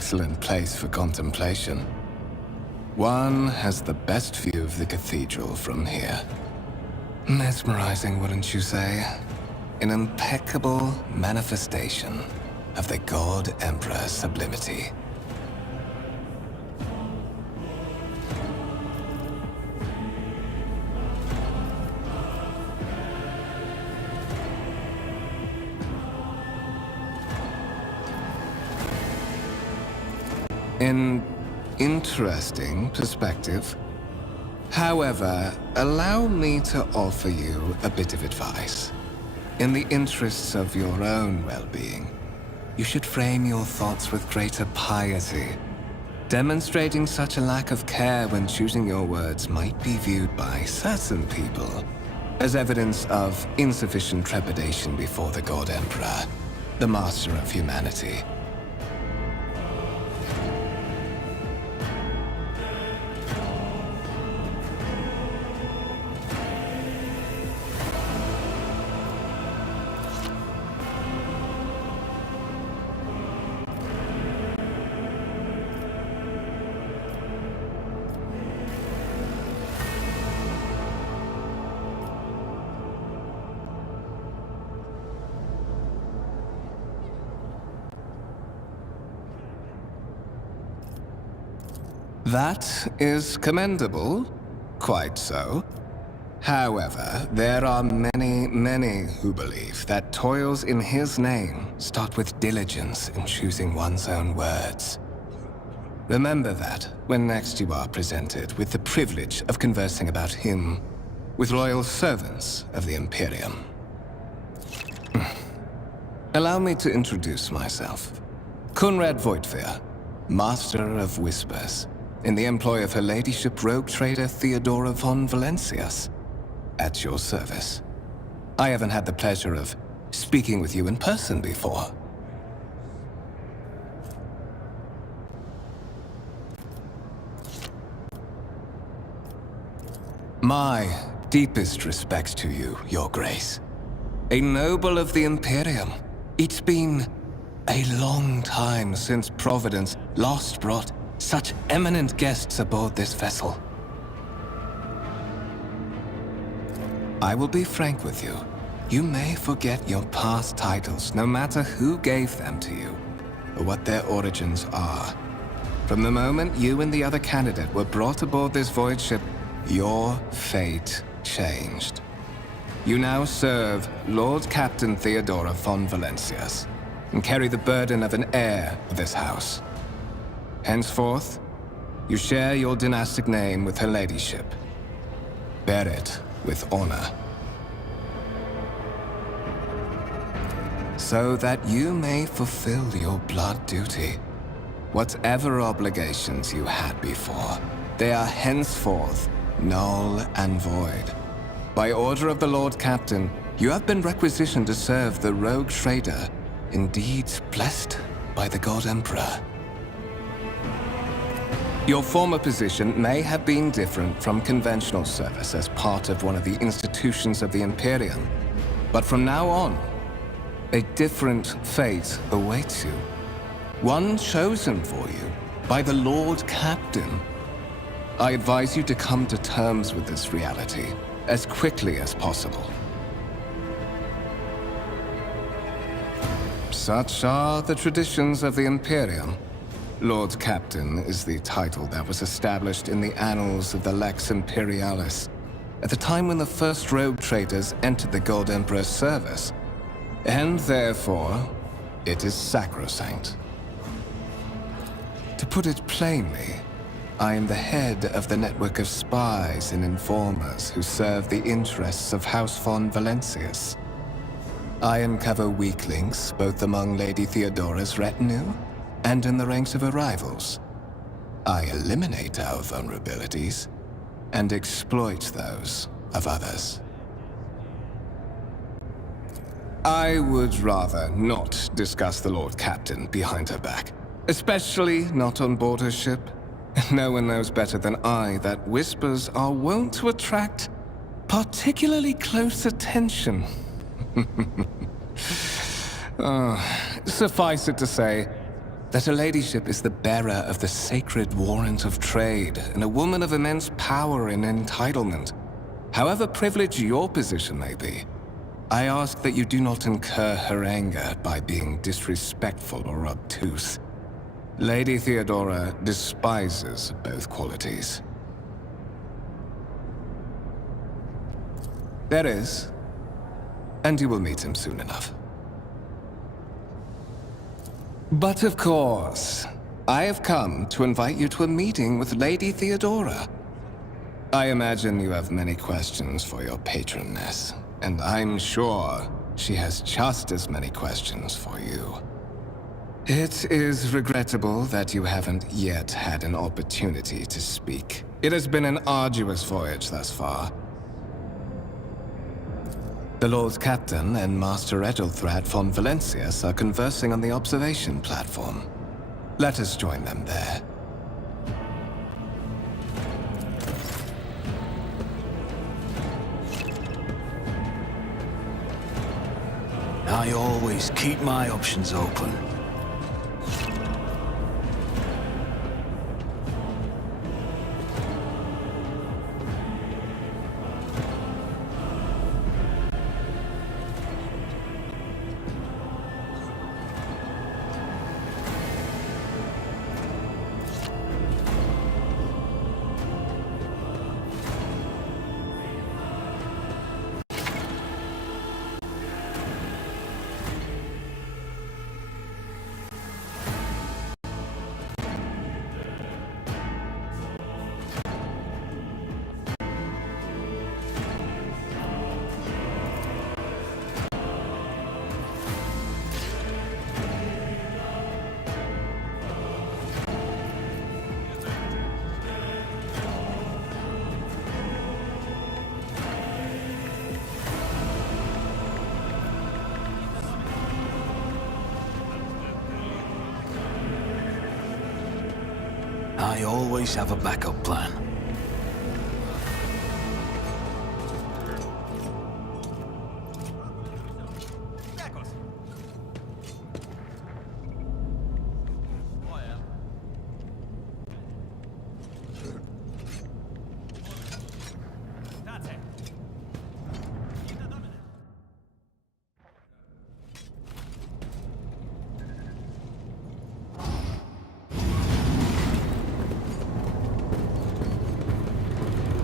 excellent place for contemplation. One has the best view of the cathedral from here. Mesmerizing, wouldn't you say? An impeccable manifestation of the God Emperor's sublimity. An interesting perspective. However, allow me to offer you a bit of advice. In the interests of your own well-being, you should frame your thoughts with greater piety. Demonstrating such a lack of care when choosing your words might be viewed by certain people as evidence of insufficient trepidation before the God Emperor, the master of humanity. That is commendable, quite so. However, there are many who believe that toils in his name start with diligence in choosing one's own words. Remember that when next you are presented with the privilege of conversing about him with loyal servants of the Imperium. Allow me to introduce myself. Conrad Voigtveer, Master of Whispers, in the employ of Her Ladyship rogue trader Theodora von Valencias, at your service. I haven't had the pleasure of speaking with you in person before. My deepest respects to you, Your Grace. A noble of the Imperium. It's been a long time since Providence last brought such eminent guests aboard this vessel. I will be frank with you. You may forget your past titles, no matter who gave them to you, or what their origins are. From the moment you and the other candidate were brought aboard this void ship, your fate changed. You now serve Lord Captain Theodora von Valencias, and carry the burden of an heir of this house. Henceforth, you share your dynastic name with Her Ladyship. Bear it with honor. So that you may fulfill your blood duty. Whatever obligations you had before, they are henceforth null and void. By order of the Lord Captain, you have been requisitioned to serve the rogue trader, indeed blessed by the God Emperor. Your former position may have been different from conventional service as part of one of the institutions of the Imperium, but from now on, a different fate awaits you. One chosen for you by the Lord Captain. I advise you to come to terms with this reality as quickly as possible. Such are the traditions of the Imperium. Lord Captain is the title that was established in the annals of the Lex Imperialis at the time when the first rogue traders entered the God Emperor's service, and therefore, it is sacrosanct. To put it plainly, I am the head of the network of spies and informers who serve the interests of House von Valencias. I uncover weak links both among Lady Theodora's retinue and in the ranks of her rivals. I eliminate our vulnerabilities and exploit those of others. I would rather not discuss the Lord Captain behind her back, especially not on board her ship. No one knows better than I that whispers are wont to attract particularly close attention. Suffice it to say, that her ladyship is the bearer of the sacred warrant of trade and a woman of immense power and entitlement. However privileged your position may be, I ask that you do not incur her anger by being disrespectful or obtuse. Lady Theodora despises both qualities. There is, and you will meet him soon enough. But of course, I have come to invite you to a meeting with Lady Theodora. I imagine you have many questions for your patroness, and I'm sure she has just as many questions for you. It is regrettable that you haven't yet had an opportunity to speak. It has been an arduous voyage thus far. The Lord Captain and Master Ethelthrat von Valencius are conversing on the observation platform. Let us join them there. I always keep my options open. I always have a backup plan.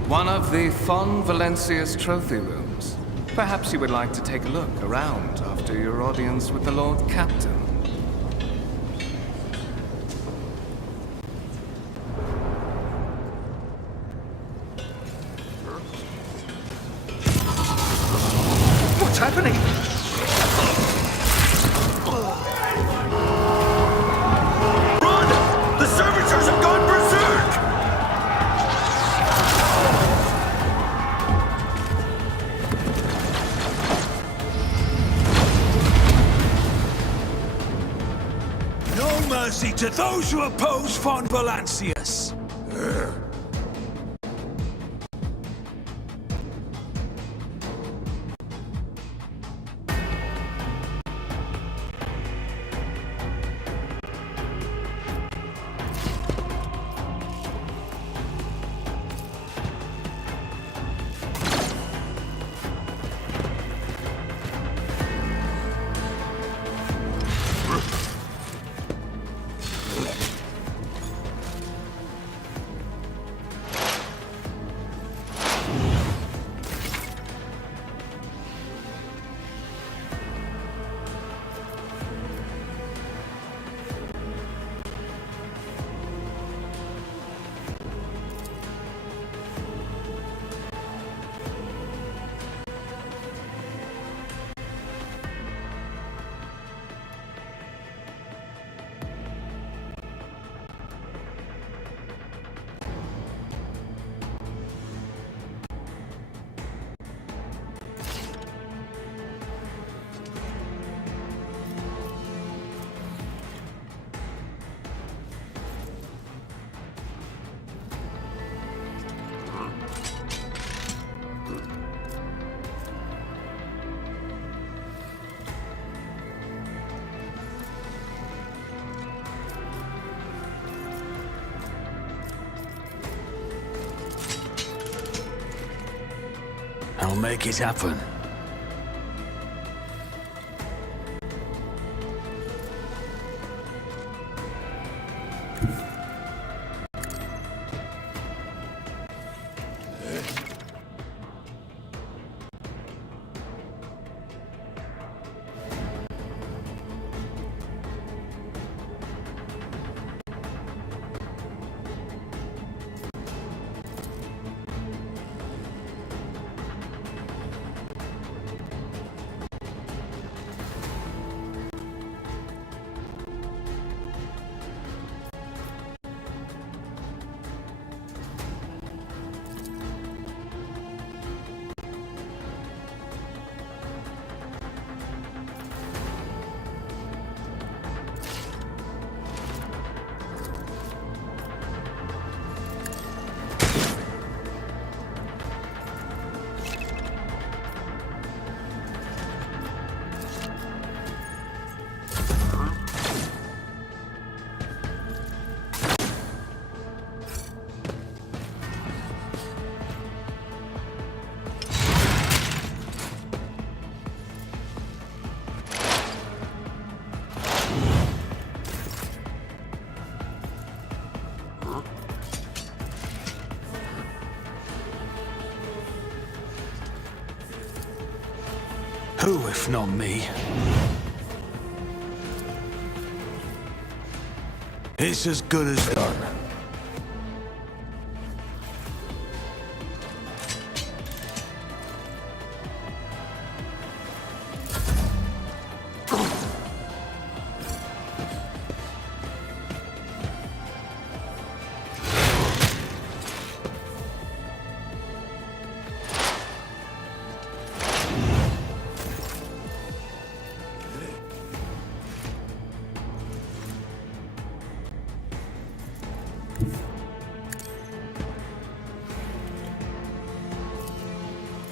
One of the von Valencius trophy rooms. Perhaps you would like to take a look around after your audience with the Lord Captain. What's happening? Run! The servitors have gone berserk! No mercy to those who oppose von Valencius! I'll make it happen. Who, if not me? It's as good as done.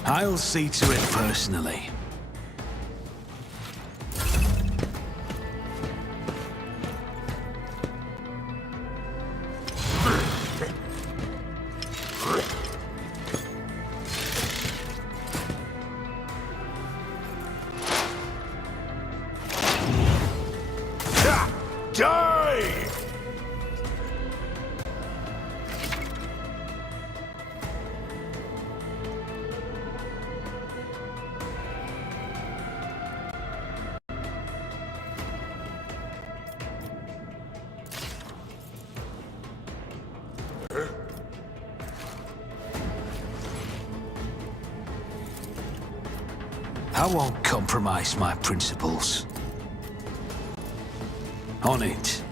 I'll see to it personally. Die! I won't compromise my principles. On it.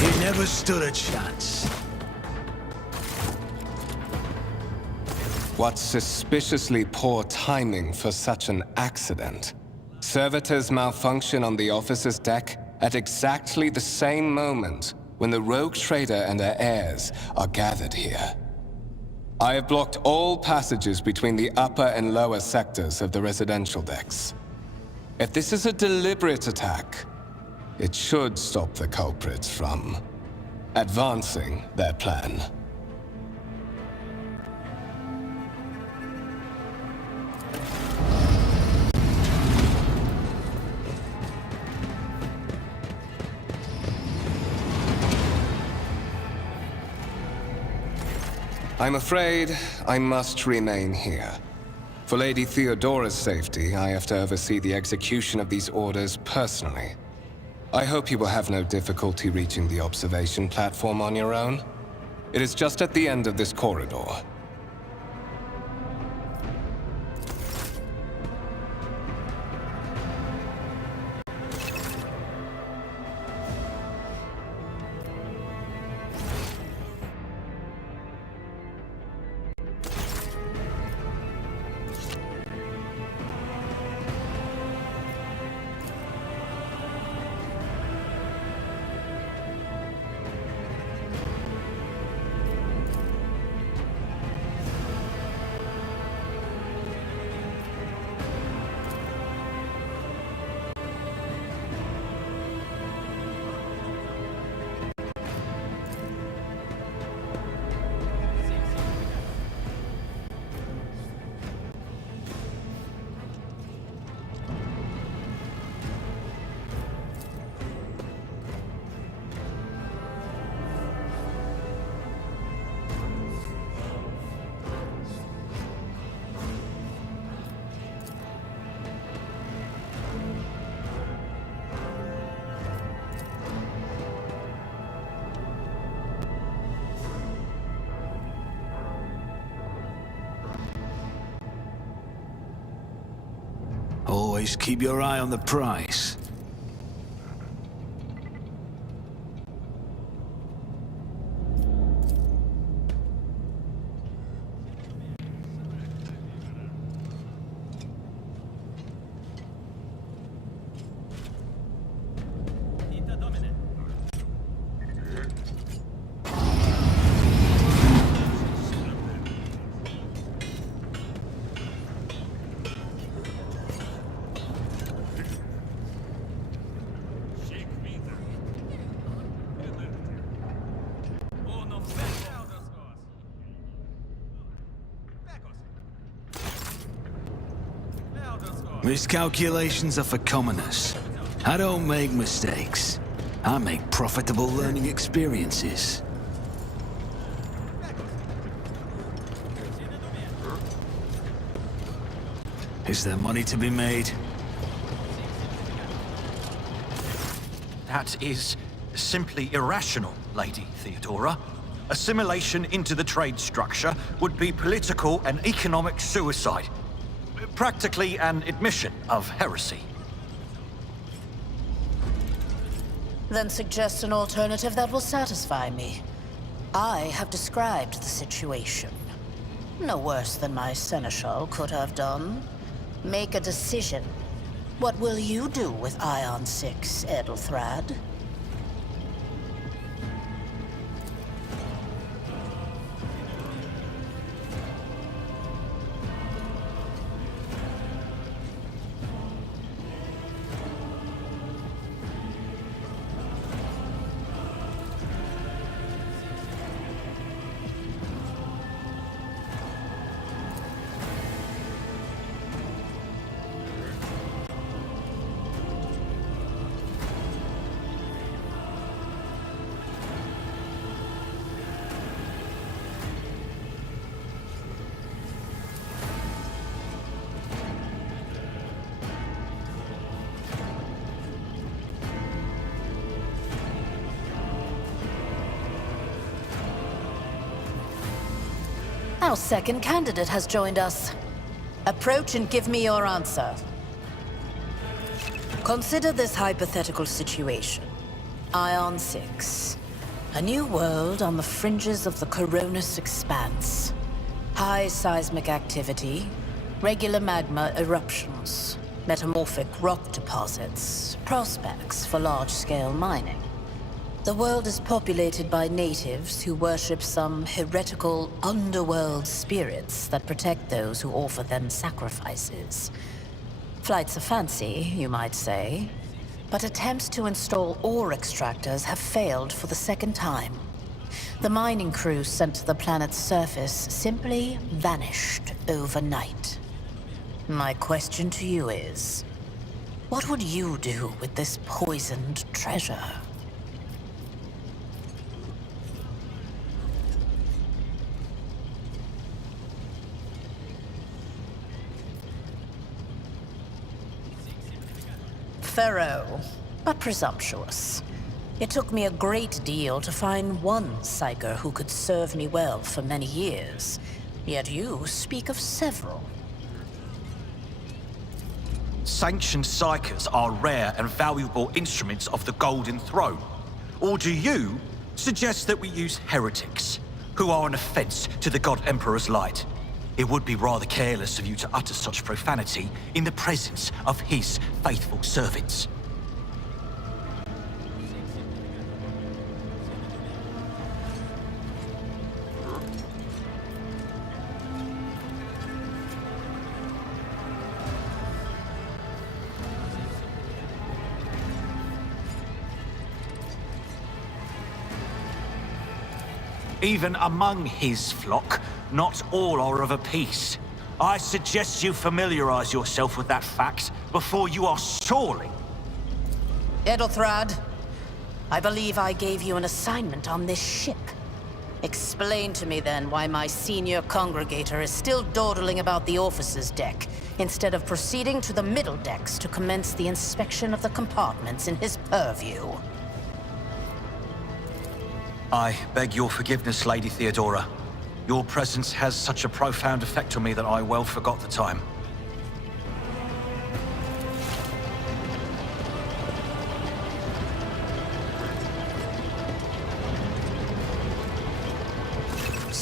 He never stood a chance. What suspiciously poor timing for such an accident. Servitors malfunction on the officer's deck at exactly the same moment when the rogue trader and her heirs are gathered here. I have blocked all passages between the upper and lower sectors of the residential decks. If this is a deliberate attack, it should stop the culprits from advancing their plan. I'm afraid I must remain here. For Lady Theodora's safety, I have to oversee the execution of these orders personally. I hope you will have no difficulty reaching the observation platform on your own. It is just at the end of this corridor. always keep your eye on the prize. Miscalculations are for commoners. I don't make mistakes. I make profitable learning experiences. Is there money to be made? That is simply irrational, Lady Theodora. Assimilation into the trade structure would be political and economic suicide. Practically an admission of heresy. Then suggest an alternative that will satisfy me. I have described the situation. No worse than my seneschal could have done. Make a decision. What will you do with Ion 6, Edelthrad? Our second candidate has joined us. Approach and give me your answer. Consider this hypothetical situation. Ion 6. A new world on the fringes of the Coronis expanse. High seismic activity, regular magma eruptions, metamorphic rock deposits, prospects for large-scale mining. The world is populated by natives who worship some heretical underworld spirits that protect those who offer them sacrifices. Flights of fancy, you might say, but attempts to install ore extractors have failed for the second time. The mining crews sent to the planet's surface simply vanished overnight. My question to you is, what would you do with this poisoned treasure? Thorough, but presumptuous. It took me a great deal to find one psyker who could serve me well for many years. Yet you speak of several. Sanctioned psykers are rare and valuable instruments of the Golden Throne. Or do you suggest that we use heretics, who are an offense to the God Emperor's light? It would be rather careless of you to utter such profanity in the presence of his faithful servants. Even among his flock, not all are of a piece. I suggest you familiarize yourself with that fact before you are soaring. Edelthrad, I believe I gave you an assignment on this ship. Explain to me then why my senior congregator is still dawdling about the officer's deck, instead of proceeding to the middle decks to commence the inspection of the compartments in his purview. I beg your forgiveness, Lady Theodora. Your presence has such a profound effect on me that I well forgot the time.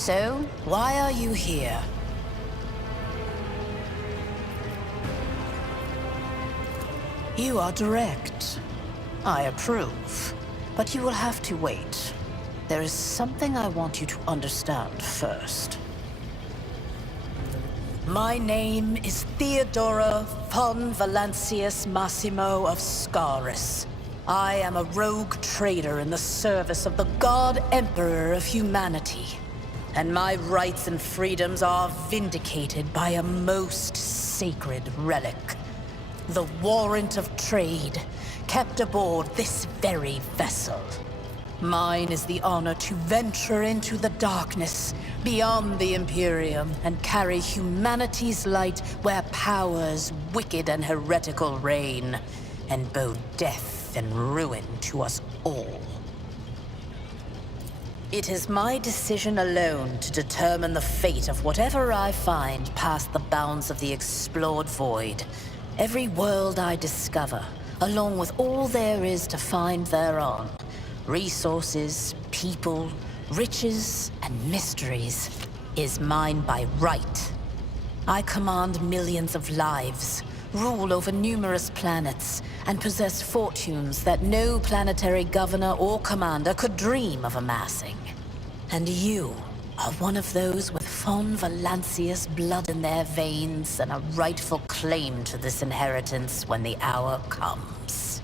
So, why are you here? You are direct. I approve. But you will have to wait. There is something I want you to understand first. My name is Theodora von Valancius Massimo of Scaris. I am a rogue trader in the service of the God Emperor of humanity. And my rights and freedoms are vindicated by a most sacred relic. The warrant of trade, kept aboard this very vessel. Mine is the honor to venture into the darkness, beyond the Imperium, and carry humanity's light where powers wicked and heretical reign, and bow death and ruin to us all. It is my decision alone to determine the fate of whatever I find past the bounds of the explored void. Every world I discover, along with all there is to find thereon. Resources, people, riches, and mysteries is mine by right. I command millions of lives, rule over numerous planets, and possess fortunes that no planetary governor or commander could dream of amassing. And you are one of those with von Valancius blood in their veins and a rightful claim to this inheritance when the hour comes.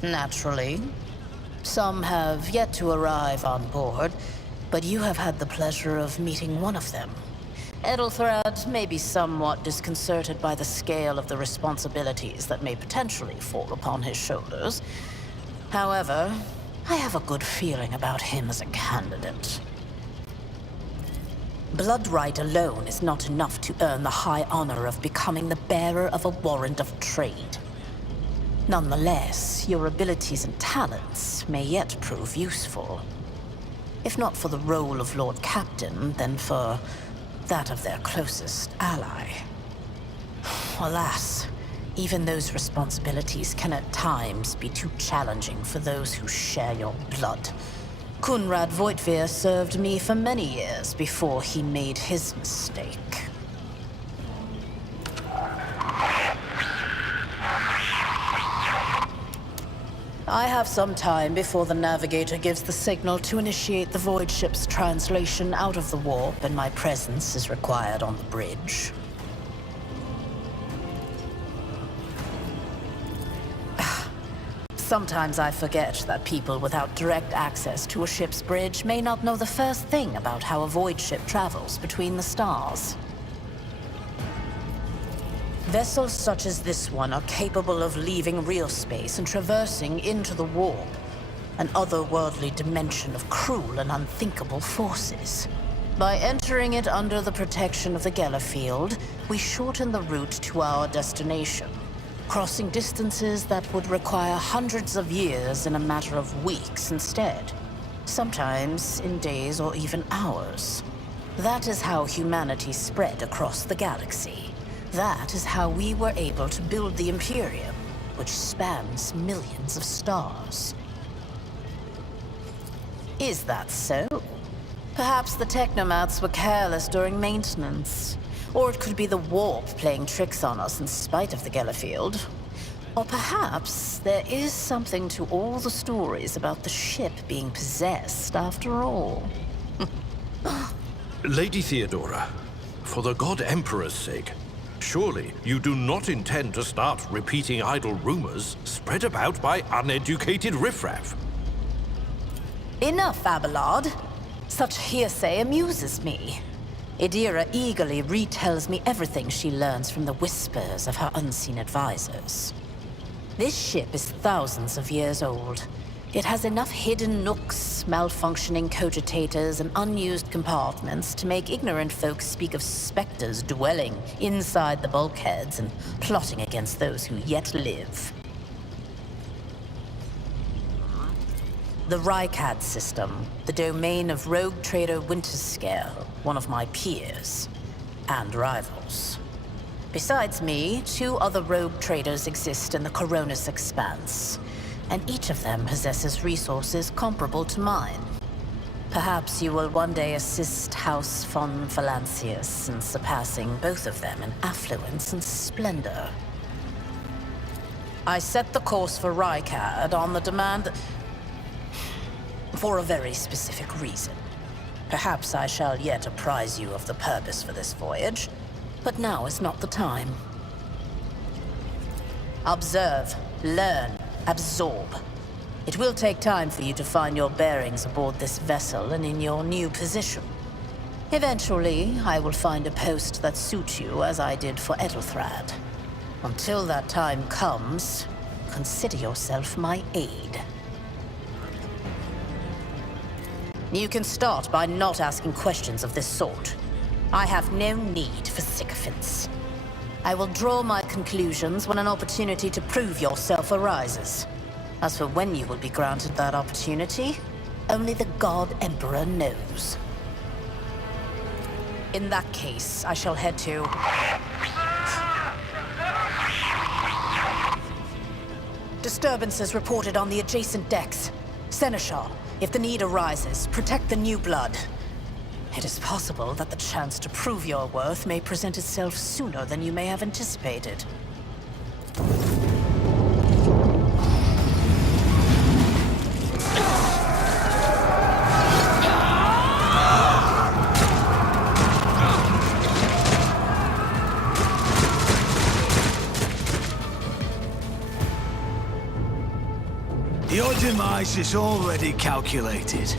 Naturally, some have yet to arrive on board, but you have had the pleasure of meeting one of them. Edelthrad may be somewhat disconcerted by the scale of the responsibilities that may potentially fall upon his shoulders. However, I have a good feeling about him as a candidate. Blood right alone is not enough to earn the high honor of becoming the bearer of a warrant of trade. Nonetheless, your abilities and talents may yet prove useful. If not for the role of Lord Captain, then for that of their closest ally. Alas, even those responsibilities can at times be too challenging for those who share your blood. Kunrad Voitvir served me for many years before he made his mistake. I have some time before the navigator gives the signal to initiate the void ship's translation out of the warp, and my presence is required on the bridge. Sometimes I forget that people without direct access to a ship's bridge may not know the first thing about how a void ship travels between the stars. Vessels such as this one are capable of leaving real space and traversing into the warp, an otherworldly dimension of cruel and unthinkable forces. By entering it under the protection of the Gellerfield, we shorten the route to our destination, crossing distances that would require hundreds of years in a matter of weeks instead, sometimes in days or even hours. That is how humanity spread across the galaxy. That is how we were able to build the Imperium, which spans millions of stars. Is that so? Perhaps the technomats were careless during maintenance. Or it could be the warp playing tricks on us in spite of the Gellerfield. Or perhaps there is something to all the stories about the ship being possessed after all. Lady Theodora, for the God Emperor's sake, surely you do not intend to start repeating idle rumors spread about by uneducated riffraff. Enough, Abelard. Such hearsay amuses me. Idira eagerly retells me everything she learns from the whispers of her unseen advisors. This ship is thousands of years old. It has enough hidden nooks, malfunctioning cogitators, and unused compartments to make ignorant folks speak of specters dwelling inside the bulkheads and plotting against those who yet live. The Rykad system, the domain of rogue trader Winterscale, one of my peers, and rivals. Besides me, 2 other rogue traders exist in the Coronis Expanse, and each of them possesses resources comparable to mine. Perhaps you will one day assist House von Valancius in surpassing both of them in affluence and splendor. I set the course for Rykad on the demand for a very specific reason. Perhaps I shall yet apprise you of the purpose for this voyage, but now is not the time. Observe, learn, absorb. It will take time for you to find your bearings aboard this vessel and in your new position. Eventually, I will find a post that suits you as I did for Ethelthrad. Until that time comes, consider yourself my aide. You can start by not asking questions of this sort. I have no need for sycophants. I will draw my conclusions when an opportunity to prove yourself arises. As for when you will be granted that opportunity, only the God Emperor knows. In that case, I shall head to... Disturbances reported on the adjacent decks. Seneschal, if the need arises, protect the new blood. It is possible that the chance to prove your worth may present itself sooner than you may have anticipated. Your demise is already calculated.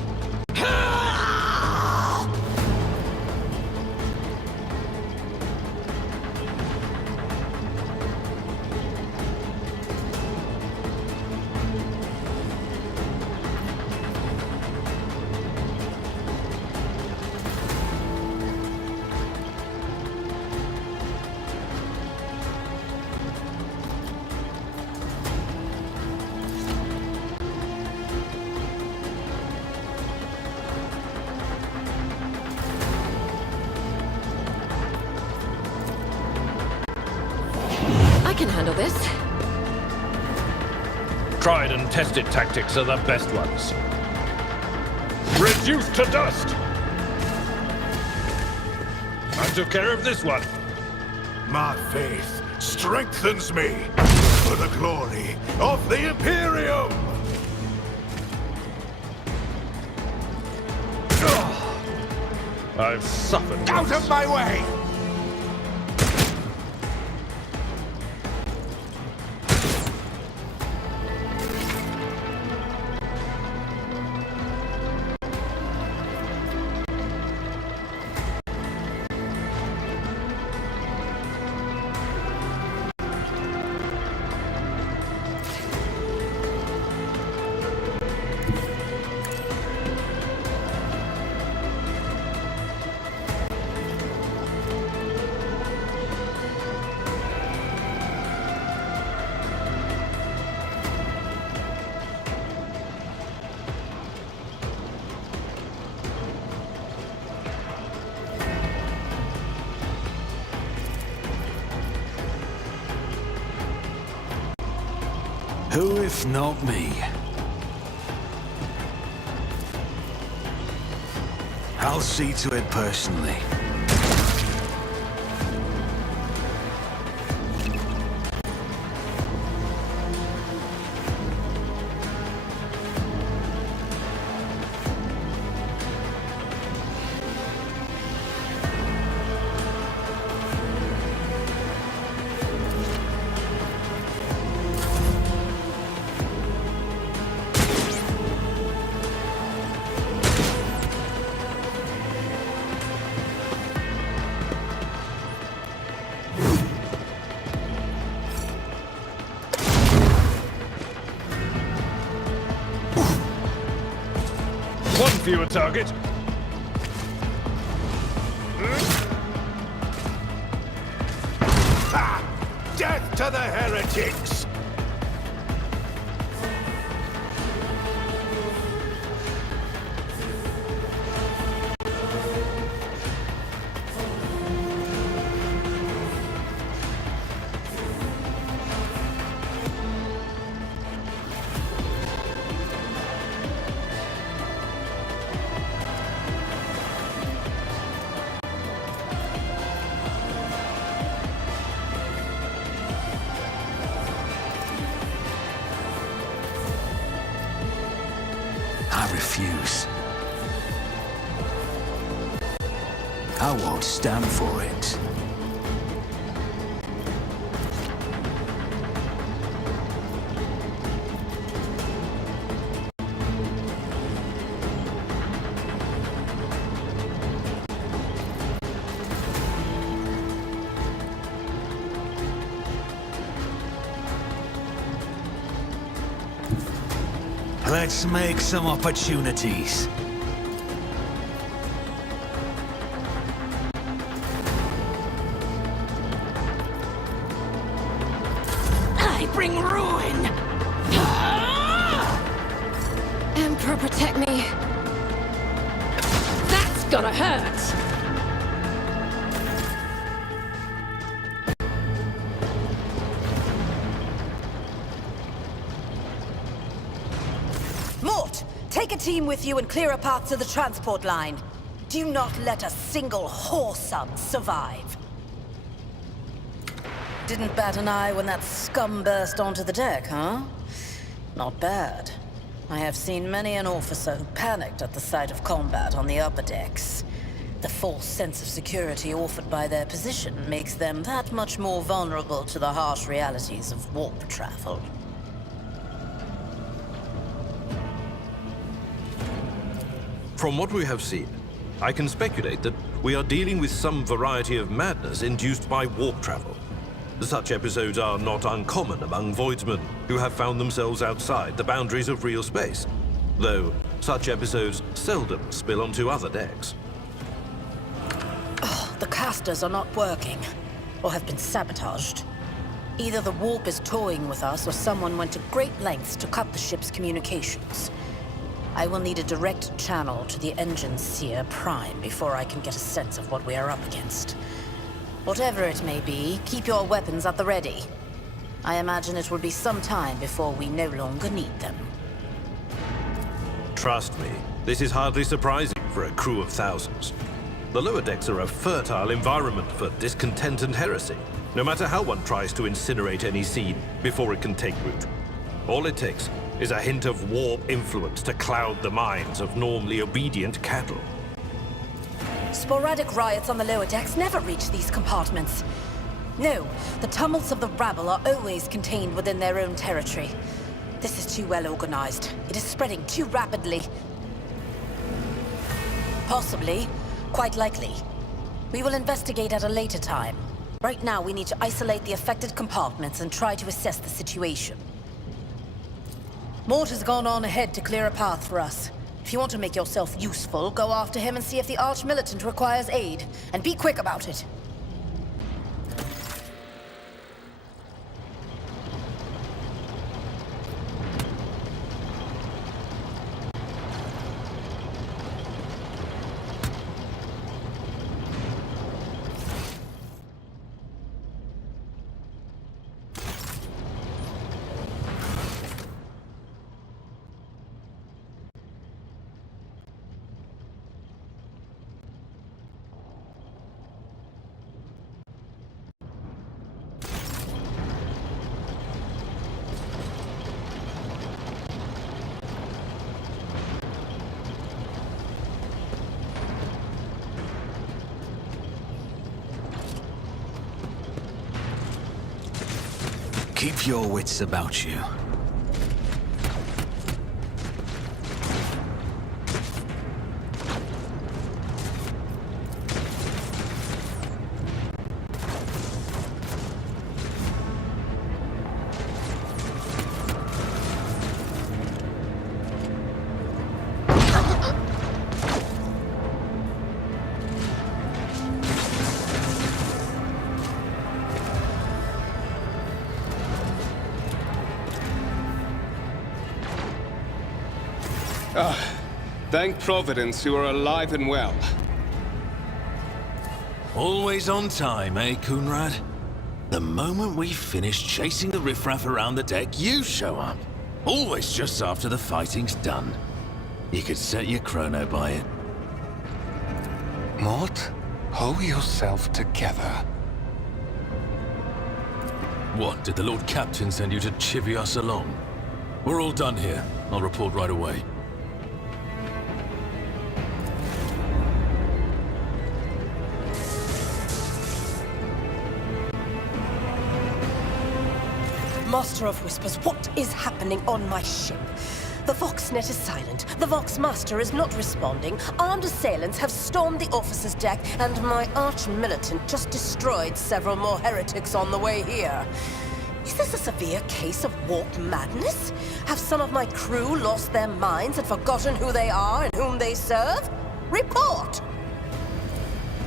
I can handle this. Tried and tested tactics are the best ones. Reduced to dust! I took care of this one. My faith strengthens me for the glory of the Imperium! I've suffered Out once. of my way! Who if not me? I'll see to it personally. One fewer target. Ha! Death to the heretics! refuse. I won't stand for it. Let's make some opportunities. I bring ruin! Emperor, protect me. That's gonna hurt! Mort, take a team with you and clear a path to the transport line. Do not let a single whoresome survive. Didn't bat an eye when that scum burst onto the deck, huh? Not bad. I have seen many an officer who panicked at the sight of combat on the upper decks. The false sense of security offered by their position makes them that much more vulnerable to the harsh realities of warp travel. From what we have seen, I can speculate that we are dealing with some variety of madness induced by warp travel. Such episodes are not uncommon among voidsmen who have found themselves outside the boundaries of real space, though such episodes seldom spill onto other decks. The casters are not working, or have been sabotaged. Either the warp is toying with us, or someone went to great lengths to cut the ship's communications. I will need a direct channel to the engine seer Prime before I can get a sense of what we are up against. Whatever it may be, keep your weapons at the ready. I imagine it will be some time before we no longer need them. Trust me, this is hardly surprising for a crew of thousands. The lower decks are a fertile environment for discontent and heresy, no matter how one tries to incinerate any seed before it can take root. All it takes is a hint of warp influence to cloud the minds of normally obedient cattle. Sporadic riots on the lower decks never reach these compartments. No, the tumults of the rabble are always contained within their own territory. This is too well organized. It is spreading too rapidly. Possibly. Quite likely. We will investigate at a later time. Right now, we need to isolate the affected compartments and try to assess the situation. Mort has gone on ahead to clear a path for us. If you want to make yourself useful, go after him and see if the Arch-Militant requires aid. And be quick about it. Keep your wits about you. Thank Providence you are alive and well. Always on time, eh, Kunrad? The moment we finish chasing the riffraff around the deck, you show up. Always just after the fighting's done. You could set your chrono by it. Mort, pull yourself together. What, did the Lord Captain send you to chivvy us along? We're all done here. I'll report right away. Master of Whispers, what is happening on my ship? The Voxnet is silent. The Voxmaster is not responding. Armed assailants have stormed the officer's deck, and my arch-militant just destroyed several more heretics on the way here. Is this a severe case of warp madness? Have some of my crew lost their minds and forgotten who they are and whom they serve? Report!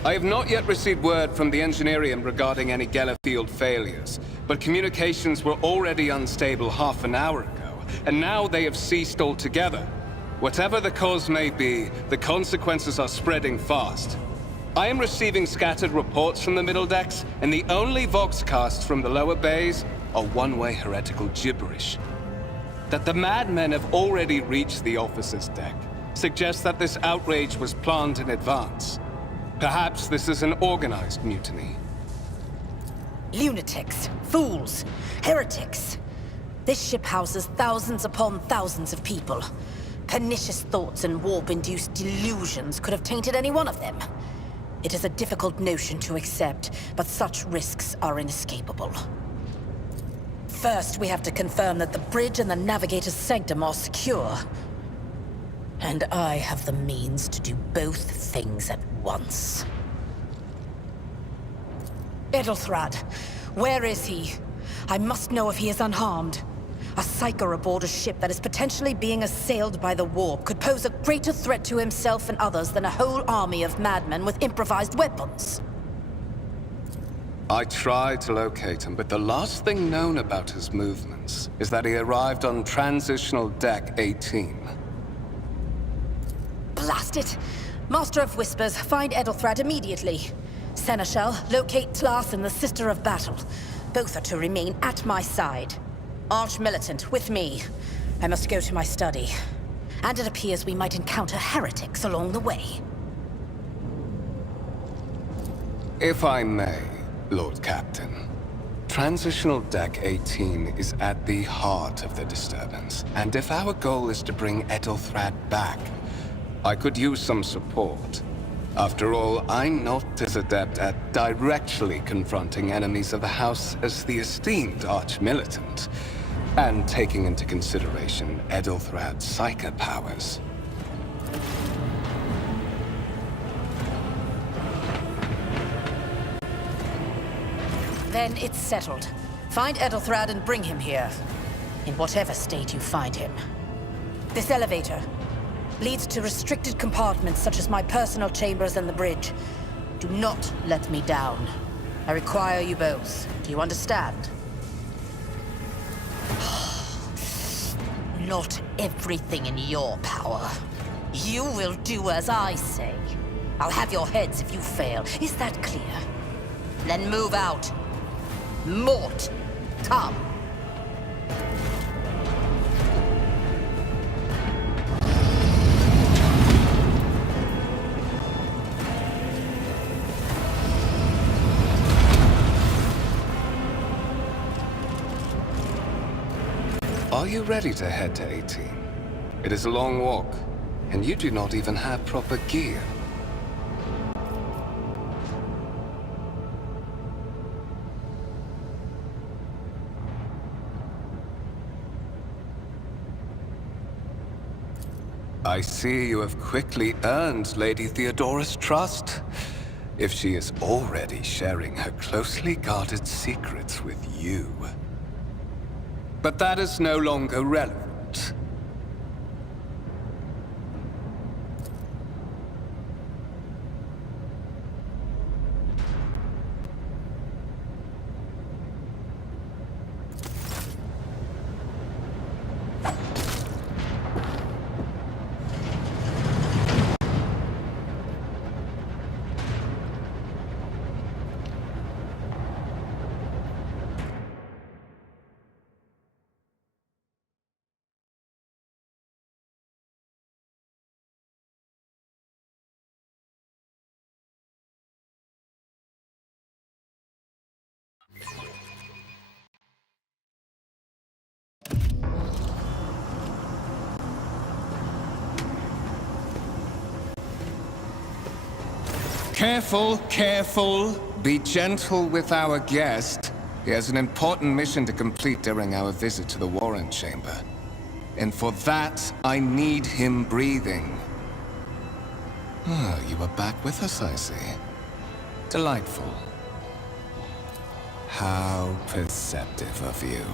I have not yet received word from the Engineerium regarding any Gellerfield failures, but communications were already unstable half an hour ago, and now they have ceased altogether. Whatever the cause may be, the consequences are spreading fast. I am receiving scattered reports from the middle decks, and the only voxcasts from the lower bays are one-way heretical gibberish. That the madmen have already reached the officer's deck suggests that this outrage was planned in advance. Perhaps this is an organized mutiny. Lunatics, fools, heretics. This ship houses thousands upon thousands of people. Pernicious thoughts and warp-induced delusions could have tainted any one of them. It is a difficult notion to accept, but such risks are inescapable. First, we have to confirm that the bridge and the navigator's sanctum are secure. And I have the means to do both things at once. Edelthrad, where is he? I must know if he is unharmed. A psyker aboard a ship that is potentially being assailed by the warp could pose a greater threat to himself and others than a whole army of madmen with improvised weapons. I tried to locate him, but the last thing known about his movements is that he arrived on Transitional Deck 18. Blast it! Master of Whispers, find Edelthrad immediately. Seneschal, locate Tlas and the Sister of Battle. Both are to remain at my side. Arch-militant, with me. I must go to my study. And it appears we might encounter heretics along the way. If I may, Lord Captain. Transitional Deck 18 is at the heart of the disturbance, and if our goal is to bring Edelthrad back, I could use some support. After all, I'm not as adept at directly confronting enemies of the House as the esteemed Arch-Militant, and taking into consideration Edelthrad's psychic powers. Then it's settled. Find Edelthrad and bring him here. In whatever state you find him. This elevator leads to restricted compartments such as my personal chambers and the bridge. Do not let me down. I require you both. Do you understand? Not everything in your power. You will do as I say. I'll have your heads if you fail. Is that clear? Then move out. Mort, come. Are you ready to head to 18? It is a long walk, and you do not even have proper gear. I see you have quickly earned Lady Theodora's trust, if she is already sharing her closely guarded secrets with you. But that is no longer relevant. Careful, careful. Be gentle with our guest. He has an important mission to complete during our visit to the Warren Chamber. And for that, I need him breathing. Oh, you are back with us, I see. Delightful. How perceptive of you.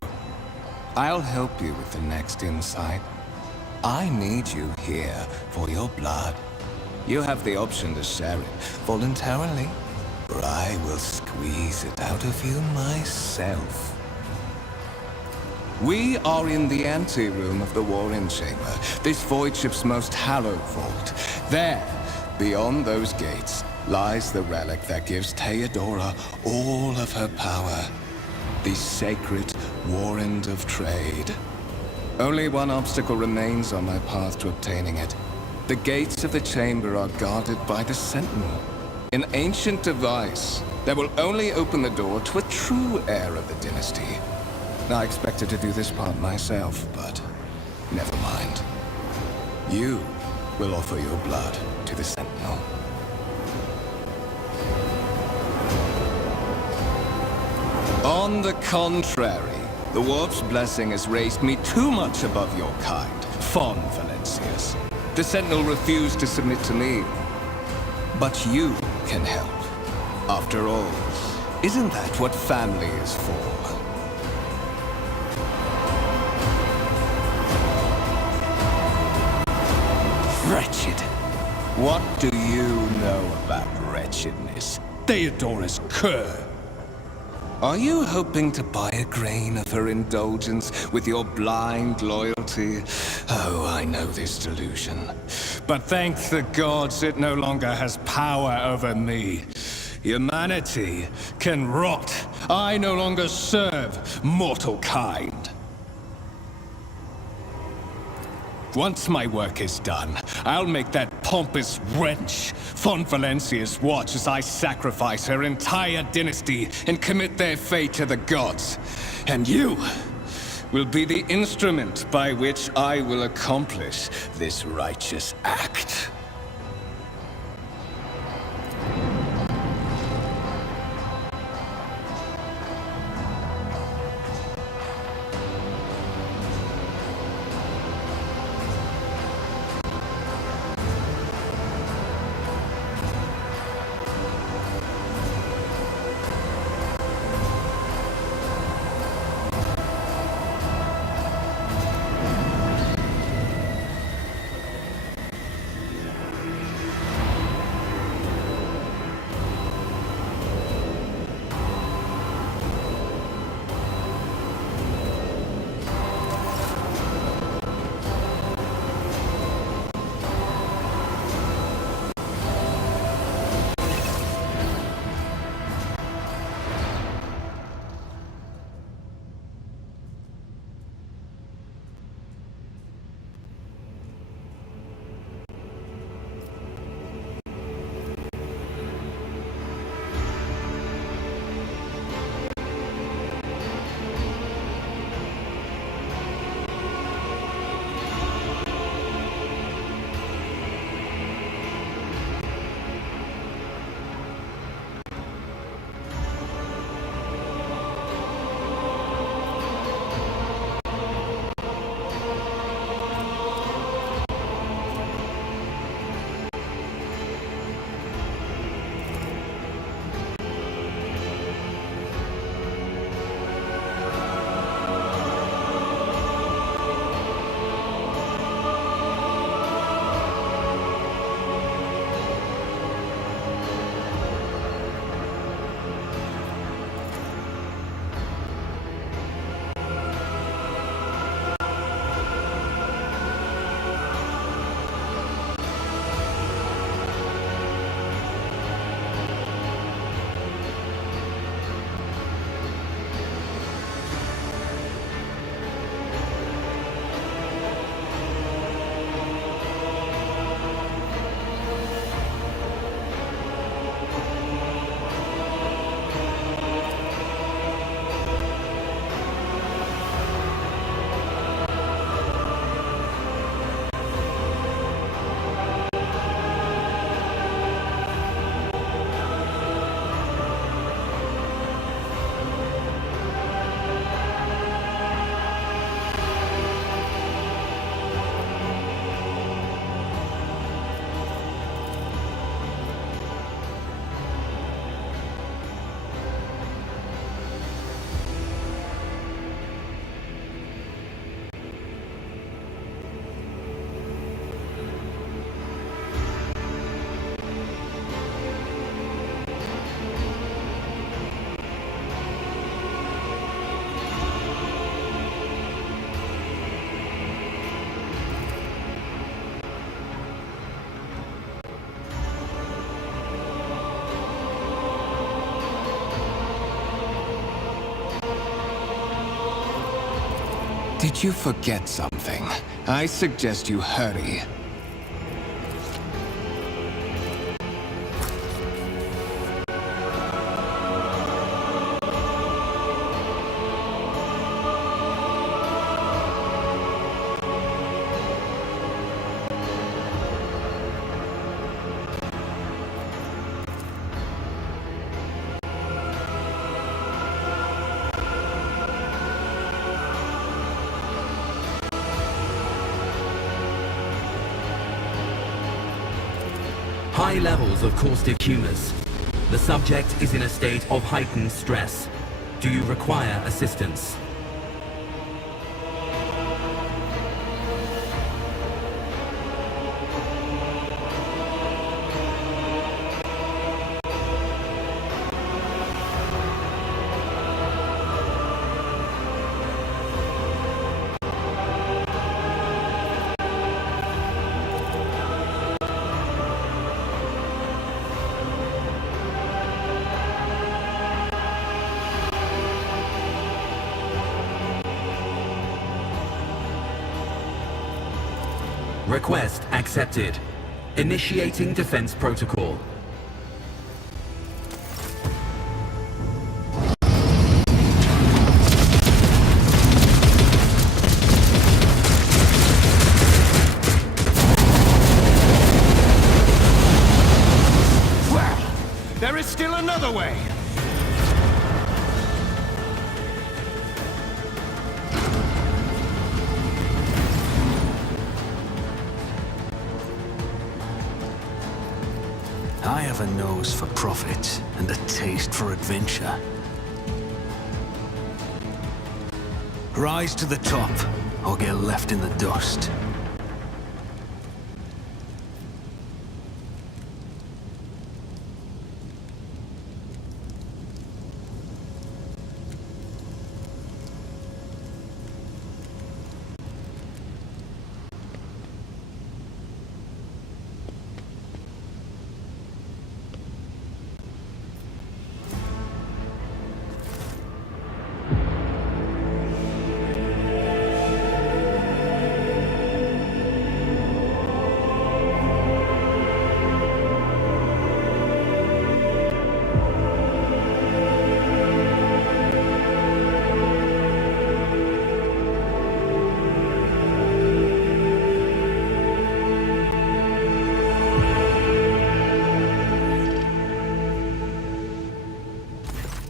I'll help you with the next insight. I need you here for your blood. You have the option to share it voluntarily, or I will squeeze it out of you myself. We are in the anteroom of the Warren Chamber, this void ship's most hallowed vault. There, beyond those gates, lies the relic that gives Theodora all of her power. The sacred Warrant of Trade. Only one obstacle remains on my path to obtaining it. The gates of the chamber are guarded by the Sentinel. An ancient device that will only open the door to a true heir of the dynasty. I expected to do this part myself, but never mind. You will offer your blood to the Sentinel. On the contrary, the Warp's blessing has raised me too much above your kind, Fon Valencius. The Sentinel refused to submit to me. But you can help. After all, isn't that what family is for? Wretched. What do you know about wretchedness? Theodora's cur. Are you hoping to buy a grain of her indulgence with your blind loyalty? Oh, I know this delusion. But thank the gods it no longer has power over me. Humanity can rot. I no longer serve mortal kind. Once my work is done, I'll make that pompous wench Fon Valencius watch as I sacrifice her entire dynasty and commit their fate to the gods. And you will be the instrument by which I will accomplish this righteous act. Did you forget something? I suggest you hurry. High levels of caustic humors. The subject is in a state of heightened stress. Do you require assistance? Request accepted. Initiating defense protocol. Well, there is still another way. I have a nose for profit and a taste for adventure. Rise to the top, or get left in the dust.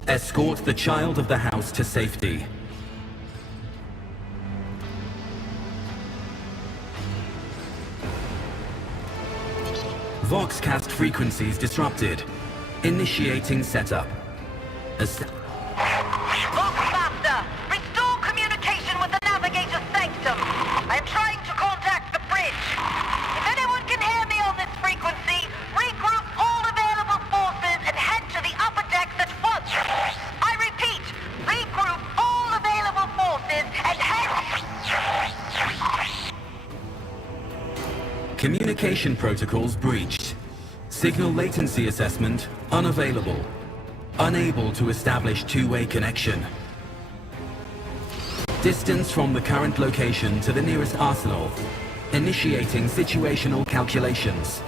Escort the child of the house to safety. Voxcast frequencies disrupted. Initiating setup. Voxmaster, restore communication with the navigator's sanctum. I am trying to contact the bridge. If anyone can hear me on this frequency, regroup all available forces and head to the upper decks at once. I repeat, regroup all available forces and head... Communication protocols breached. Signal latency assessment unavailable. Unable to establish two-way connection. Distance from the current location to the nearest arsenal. Initiating situational calculations.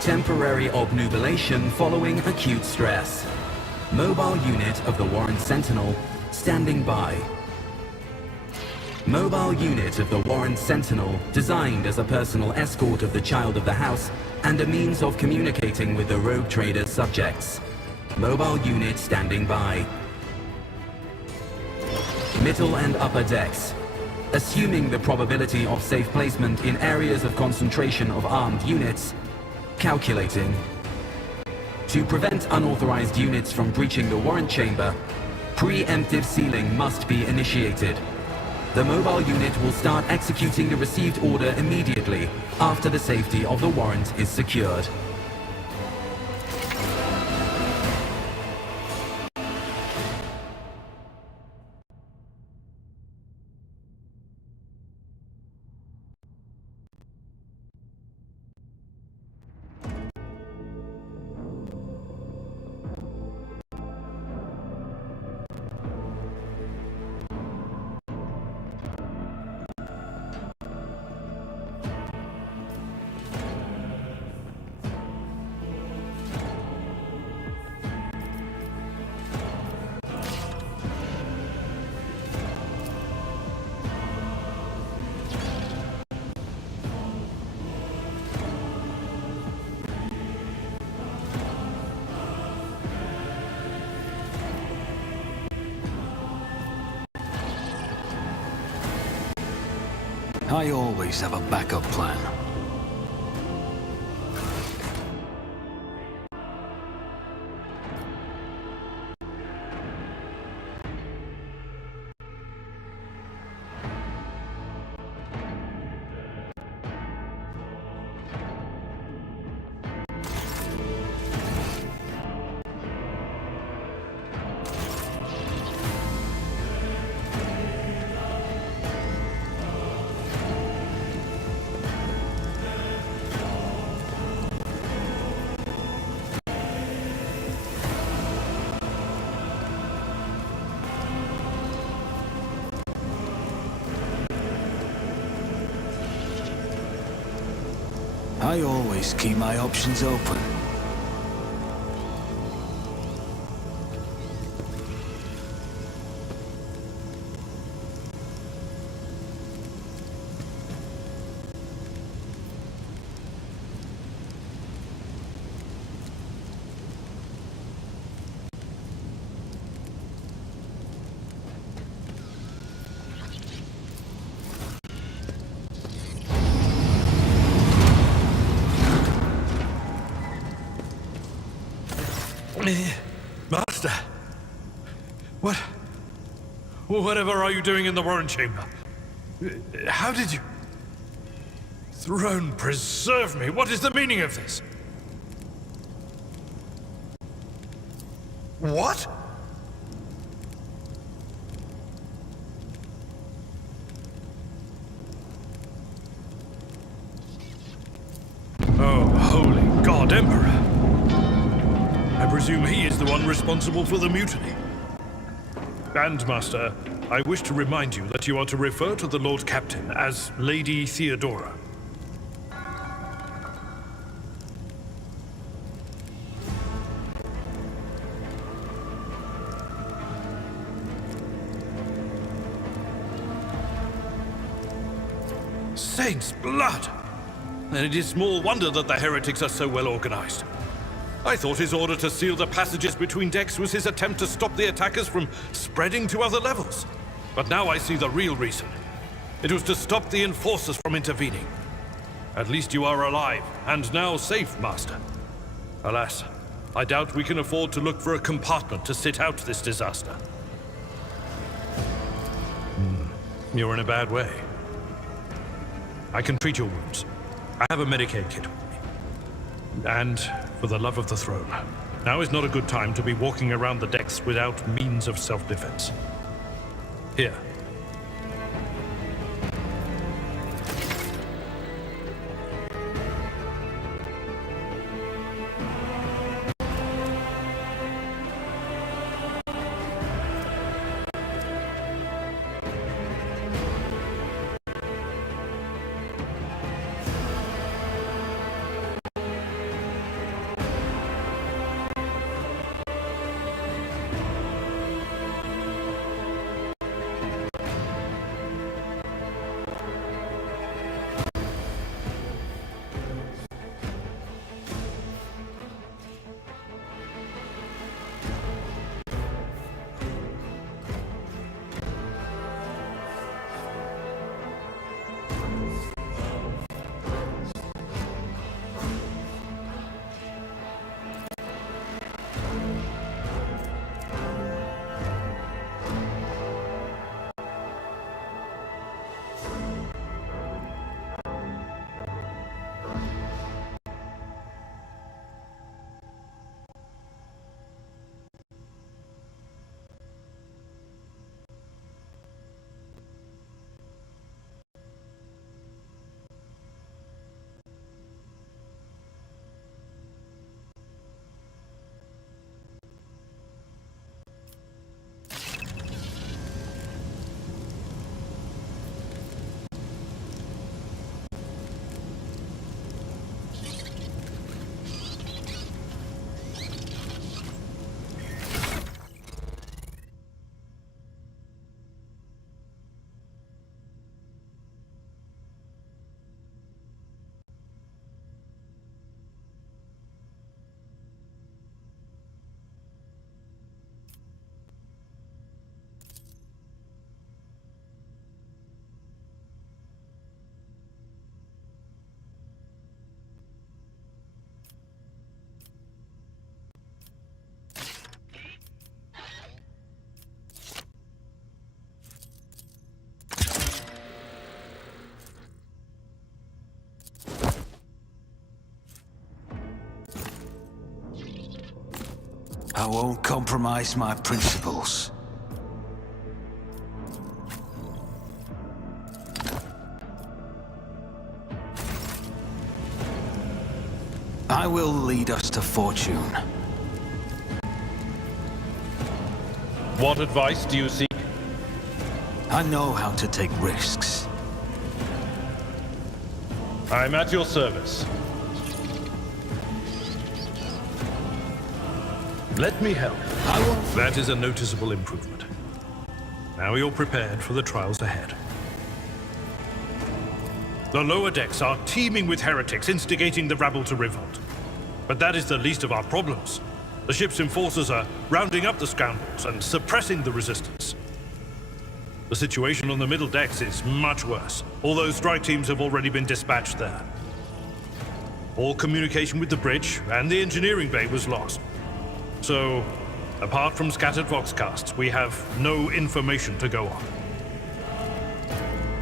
Temporary obnubilation following acute stress. Mobile unit of the Warren Sentinel standing by. Mobile unit of the Warren Sentinel, designed as a personal escort of the child of the house and a means of communicating with the rogue trader's subjects. Mobile unit standing by. Middle and upper decks. Assuming the probability of safe placement in areas of concentration of armed units. Calculating. To prevent unauthorized units from breaching the warrant chamber, preemptive sealing must be initiated. The mobile unit will start executing the received order immediately after the safety of the warrant is secured. I always have a backup plan. I always keep my options open. Master! Whatever are you doing in the Warren Chamber? How did you... Throne preserve me! What is the meaning of this? What? Oh, holy God, Emperor! I presume he is the one responsible for the mutiny. And, Master, I wish to remind you that you are to refer to the Lord Captain as Lady Theodora. Saint's blood! And it is small wonder that the heretics are so well organized. I thought his order to seal the passages between decks was his attempt to stop the attackers from spreading to other levels. But now I see the real reason. It was to stop the enforcers from intervening. At least you are alive, and now safe, Master. Alas, I doubt we can afford to look for a compartment to sit out this disaster. You're in a bad way. I can treat your wounds. I have a Medicaid kit with me. And, for the love of the throne, now is not a good time to be walking around the decks without means of self-defense. Here. I won't compromise my principles. I will lead us to fortune. What advice do you seek? I know how to take risks. I'm at your service. Let me help. I won't. That is a noticeable improvement. Now you're prepared for the trials ahead. The lower decks are teeming with heretics instigating the rabble to revolt. But that is the least of our problems. The ship's enforcers are rounding up the scoundrels and suppressing the resistance. The situation on the middle decks is much worse, although strike teams have already been dispatched there. All communication with the bridge and the engineering bay was lost. So, apart from scattered voxcasts, we have no information to go on.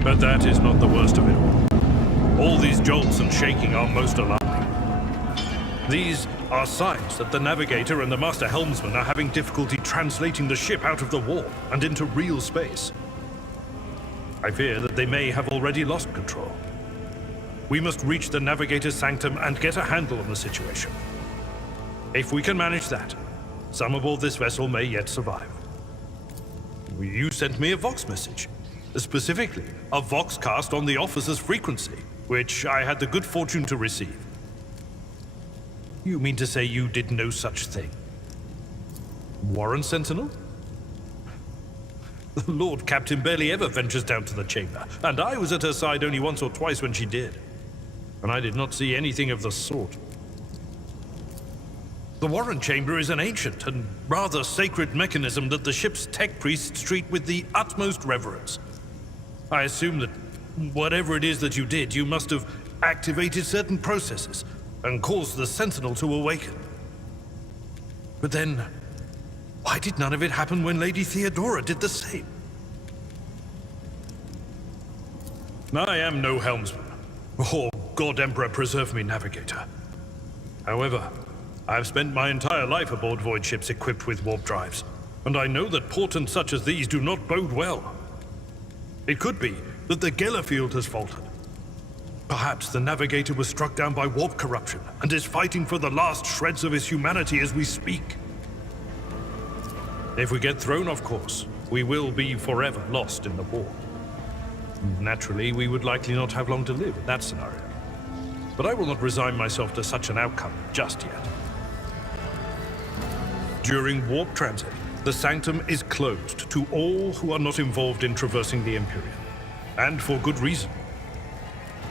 But that is not the worst of it all. All these jolts and shaking are most alarming. These are signs that the navigator and the master helmsman are having difficulty translating the ship out of the warp and into real space. I fear that they may have already lost control. We must reach the navigator's sanctum and get a handle on the situation. If we can manage that, some aboard this vessel may yet survive. You sent me a Vox message, specifically a Voxcast on the officer's frequency, which I had the good fortune to receive. You mean to say you did no such thing? Warren Sentinel? The Lord Captain barely ever ventures down to the chamber, and I was at her side only once or twice when she did. And I did not see anything of the sort. The Warren Chamber is an ancient and rather sacred mechanism that the ship's tech priests treat with the utmost reverence. I assume that whatever it is that you did, you must have activated certain processes and caused the Sentinel to awaken. But then, why did none of it happen when Lady Theodora did the same? I am no helmsman, or God Emperor preserve me navigator. However, I have spent my entire life aboard void ships equipped with warp drives, and I know that portents such as these do not bode well. It could be that the Gellerfield has faltered. Perhaps the navigator was struck down by warp corruption and is fighting for the last shreds of his humanity as we speak. If we get thrown off course, we will be forever lost in the warp. Naturally, we would likely not have long to live in that scenario. But I will not resign myself to such an outcome just yet. During warp transit, the Sanctum is closed to all who are not involved in traversing the Imperium. And for good reason.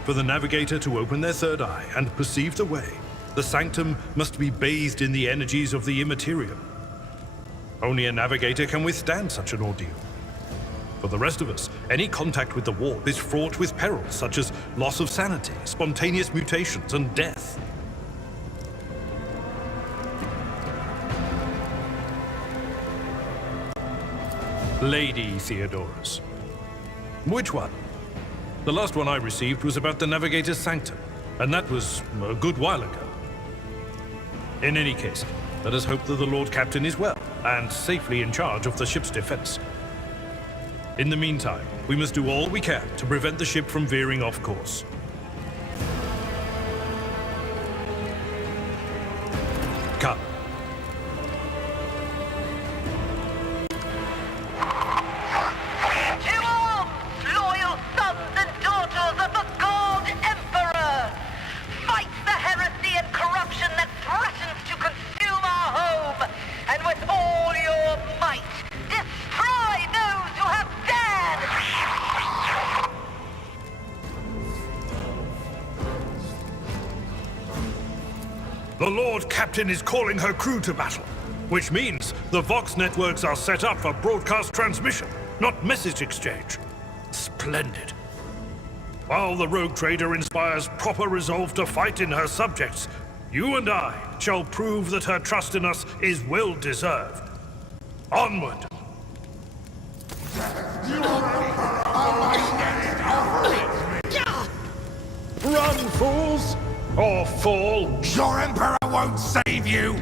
For the navigator to open their third eye and perceive the way, the Sanctum must be bathed in the energies of the Immaterium. Only a navigator can withstand such an ordeal. For the rest of us, any contact with the warp is fraught with perils such as loss of sanity, spontaneous mutations, and death. Lady Theodoras. Which one? The last one I received was about the Navigator's Sanctum, and that was a good while ago. In any case, let us hope that the Lord Captain is well and safely in charge of the ship's defense. In the meantime, we must do all we can to prevent the ship from veering off course. Come. To arms, loyal sons and daughters of the God Emperor! Fight the heresy and corruption that threatens to consume our home, and with all your might, destroy those who have dared! The Lord Captain is calling her crew to battle, which means the Vox networks are set up for broadcast transmission, not message exchange. Splendid. While the rogue trader inspires proper resolve to fight in her subjects, you and I shall prove that her trust in us is well deserved. Onward! Run, fools! Or fall! Your Emperor won't save you!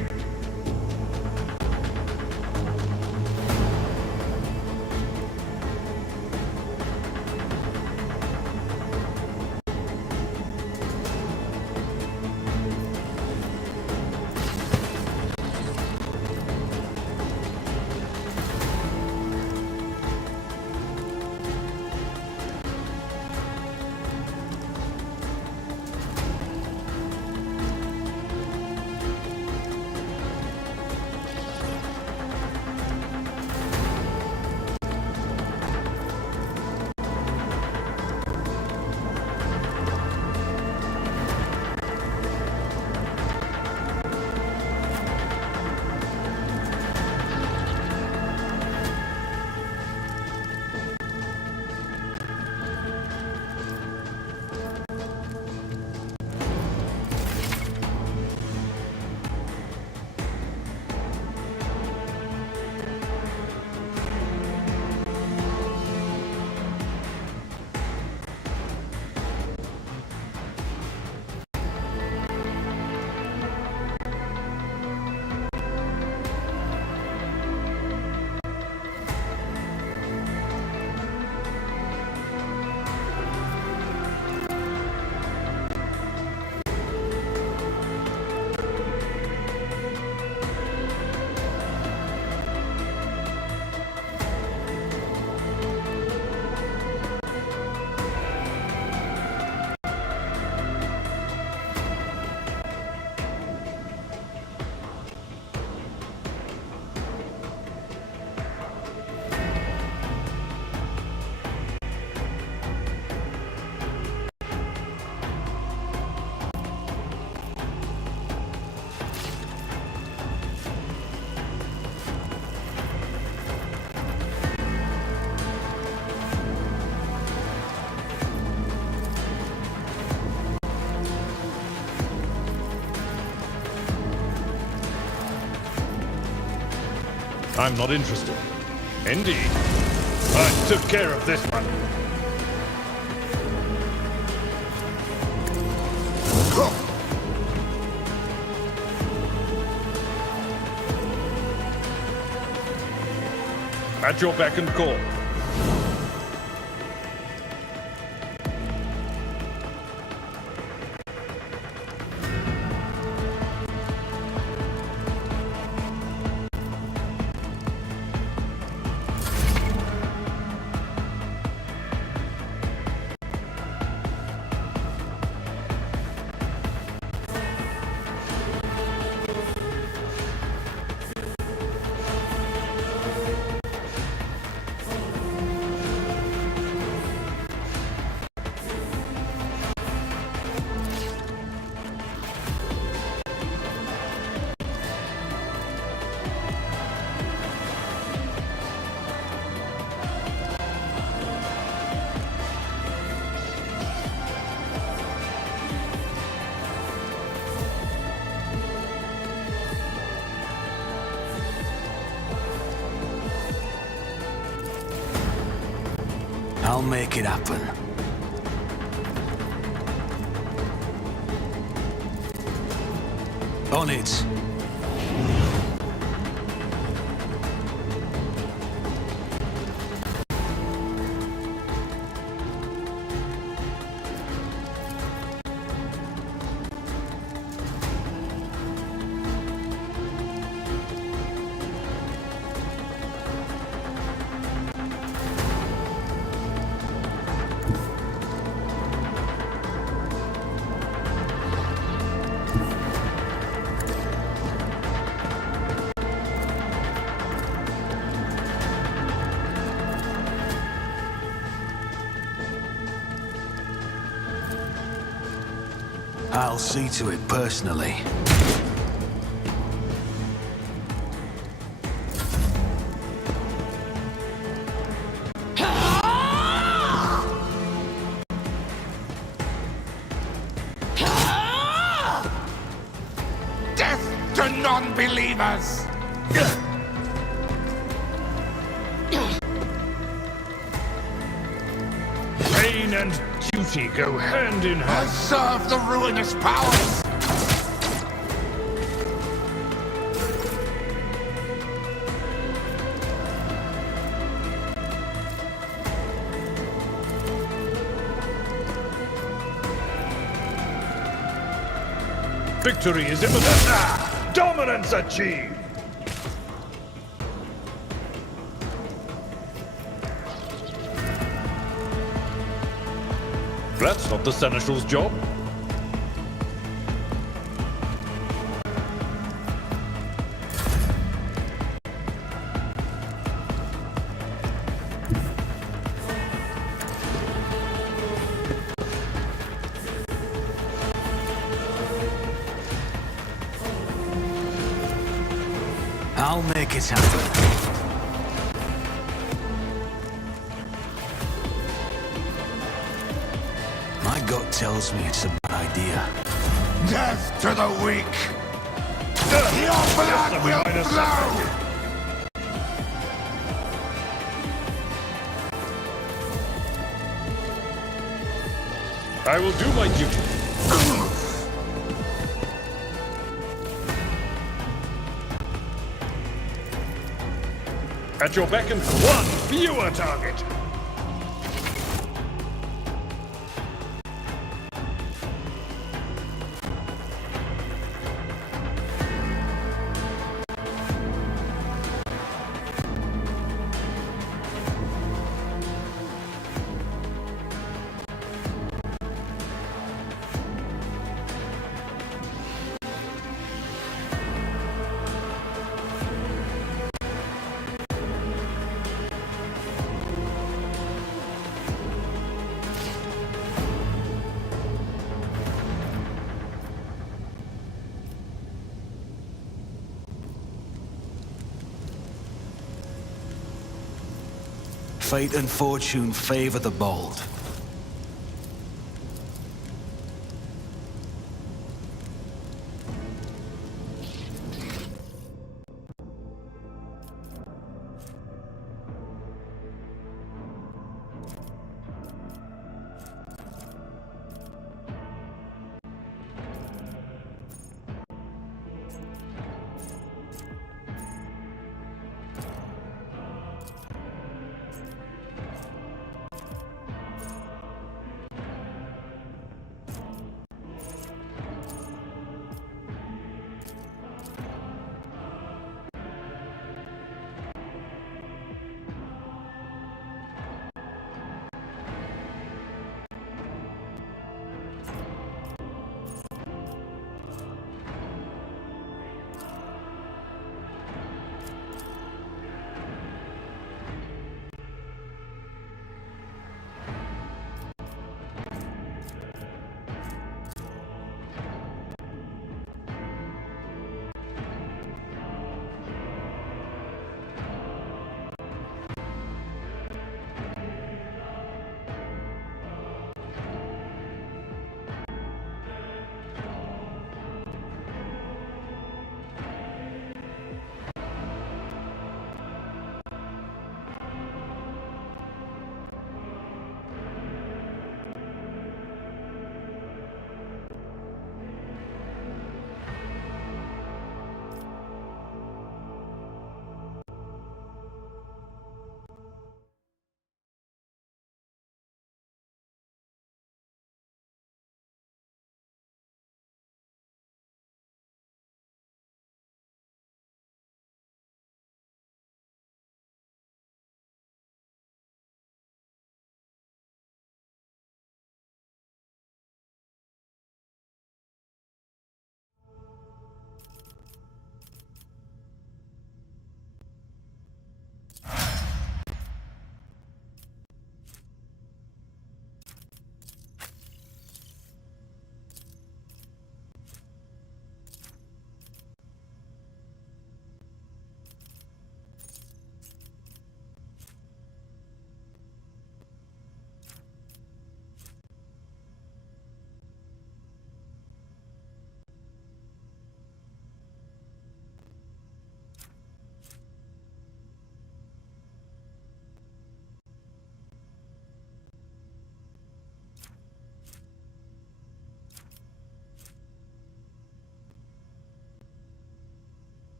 I'm not interested. Indeed. I took care of this one. At your beck and call. I'll make it happen. On it. I'll see to it personally. Death to non-believers! Pain and duty go hand in hand. I serve the ruinous powers! Victory is imminent! Ah! Dominance achieved! That's not the Seneschal's job. I'll make it happen. My gut tells me it's a bad idea. Death to the weak! Your blood will flow! I will do my duty. At your beck and one fewer target. Fate and fortune favor the bold.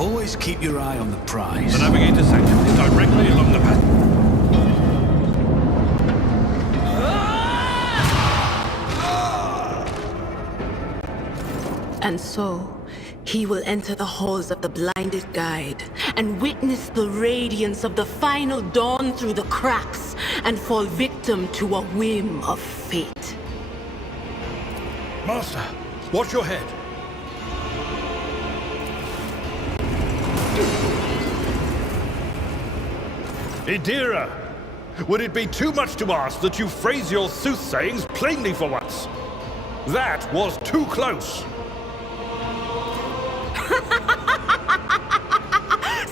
Always keep your eye on the prize. The navigator's sanctum is directly along the path. And so, he will enter the halls of the blinded guide and witness the radiance of the final dawn through the cracks and fall victim to a whim of fate. Master, watch your head. Idira, would it be too much to ask that you phrase your soothsayings plainly for once? That was too close.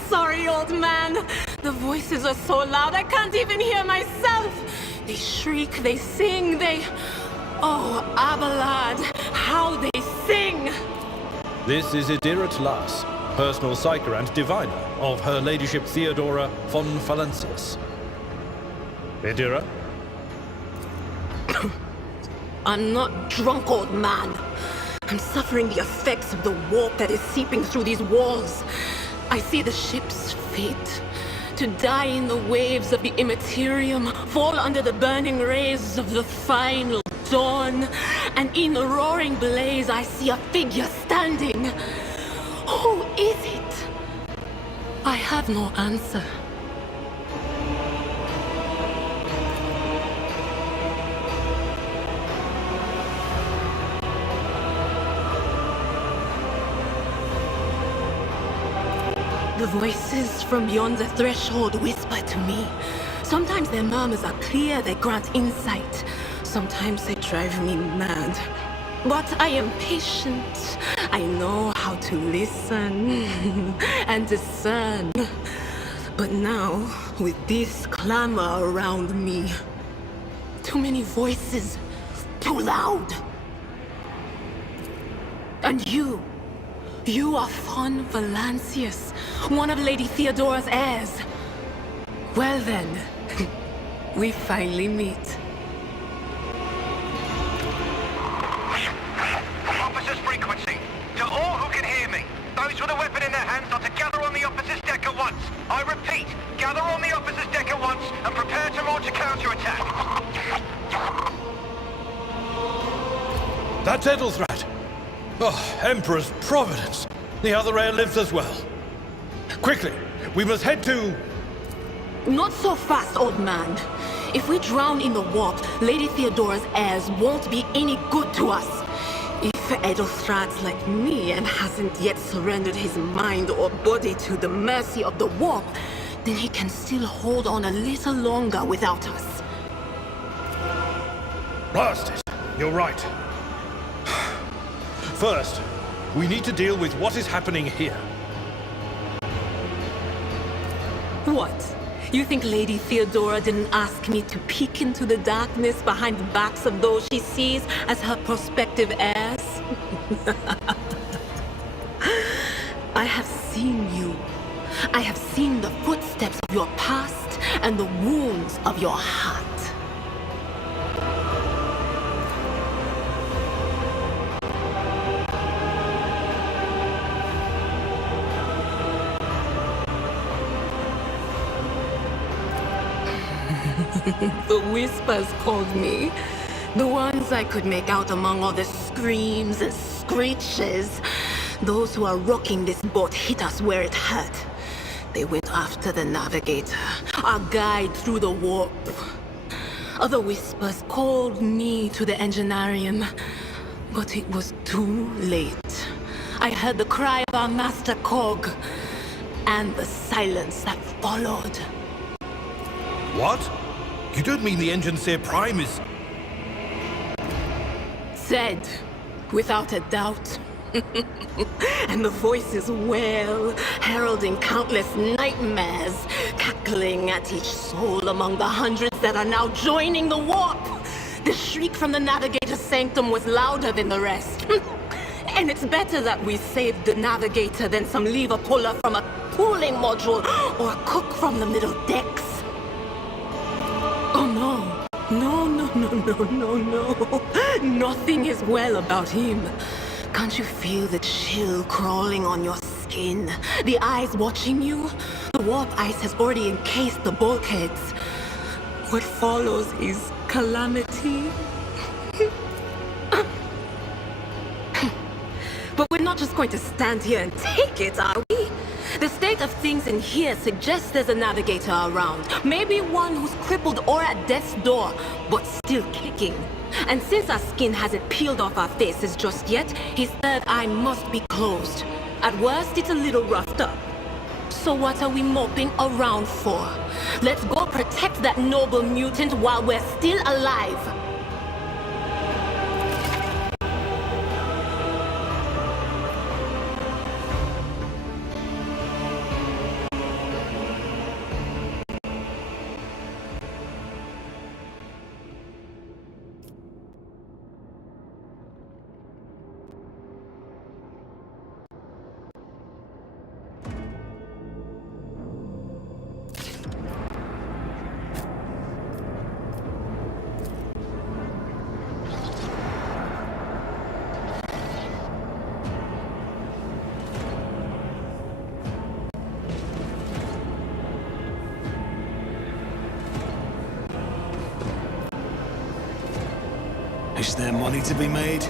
Sorry, old man. The voices are so loud I can't even hear myself. They shriek, they sing, they... Oh, Abelard, how they sing! This is Idira Tlas, personal psyker and diviner of Her Ladyship Theodora von Valancius. Idira? I'm not drunk, old man. I'm suffering the effects of the warp that is seeping through these walls. I see the ship's fate. To die in the waves of the immaterium, fall under the burning rays of the final dawn. And in the roaring blaze, I see a figure standing. Who is it? I have no answer. The voices from beyond the threshold whisper to me. Sometimes their murmurs are clear, they grant insight. Sometimes they drive me mad. But I am patient. I know how to listen and discern. But now, with this clamor around me, too many voices, too loud. And you are von Valancius, one of Lady Theodora's heirs. Well then, we finally meet. Officers frequency. To all who can hear me, those with a weapon in their hands are to gather on the officers' deck at once. I repeat, gather on the officers' deck at once and prepare to launch a counterattack. That's Edelthrat. Oh, Emperor's providence. The other heir lives as well. Quickly, we must head to... Not so fast, old man. If we drown in the warp, Lady Theodora's heirs won't be any good to us. If Edelthrat's like me and hasn't yet surrendered his mind or body to the mercy of the warp, then he can still hold on a little longer without us. Blast it. You're right. First, we need to deal with what is happening here. What? You think Lady Theodora didn't ask me to peek into the darkness behind the backs of those she sees as her prospective heirs? I have seen you. I have seen the footsteps of your past and the wounds of your heart. The whispers called me. The ones I could make out among all the screams and screeches. Those who are rocking this boat hit us where it hurt. They went after the navigator, our guide through the warp. Other whispers called me to the enginarium, but it was too late. I heard the cry of our master Cog, and the silence that followed. What? You don't mean the Engineer Prime is... Said, without a doubt. And the voices wail, heralding countless nightmares, cackling at each soul among the hundreds that are now joining the warp. The shriek from the Navigator's sanctum was louder than the rest. And it's better that we saved the Navigator than some lever puller from a cooling module or a cook from the middle decks. Oh no. No. Nothing is well about him. Can't you feel the chill crawling on your skin, the eyes watching you. The warp ice has already encased the bulkheads. What follows is calamity. But we're not just going to stand here and take it, are we? The state of things in here suggests there's a navigator around. Maybe one who's crippled or at death's door, but still kicking. And since our skin hasn't peeled off our faces just yet, his third eye must be closed. At worst, it's a little roughed up. So what are we moping around for? Let's go protect that noble mutant while we're still alive. Is there money to be made?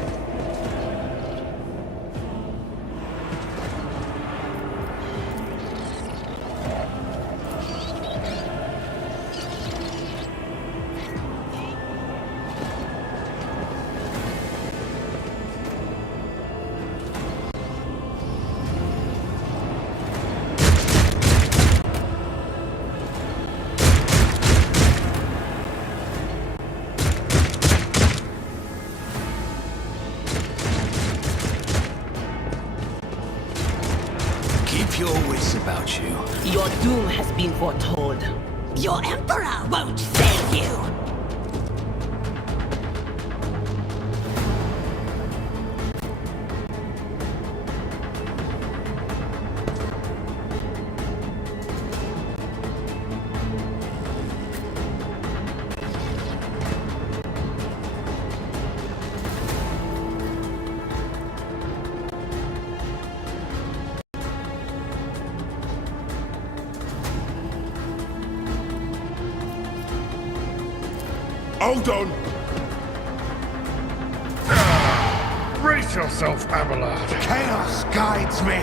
Keep your wits about you. Your doom has been foretold. Your Emperor won't save you! Hold on! Brace yourself, Abelard. Chaos guides me.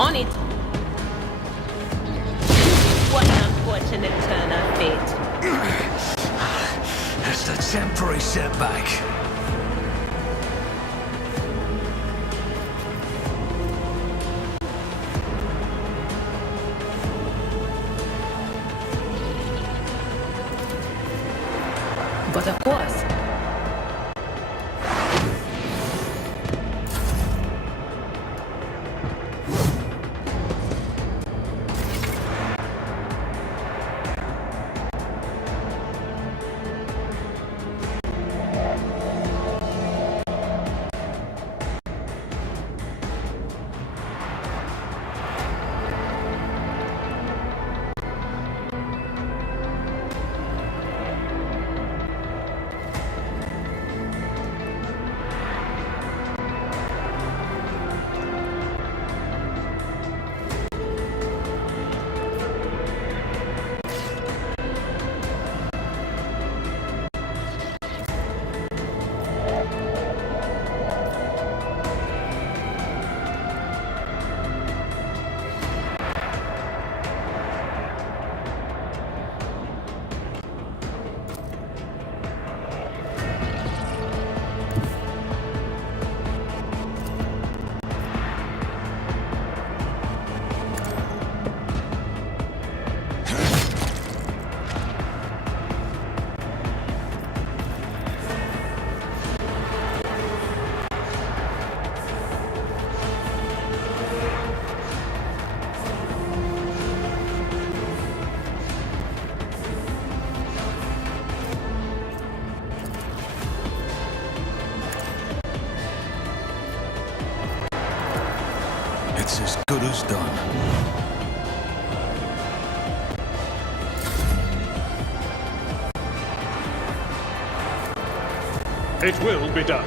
On it! What an unfortunate turn of fate. That's the temporary setback. But of course, It's as good as done. It will be done.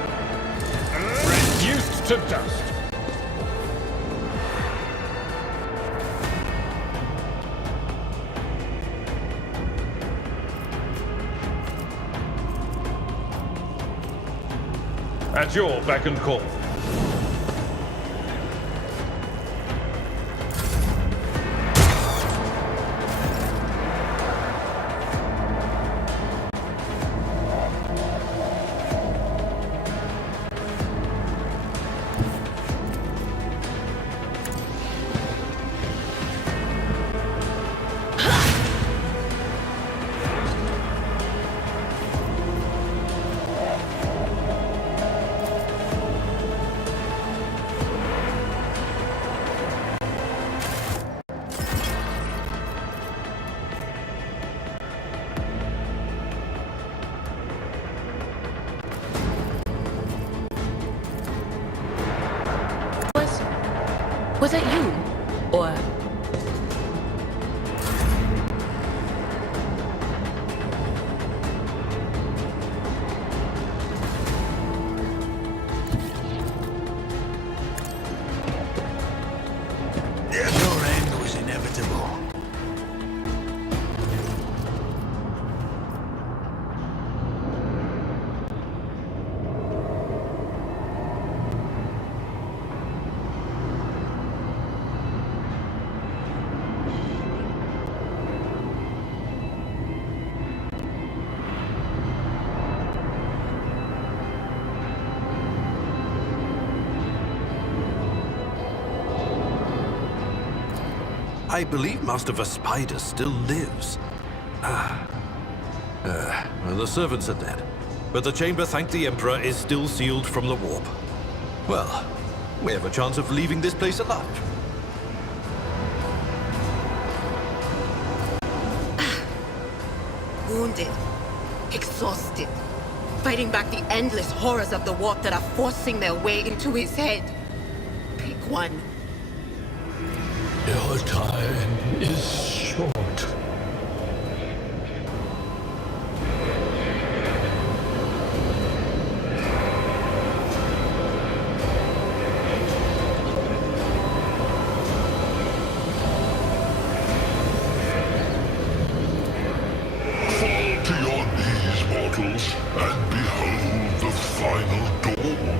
Reduced to dust. At your beck and call. Was it you? Or... Your end was inevitable. I believe Master Vespider still lives. The servants are dead, but the chamber, thank the Emperor, is still sealed from the warp. Well, we have a chance of leaving this place alive. wounded, exhausted, fighting back the endless horrors of the warp that are forcing their way into his head. Pick one. Your time is short. Fall to your knees, mortals, and behold the final dawn.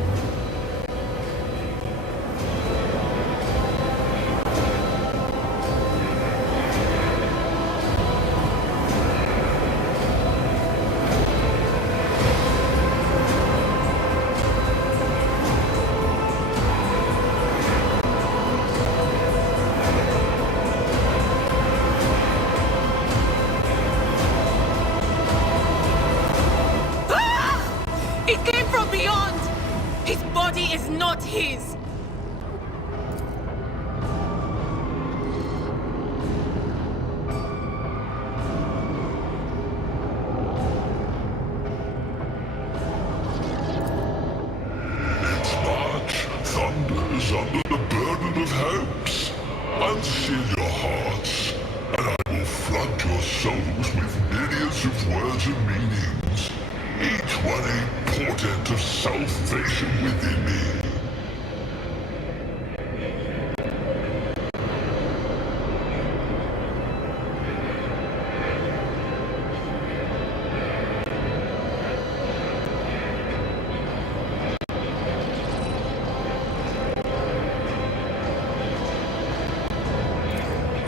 It came from beyond! His body is not his! Its march thunders under the burden of hopes. Unseal your hearts, and I will flood your souls with myriads of words and meanings, each one a portent of salvation within me.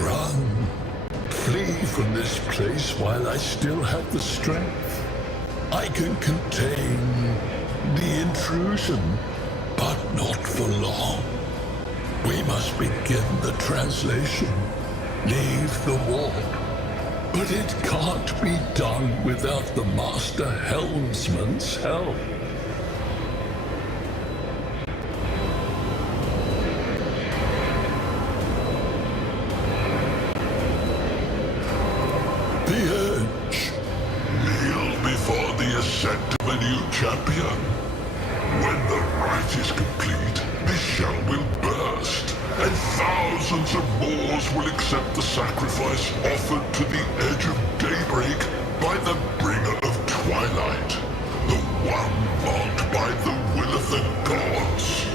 Run. Flee from this place while I still have the strength. I can contain the intrusion, but not for long. We must begin the translation. Leave the warp. But it can't be done without the Master Helmsman's help. The Edge. Kneel before the ascent of a new champion. When the rite is complete, this shell will burst, and Hundreds of Moors will accept the sacrifice offered to the edge of daybreak by the bringer of twilight, the one marked by the will of the gods.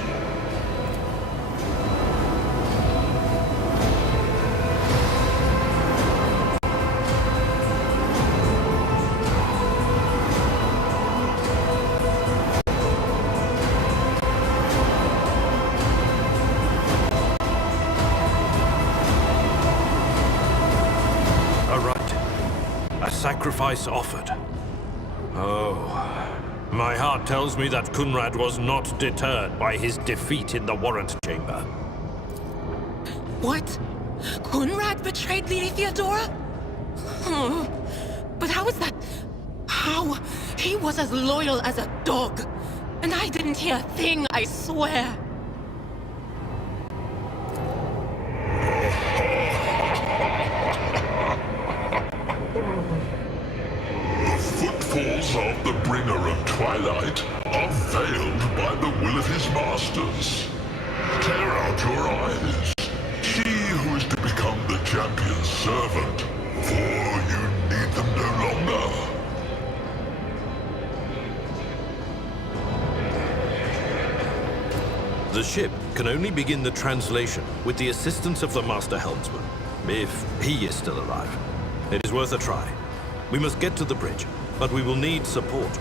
Sacrifice offered. Oh, my heart tells me that Kunrad was not deterred by his defeat in the warrant chamber. What? Kunrad betrayed Lady Theodora? Oh, but how is that? How? He was as loyal as a dog. And I didn't hear a thing, I swear. Footfalls of the bringer of twilight are veiled by the will of his masters. Tear out your eyes. She who is to become the champion's servant, for you need them no longer. The ship can only begin the translation with the assistance of the Master Helmsman, if he is still alive. It is worth a try. We must get to the bridge, but we will need support.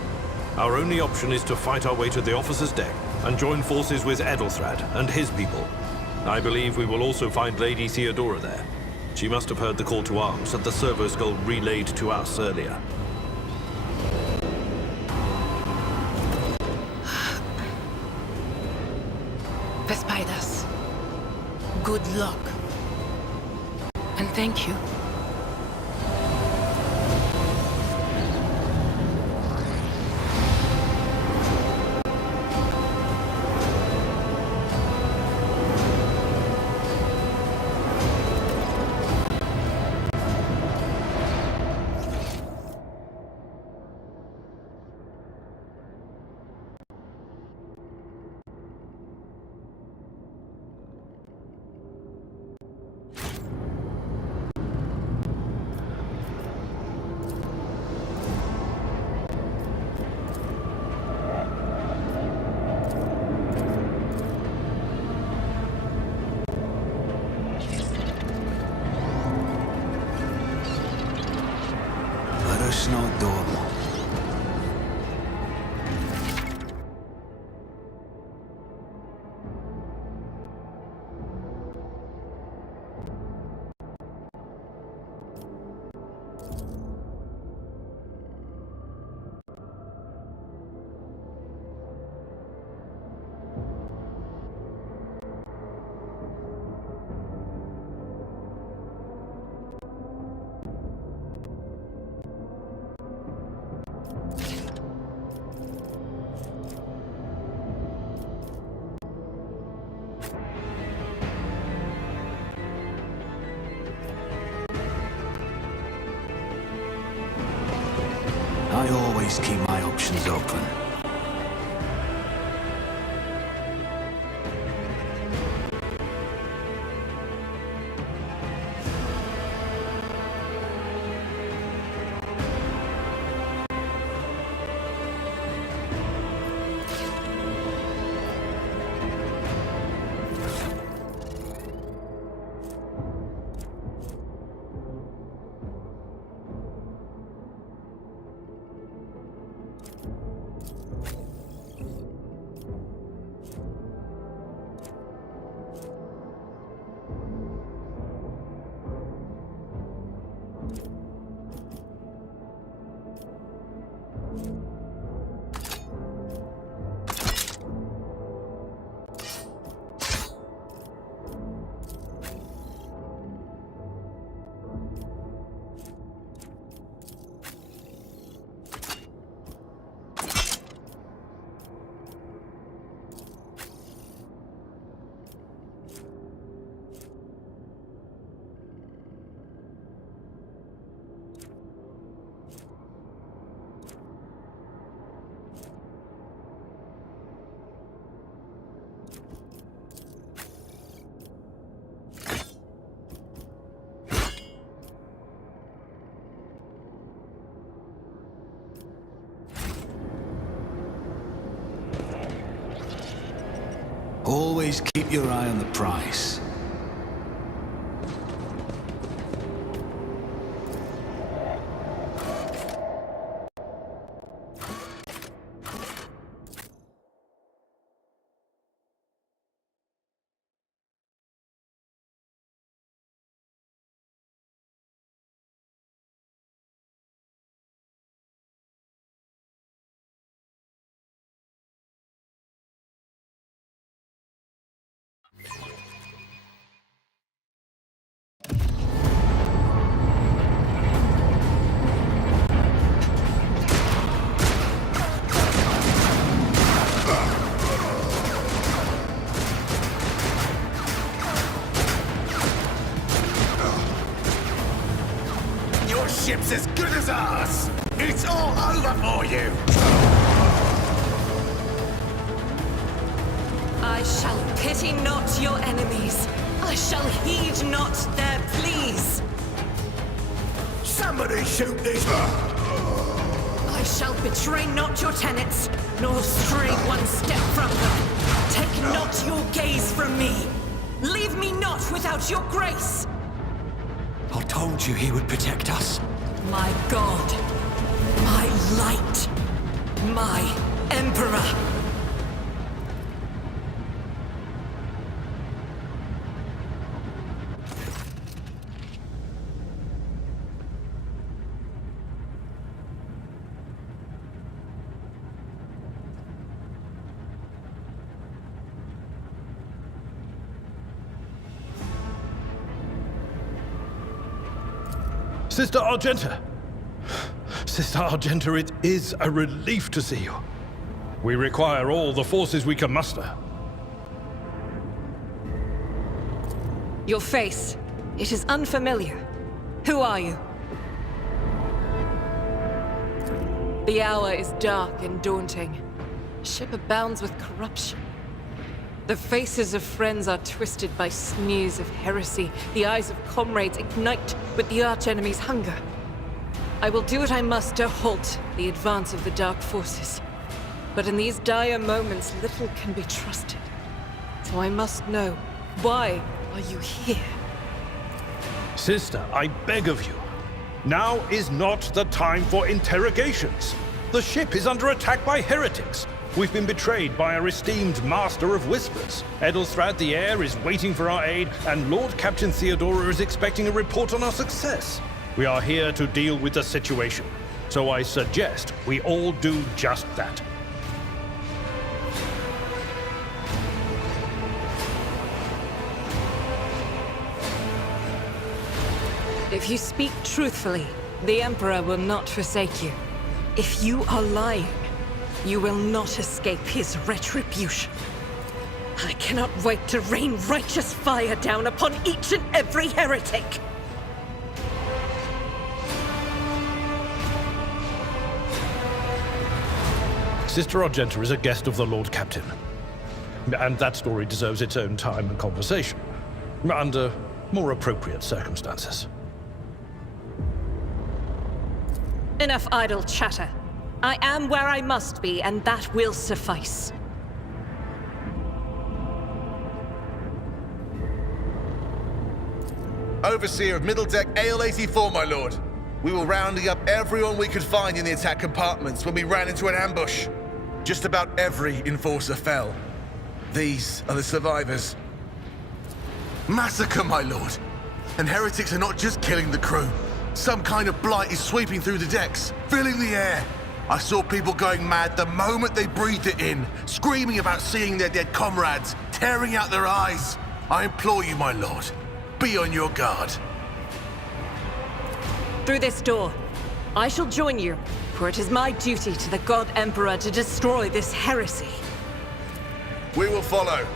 Our only option is to fight our way to the officer's deck and join forces with Edelthrad and his people. I believe we will also find Lady Theodora there. She must have heard the call to arms that the servo skull relayed to us earlier. The spiders. Good luck. And thank you. Personal dormo. I always keep my options open. Always keep your eye on the prize. Your ship's as good as ours! It's all over for you! I shall pity not your enemies. I shall heed not their pleas. Somebody shoot these... I shall betray not your tenets, nor stray one step from them. Take not your gaze from me. Leave me not without your grace. I told you he would protect us. My God, my light, my Emperor. Sister Argenta! Sister Argenta, it is a relief to see you. We require all the forces we can muster. Your face, it is unfamiliar. Who are you? The hour is dark and daunting. Ship abounds with corruption. The faces of friends are twisted by sneers of heresy. The eyes of comrades ignite with the archenemy's hunger. I will do what I must to halt the advance of the dark forces. But in these dire moments, little can be trusted. So I must know, why are you here? Sister, I beg of you. Now is not the time for interrogations. The ship is under attack by heretics. We've been betrayed by our esteemed Master of Whispers. Edelstrad the Heir is waiting for our aid, and Lord Captain Theodora is expecting a report on our success. We are here to deal with the situation, so I suggest we all do just that. If you speak truthfully, the Emperor will not forsake you. If you are lying, you will not escape his retribution. I cannot wait to rain righteous fire down upon each and every heretic! Sister Argenta is a guest of the Lord Captain. And that story deserves its own time and conversation, under more appropriate circumstances. Enough idle chatter. I am where I must be, and that will suffice. Overseer of Middle Deck AL-84, my lord. We were rounding up everyone we could find in the attack compartments when we ran into an ambush. Just about every enforcer fell. These are the survivors. Massacre, my lord. And heretics are not just killing the crew. Some kind of blight is sweeping through the decks, filling the air. I saw people going mad the moment they breathed it in, screaming about seeing their dead comrades, tearing out their eyes. I implore you, my lord, be on your guard. Through this door, I shall join you, for it is my duty to the God Emperor to destroy this heresy. We will follow.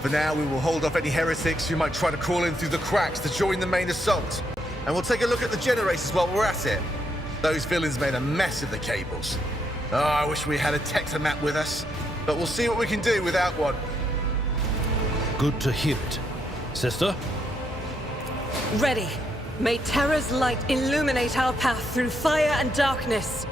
For now, we will hold off any heretics who might try to crawl in through the cracks to join the main assault. And we'll take a look at the generators while we're at it. Those villains made a mess of the cables. Oh, I wish we had a Tectomat with us. But we'll see what we can do without one. Good to hear it. Sister? Ready. May Terra's light illuminate our path through fire and darkness.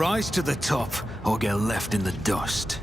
Rise to the top, or get left in the dust.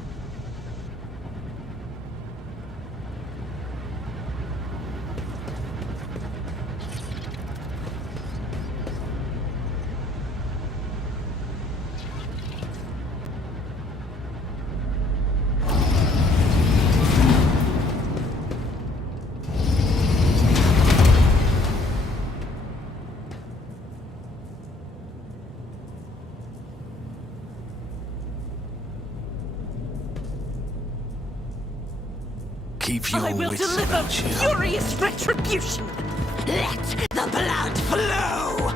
Keep your I will wits deliver about you. furious retribution! Let the blood flow!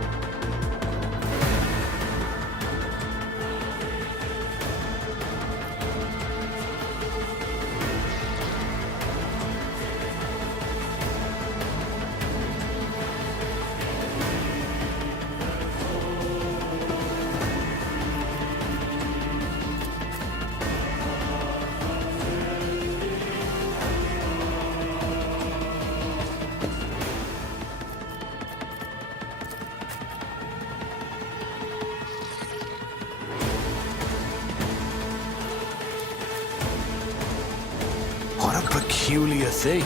What a peculiar thing.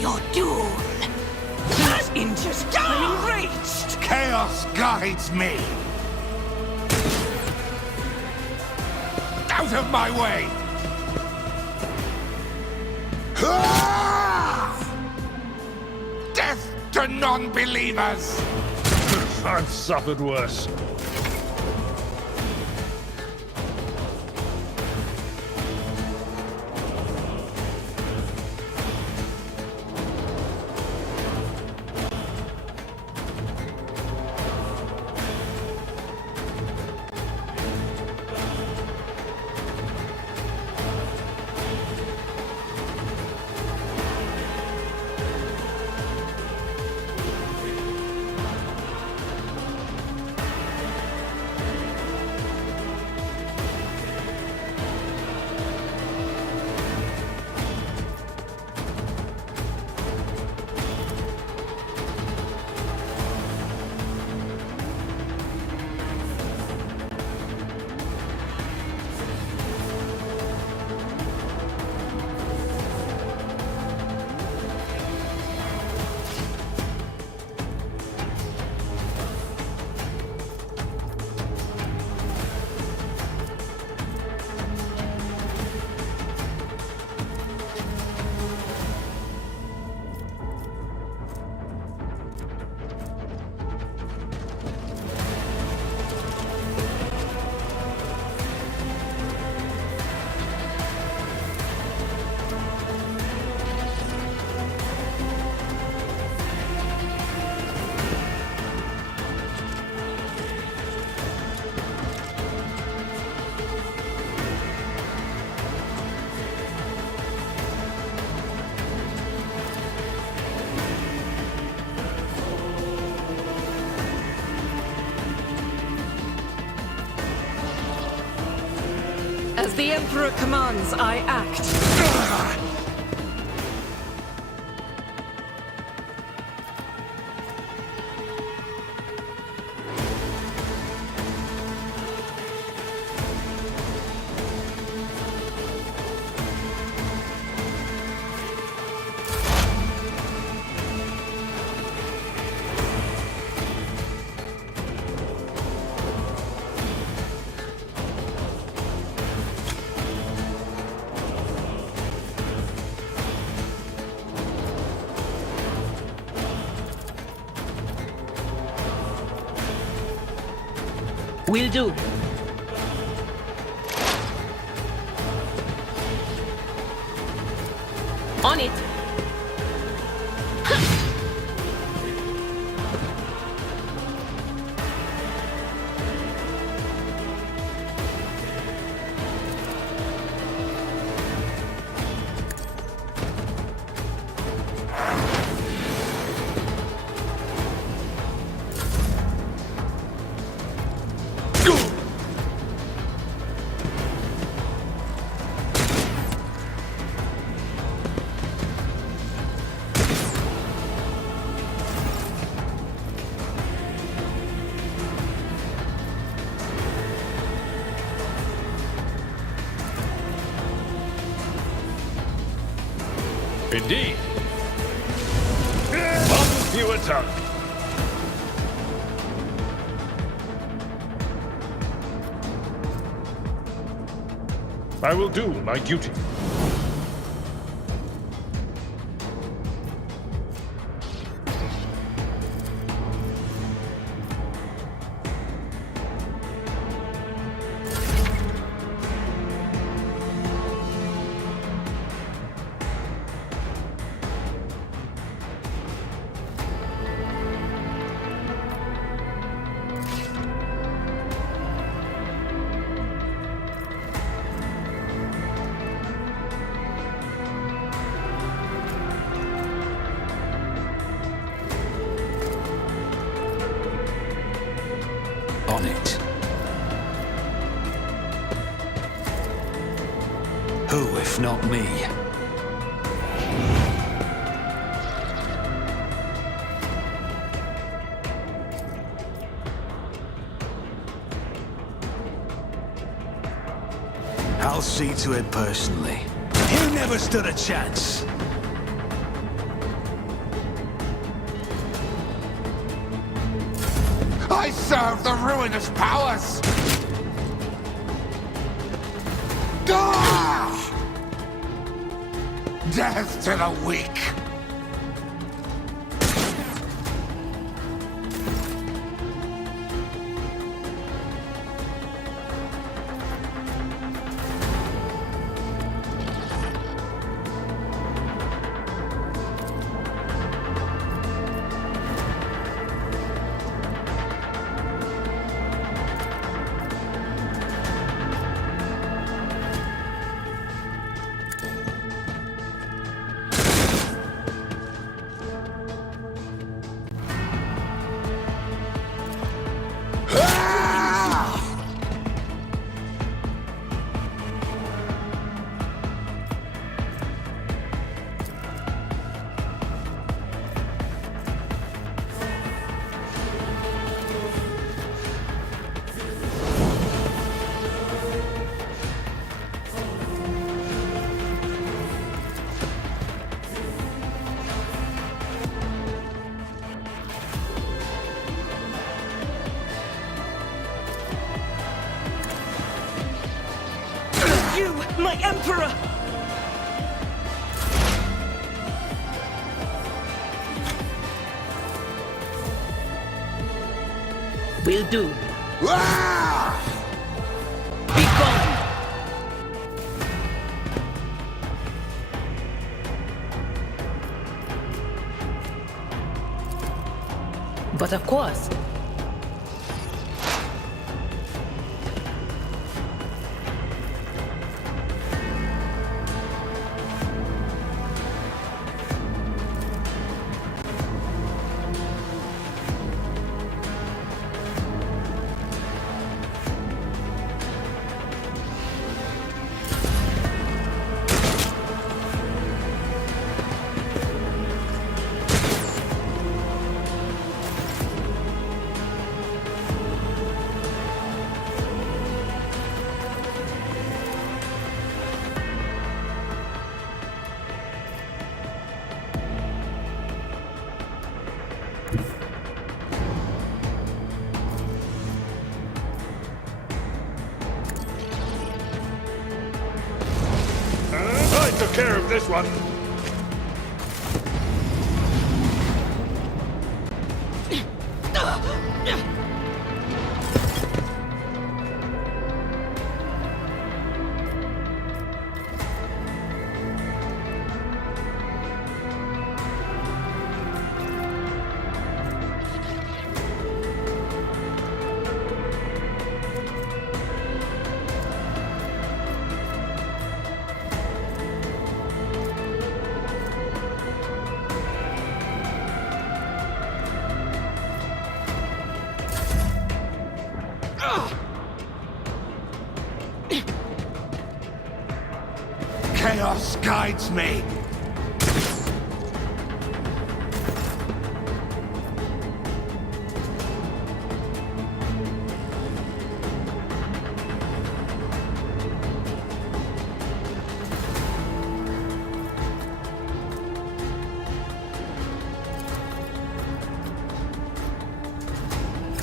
Your duel! That injures I'm enraged! Chaos guides me! Out of my way! Death to non-believers! I've suffered worse. As the Emperor commands, I act. Will do. On it. Indeed. One fewer tongue. I will do my duty. On it. Who, if not me? I'll see to it personally. You never stood a chance. I serve the ruinous powers! Ah! Death to the weak! You, my Emperor! Will do. Ah! Be gone! But of course. I took care of this one. Chaos guides me!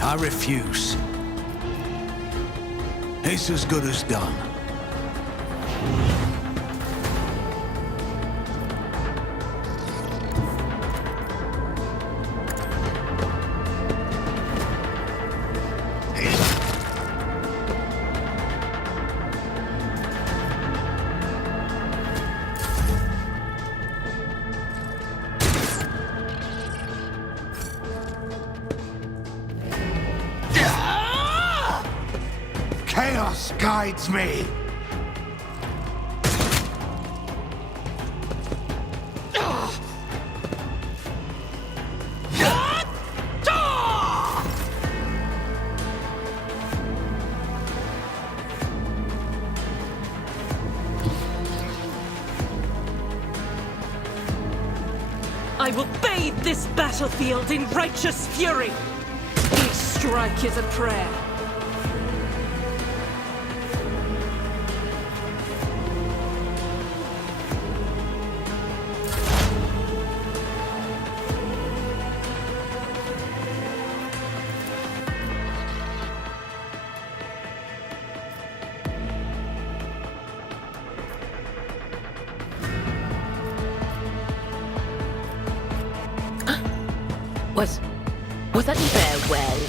I refuse. It's as good as done. Chaos guides me! I will bathe this battlefield in righteous fury! Each strike is a prayer. Was that farewell?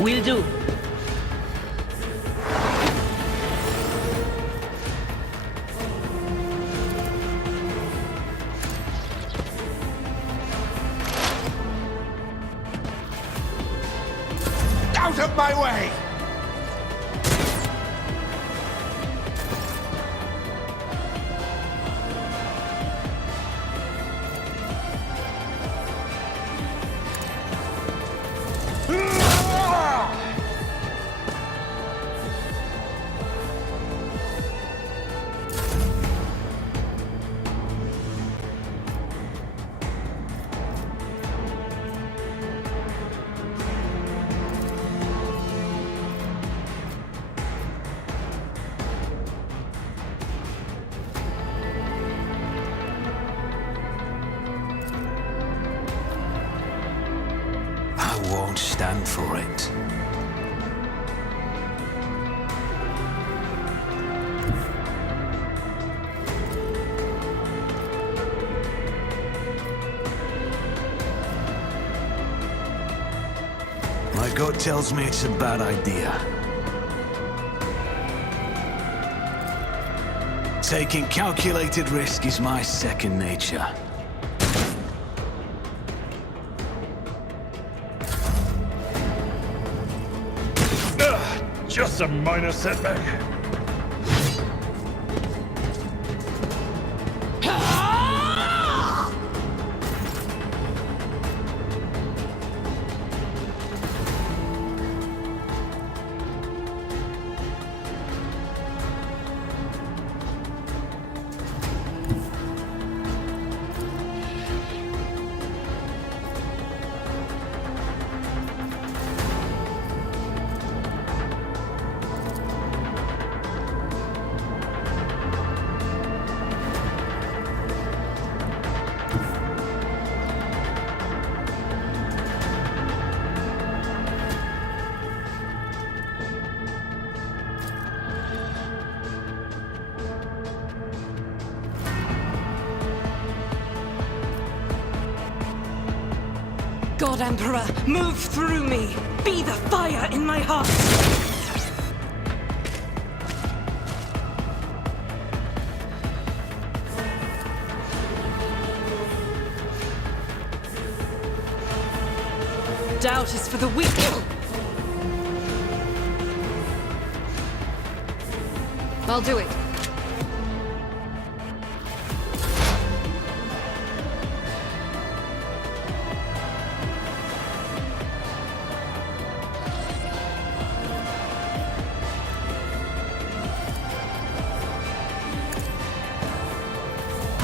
Will do. Out of my way! I won't stand for it. My gut tells me it's a bad idea. Taking calculated risk is my second nature. Just a minor setback. God Emperor, move through me! Be the fire in my heart! Doubt is for the weak. I'll do it.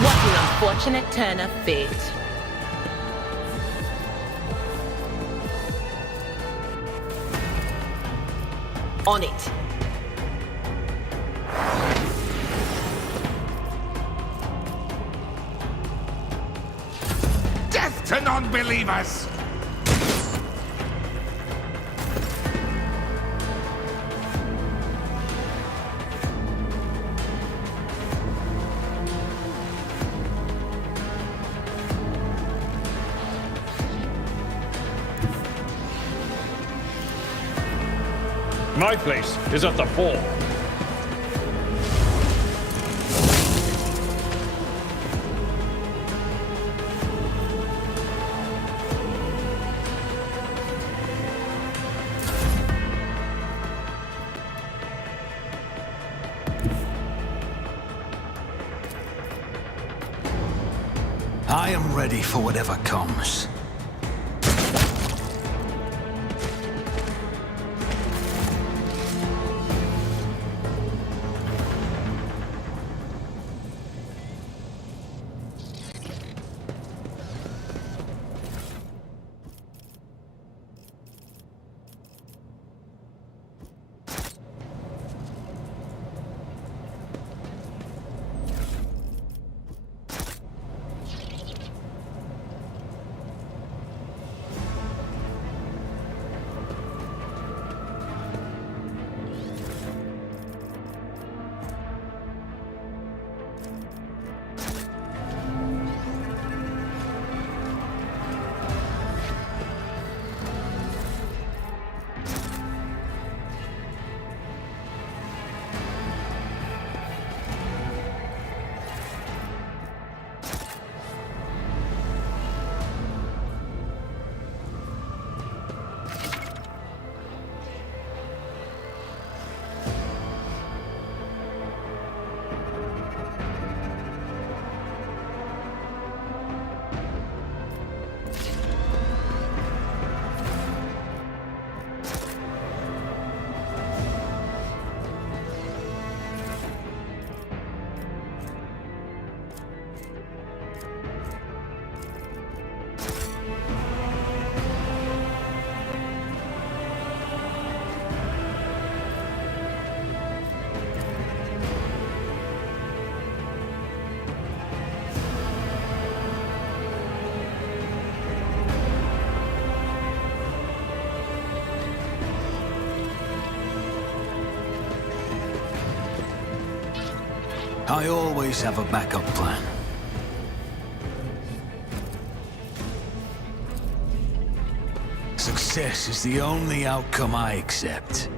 What an unfortunate turn of fate. On it. to non-believers! My place is at the fore. I am ready for whatever comes. I always have a backup plan. Success is the only outcome I accept.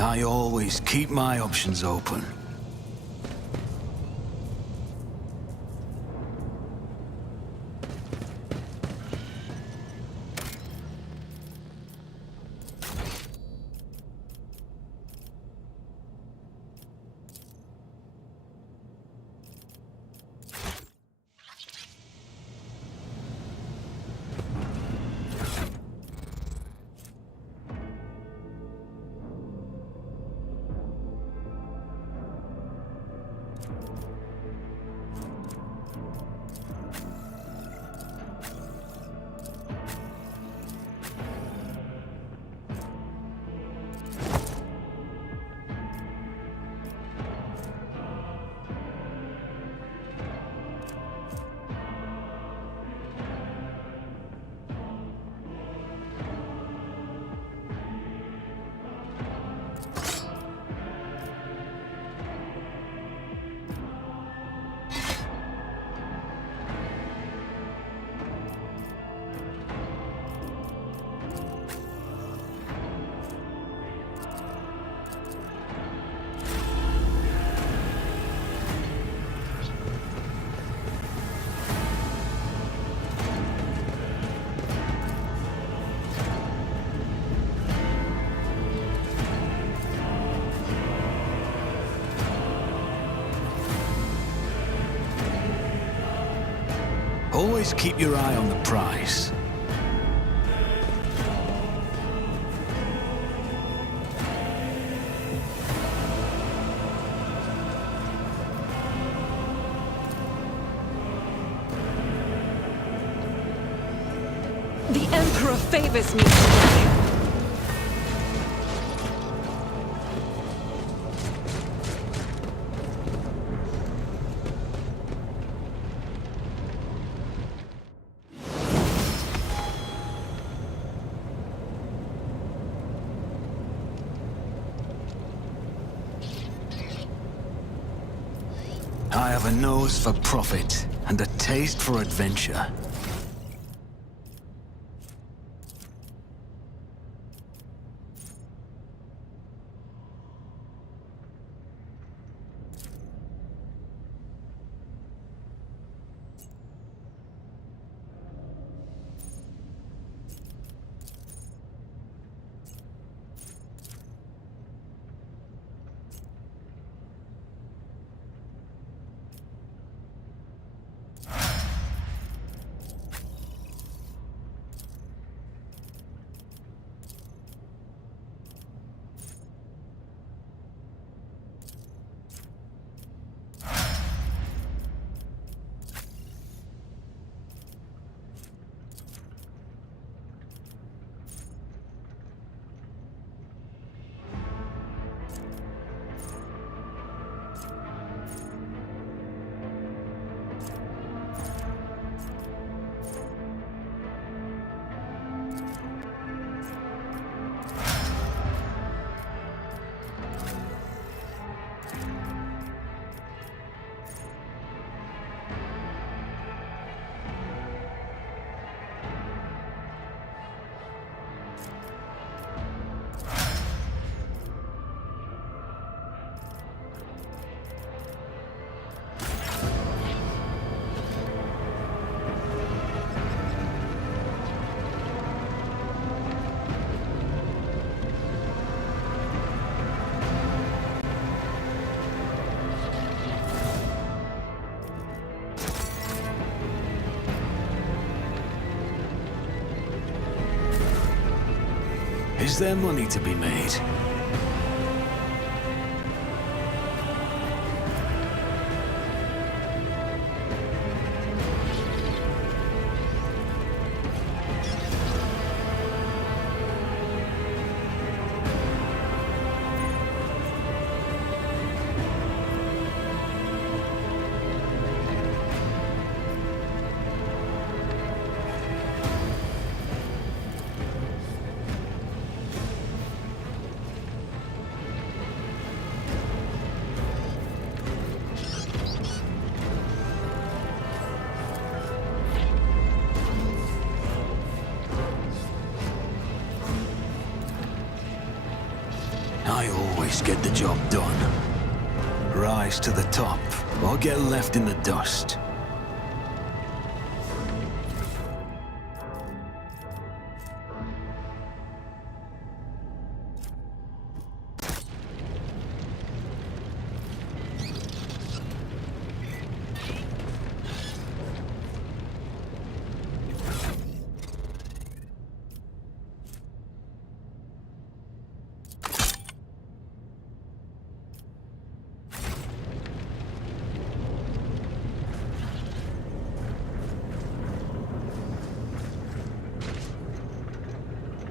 I always keep my options open. Always keep your eye on the prize. The Emperor favors me today. I have a nose for profit and a taste for adventure. Is there money to be made? I always get the job done. Rise to the top, or get left in the dust.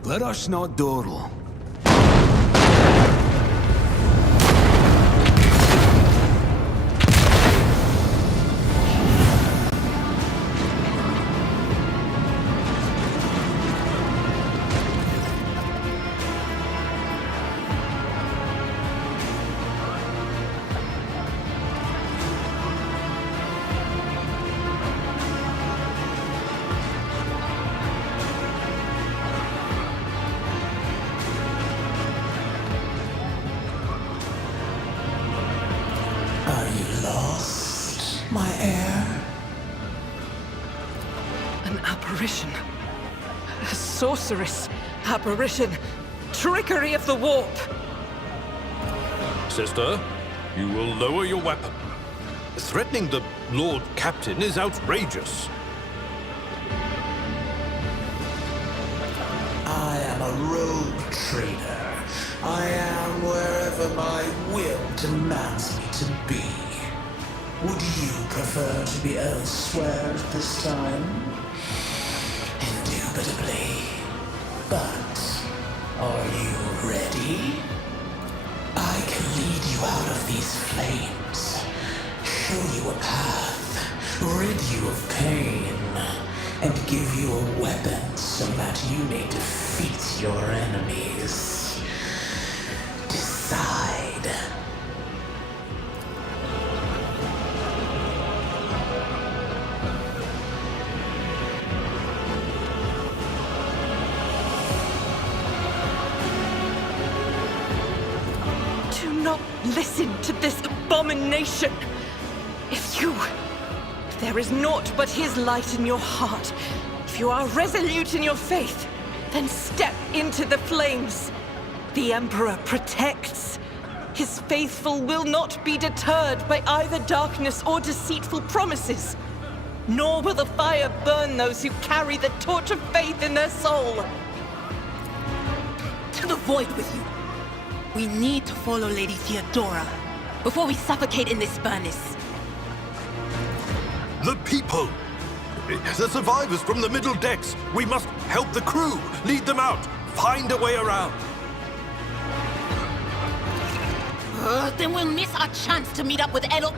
Let us not dawdle. My heir. An apparition. A sorceress. Apparition. Trickery of the warp. Sister, you will lower your weapon. Threatening the Lord Captain is outrageous. a rogue trader. I am wherever my will demands me to be. Would you prefer to be elsewhere at this time? Indubitably. But are you ready? I can lead you out of these flames, show you a path, rid you of pain, and give you a weapon so that you may defeat your enemies. Decide. Do not listen to this abomination. If there is naught but his light in your heart, if you are resolute in your faith, then step into the flames. The Emperor protects. His faithful will not be deterred by either darkness or deceitful promises. Nor will the fire burn those who carry the torch of faith in their soul. To the void with you. We need to follow Lady Theodora before we suffocate in this furnace. The people! The survivors from the middle decks! We must help the crew! Lead them out! Find a way around! Then we'll miss our chance to meet up with Edel.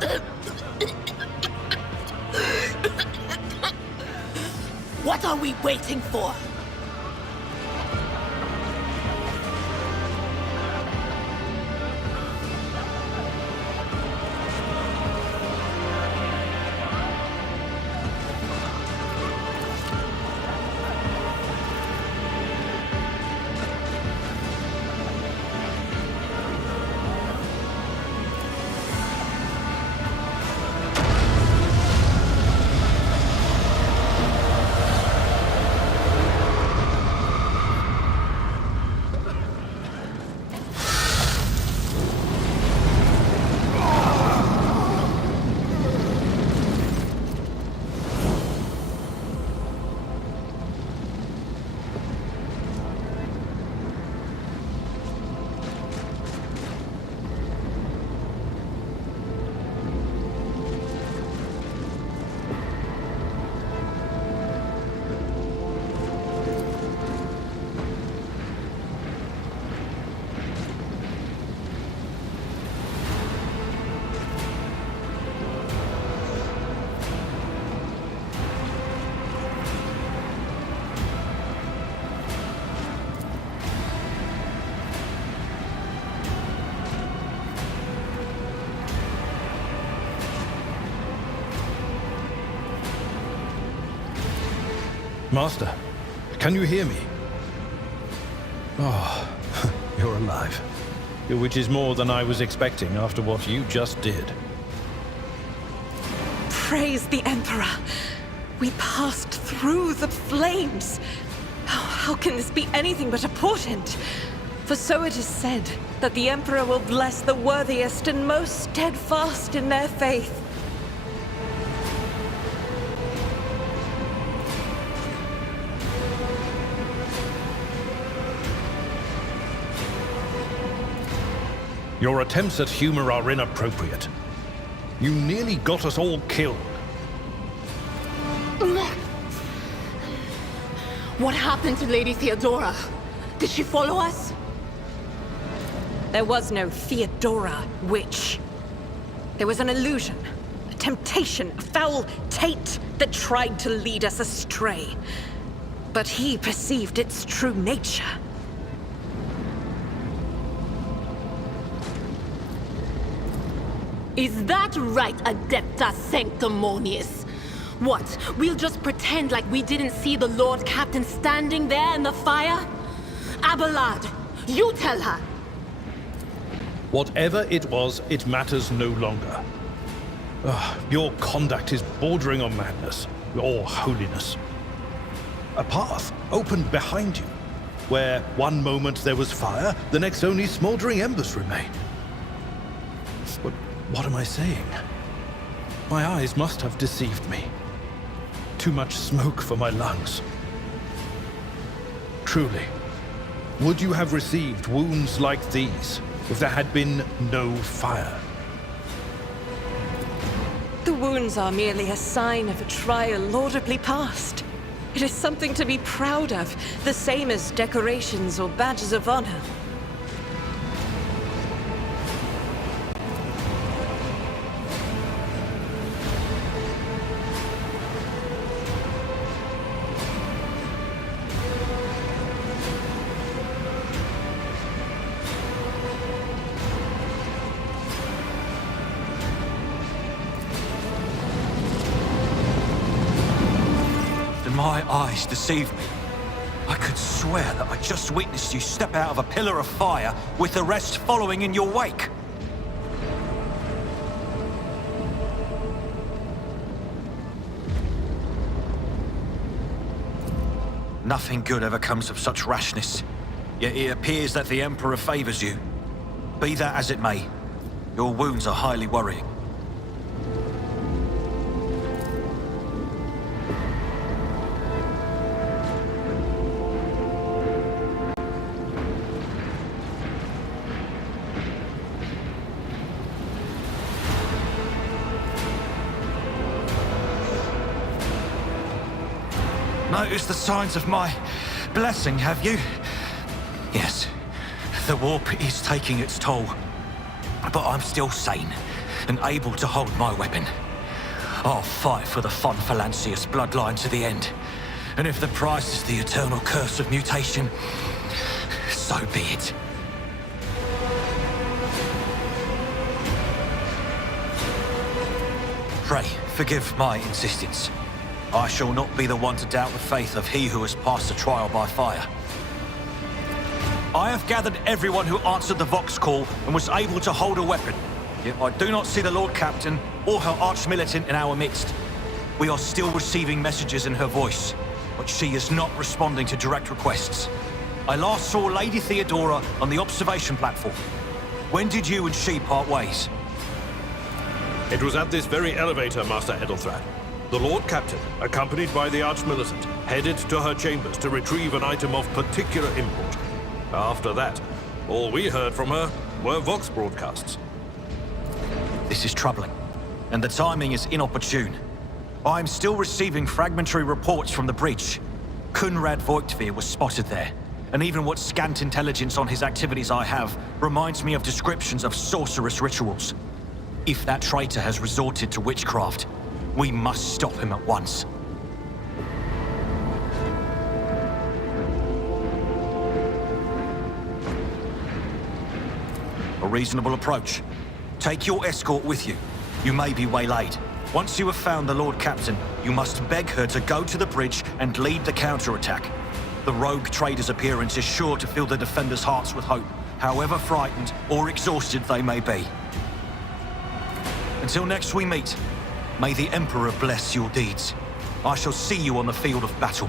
What are we waiting for? Master, can you hear me? Oh, you're alive. Which is more than I was expecting after what you just did. Praise the Emperor. We passed through the flames. How can this be anything but a portent? For so it is said that the Emperor will bless the worthiest and most steadfast in their faith. Your attempts at humor are inappropriate. You nearly got us all killed. What happened to Lady Theodora? Did she follow us? There was no Theodora, witch. There was an illusion, a temptation, a foul taint that tried to lead us astray. But he perceived its true nature. Is that right, Adepta Sanctimonious? What, we'll just pretend like we didn't see the Lord Captain standing there in the fire? Abelard, you tell her! Whatever it was, it matters no longer. Your conduct is bordering on madness, or holiness. A path opened behind you, where one moment there was fire, the next only smoldering embers remain. But what am I saying? My eyes must have deceived me. Too much smoke for my lungs. Truly, Would you have received wounds like these if there had been no fire? The wounds are merely a sign of a trial laudably passed. It is something to be proud of, the same as decorations or badges of honor. My eyes deceive me. I could swear that I just witnessed you step out of a pillar of fire with the rest following in your wake. Nothing good ever comes of such rashness. Yet it appears that the Emperor favors you. Be that as it may, your wounds are highly worrying. Noticed the signs of my blessing, have you? Yes, the warp is taking its toll. But I'm still sane and able to hold my weapon. I'll fight for the Von Phalanxius bloodline to the end. And if the price is the eternal curse of mutation, so be it. Pray, forgive my insistence. I shall not be the one to doubt the faith of he who has passed the trial by fire. I have gathered everyone who answered the Vox call and was able to hold a weapon. Yet I do not see the Lord Captain or her arch-militant in our midst. We are still receiving messages in her voice, but she is not responding to direct requests. I last saw Lady Theodora on the observation platform. When did you and she part ways? It was at this very elevator, Master Edelthrad. The Lord Captain, accompanied by the Arch-Militant, headed to her chambers to retrieve an item of particular import. After that, all we heard from her were Vox broadcasts. This is troubling, and the timing is inopportune. I am still receiving fragmentary reports from the bridge. Kunrad Voigtveer was spotted there, and even what scant intelligence on his activities I have reminds me of descriptions of sorcerous rituals. If that traitor has resorted to witchcraft, we must stop him at once. A reasonable approach. Take your escort with you. You may be waylaid. Once you have found the Lord Captain, you must beg her to go to the bridge and lead the counterattack. The rogue trader's appearance is sure to fill the defenders' hearts with hope, however frightened or exhausted they may be. Until next we meet, may the Emperor bless your deeds. I shall see you on the field of battle.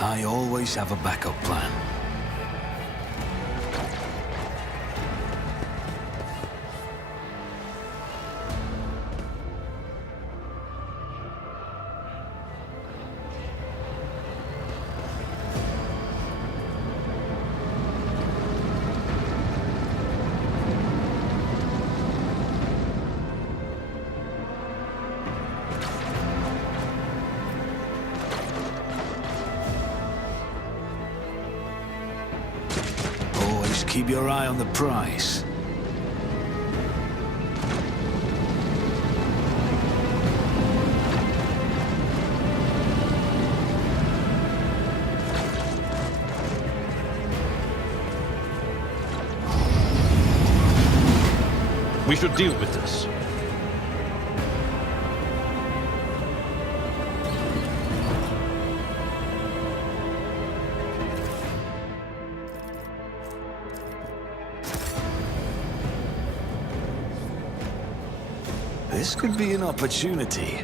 I always have a backup plan. Keep your eye on the prize. We should deal with this. This could be an opportunity.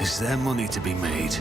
Is there money to be made?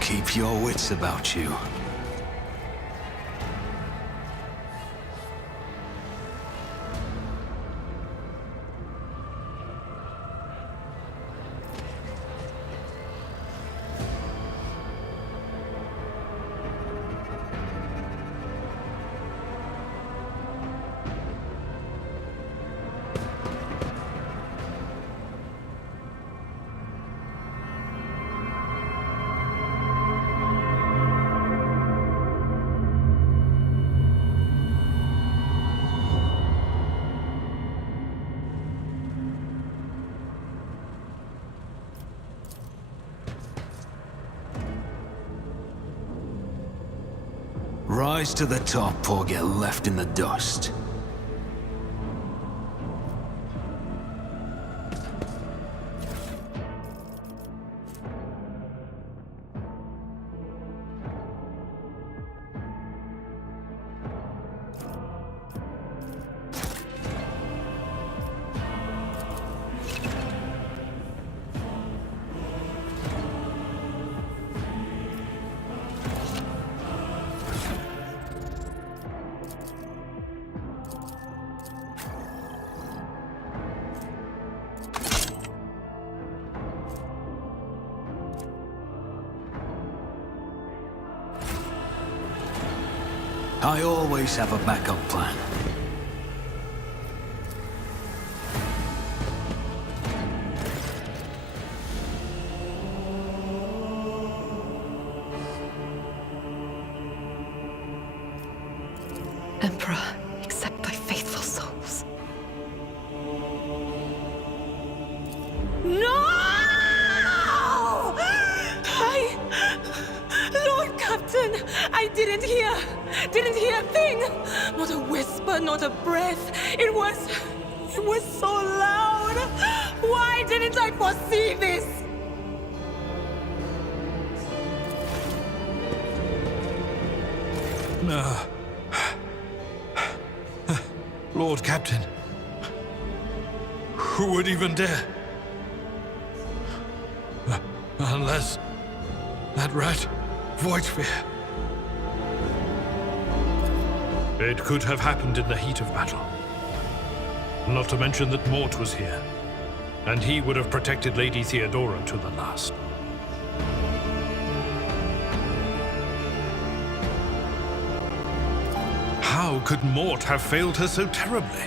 Keep your wits about you. Rise to the top or get left in the dust. I always have a backup plan. Emperor, accept thy faithful souls. No! Lord Captain, I didn't hear a thing. Not a whisper, not a breath. It was so loud. Why didn't I foresee this? Lord Captain, who would even dare? Unless that rat, Voidsphere. It could have happened in the heat of battle. Not to mention that Mort was here, and he would have protected Lady Theodora to the last. How could Mort have failed her so terribly?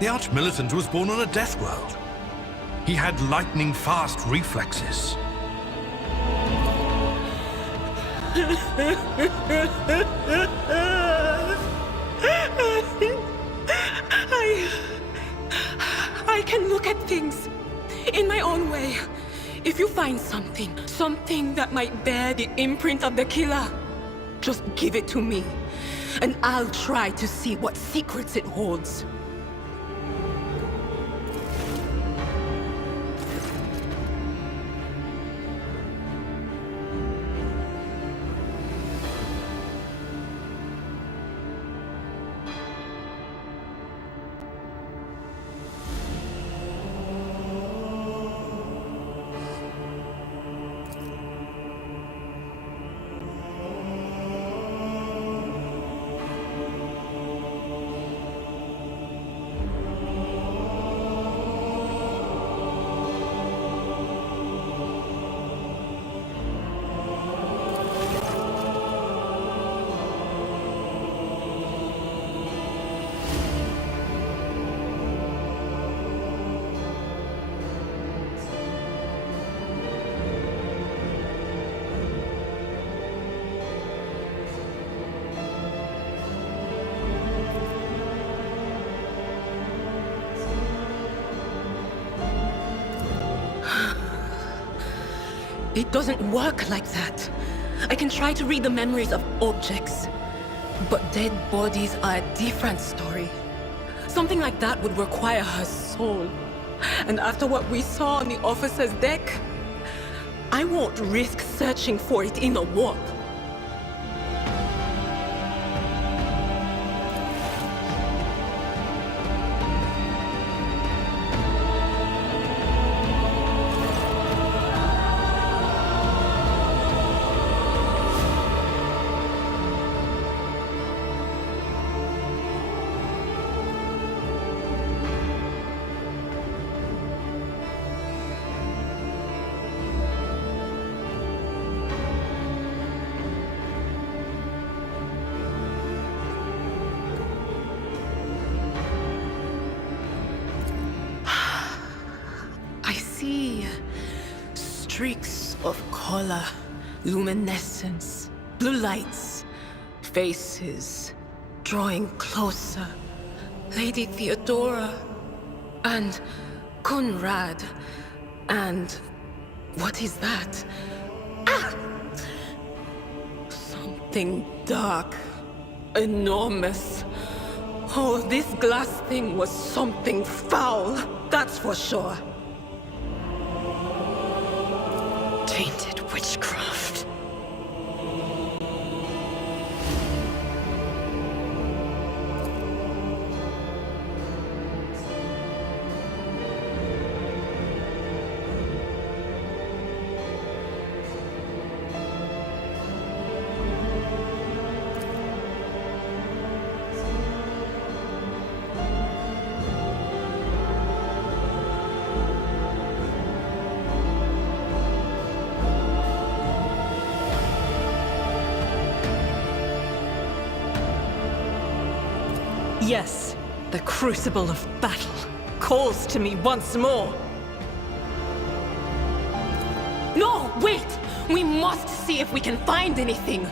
The Arch-Militant was born on a death world. He had lightning-fast reflexes. I can look at things in my own way. If you find something that might bear the imprint of the killer, just give it to me, and I'll try to see what secrets it holds. It doesn't work like that. I can try to read the memories of objects, but dead bodies are a different story. Something like that would require her soul. And after what we saw on the officer's deck, I won't risk searching for it in the warp. Streaks of color, luminescence, blue lights, faces, drawing closer. Lady Theodora, and Conrad, and what is that? Ah! Something dark, enormous. Oh, this glass thing was something foul, that's for sure. Tainted witchcraft. Yes, the crucible of battle calls to me once more. No, wait! We must see if we can find anything.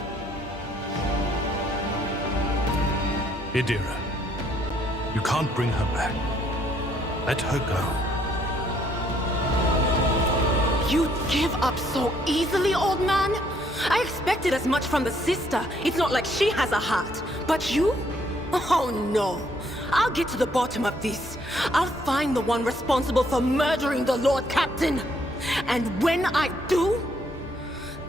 Idira, you can't bring her back. Let her go. You'd give up so easily, old man? I expected as much from the sister. It's not like she has a heart. But you? Oh no. I'll get to the bottom of this. I'll find the one responsible for murdering the Lord Captain. And when I do,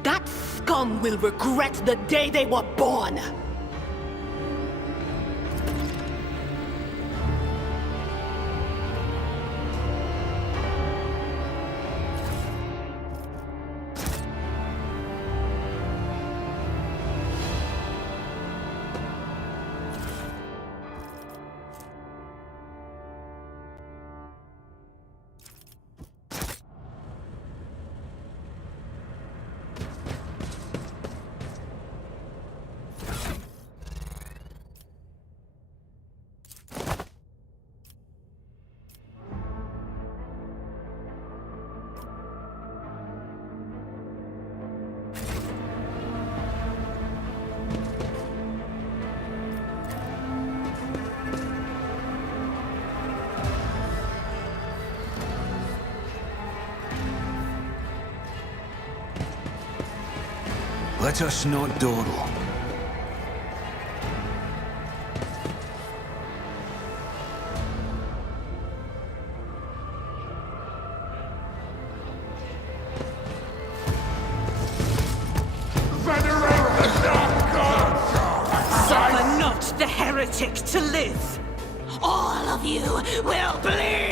that scum will regret the day they were born. Let us not dawdle. Suffer not the heretic to live! All of you will bleed!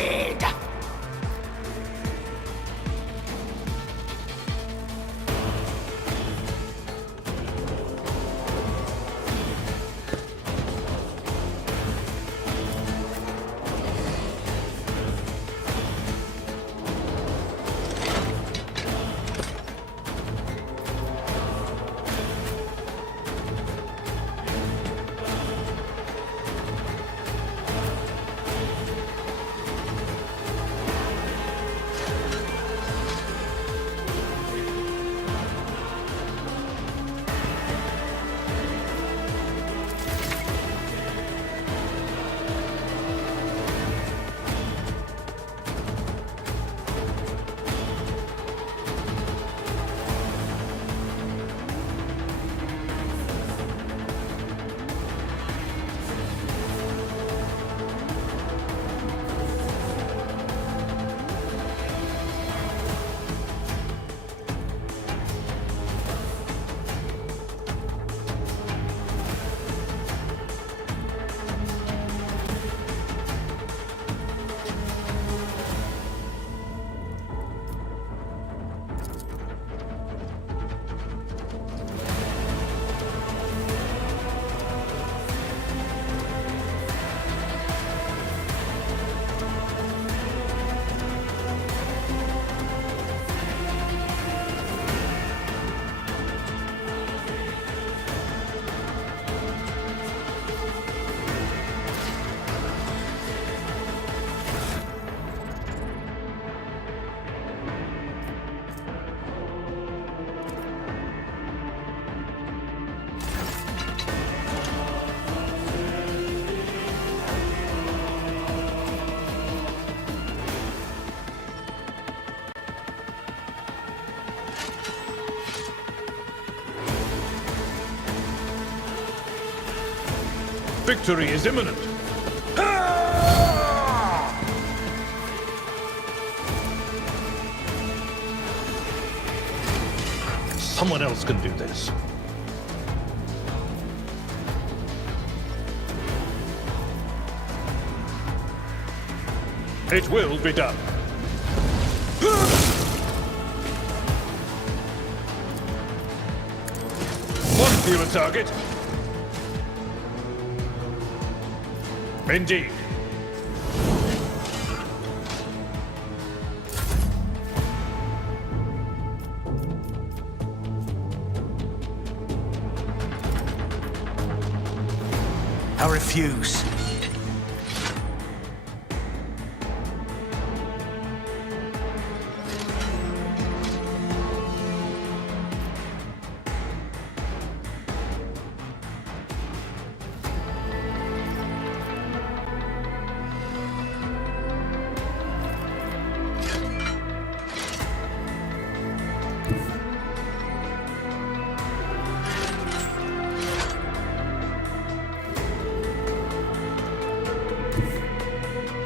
Victory is imminent. Someone else can do this. It will be done. One fewer target. Indeed. I refuse.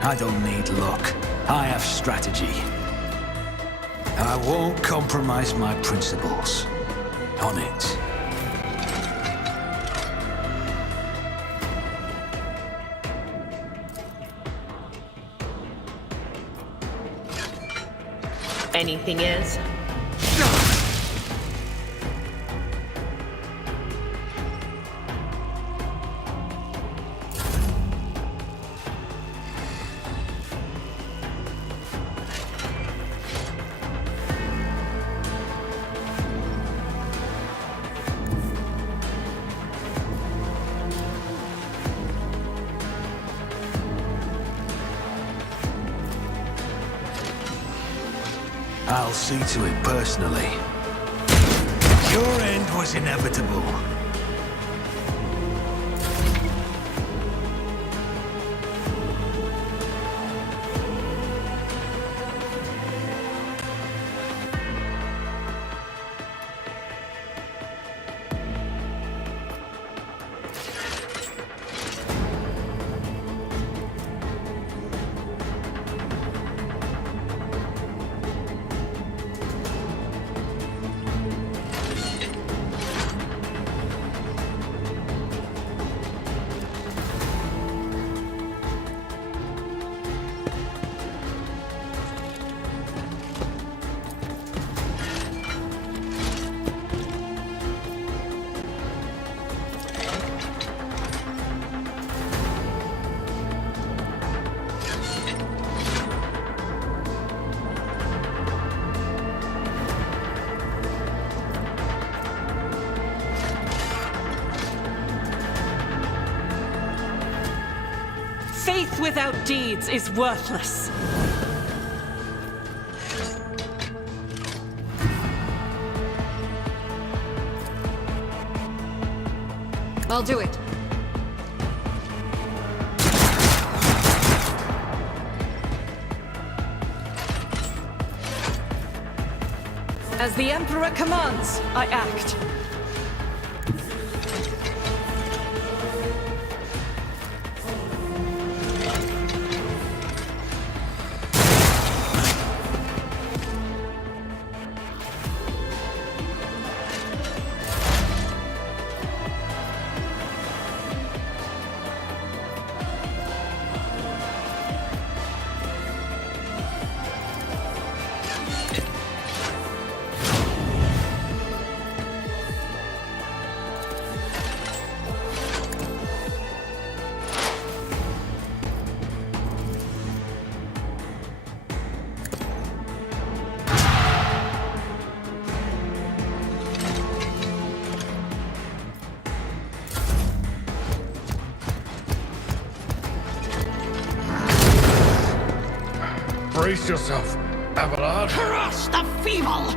I don't need luck. I have strategy. I won't compromise my principles. On it. Anything is? I'll see to it personally. Your end was inevitable. Strength without deeds is worthless. I'll do it. As the Emperor commands, I act. Brace yourself, Abelard. Crush the feeble!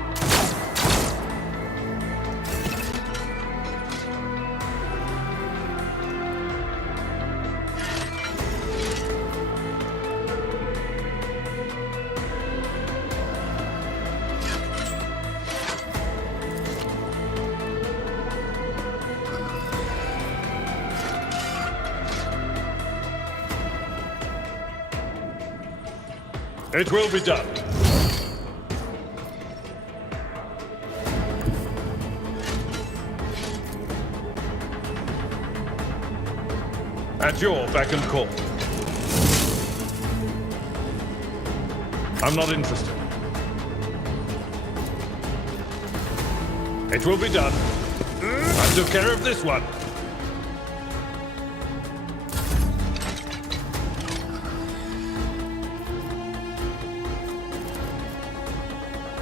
It will be done. At your beck and call. I'm not interested. It will be done. I took care of this one.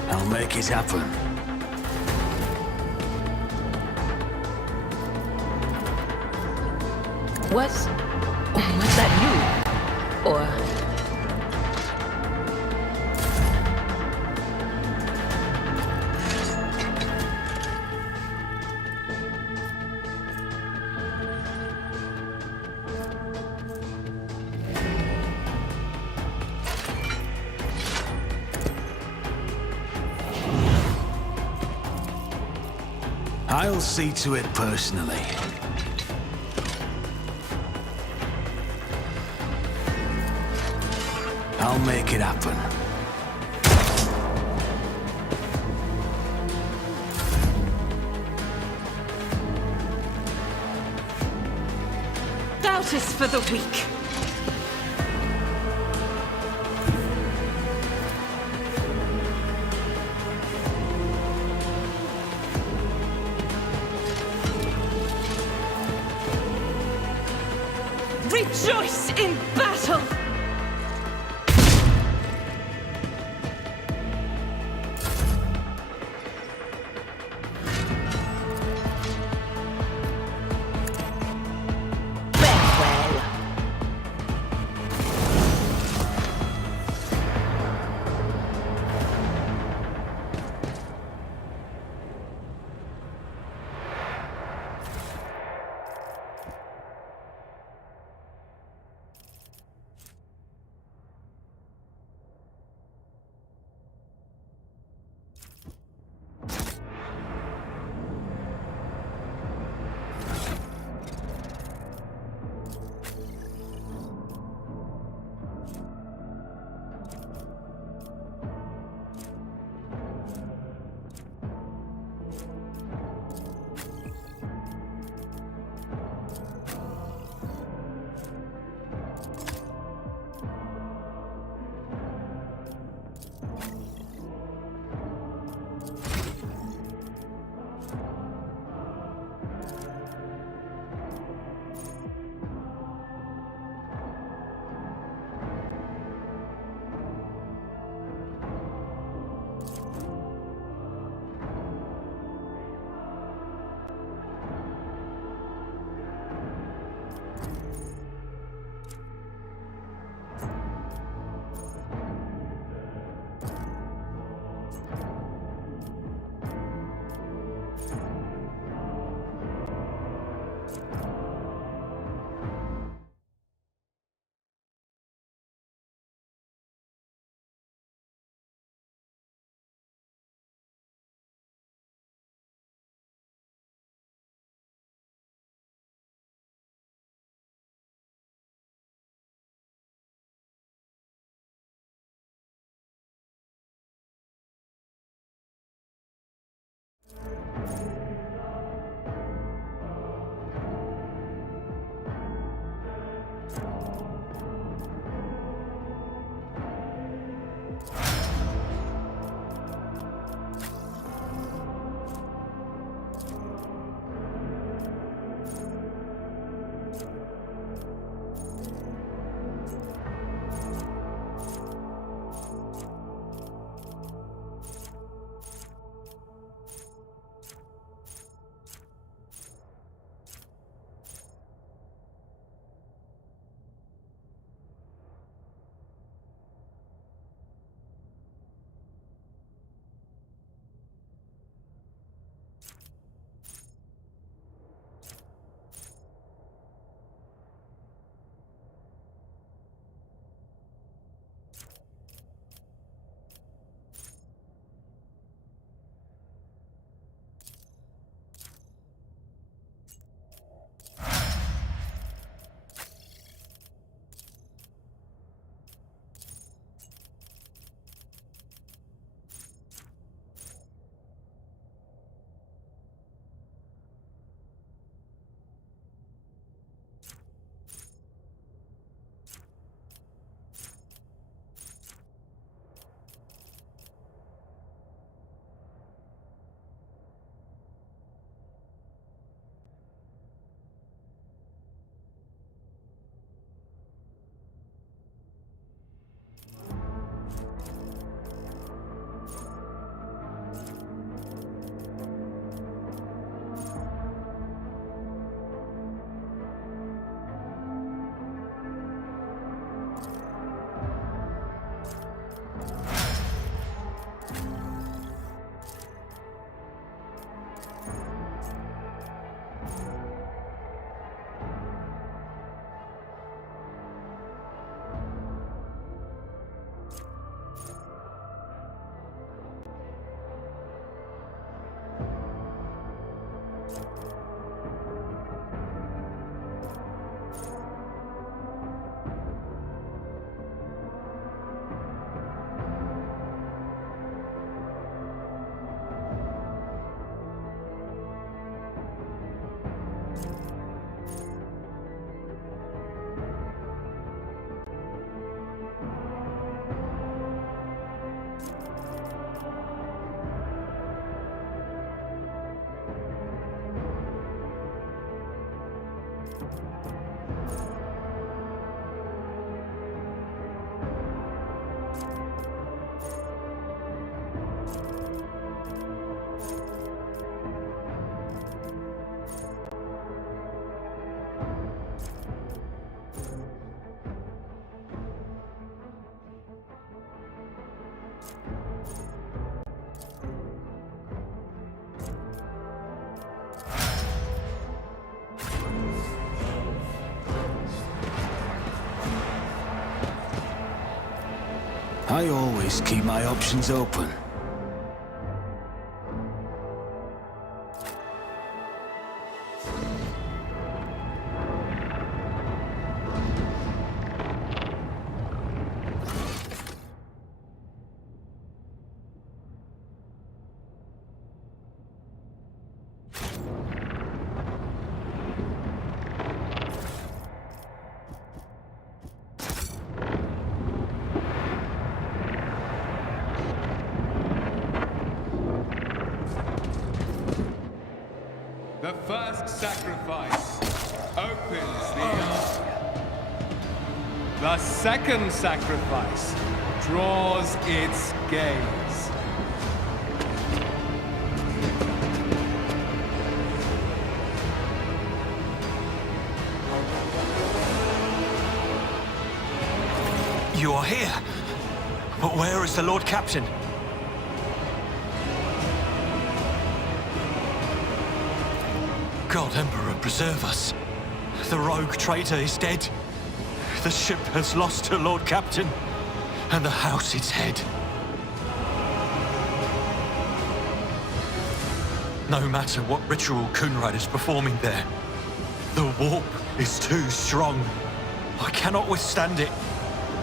I'll make it happen. Was that you? Or... I'll see to it personally. I'll make it happen. Doubt is for the weak. Rejoice in battle! I always keep my options open. The first sacrifice opens the eye. The second sacrifice draws its gaze. You are here. But where is the Lord Captain? God Emperor, preserve us. The rogue traitor is dead. The ship has lost her Lord Captain, and the house its head. No matter what ritual Kunrad is performing there, the warp is too strong. I cannot withstand it.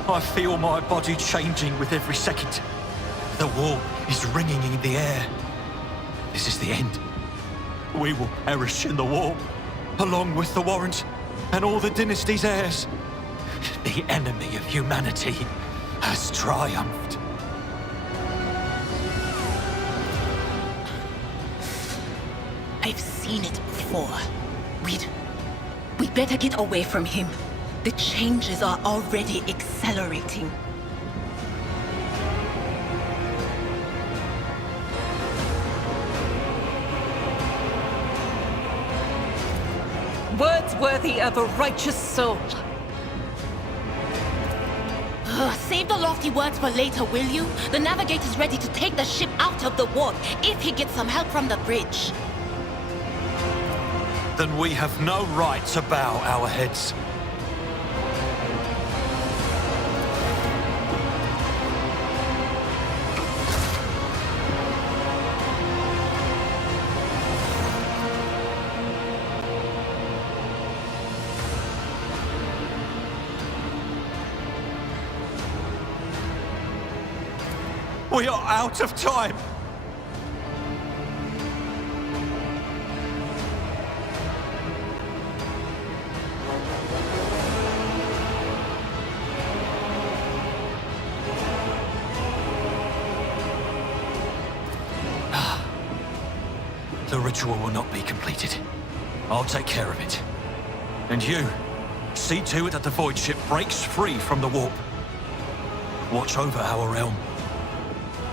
I feel my body changing with every second. The warp is ringing in the air. This is the end. We will perish in the warp, along with the Warrant and all the dynasty's heirs. The enemy of humanity has triumphed. I've seen it before. We'd better get away from him. The changes are already accelerating. Words worthy of a righteous soul. Save the lofty words for later, will you? The navigator's ready to take the ship out of the warp if he gets some help from the bridge. Then we have no right to bow our heads. We are out of time! The ritual will not be completed. I'll take care of it. And you, see to it that the void ship breaks free from the warp. Watch over our realm.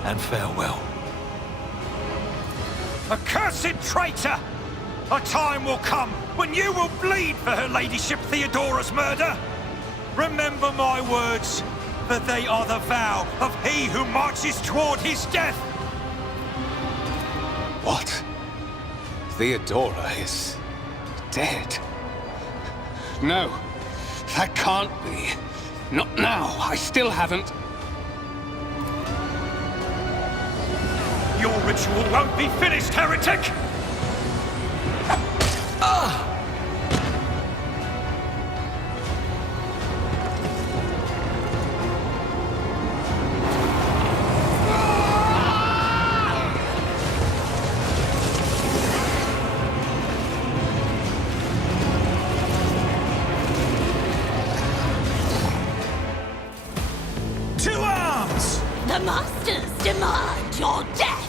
And farewell. Accursed traitor! A time will come when you will bleed for her ladyship Theodora's murder. Remember my words, for they are the vow of he who marches toward his death. What? Theodora is dead? No, that can't be. Not now. I still haven't. Your ritual won't be finished, heretic! To arms! The Masters demand your death!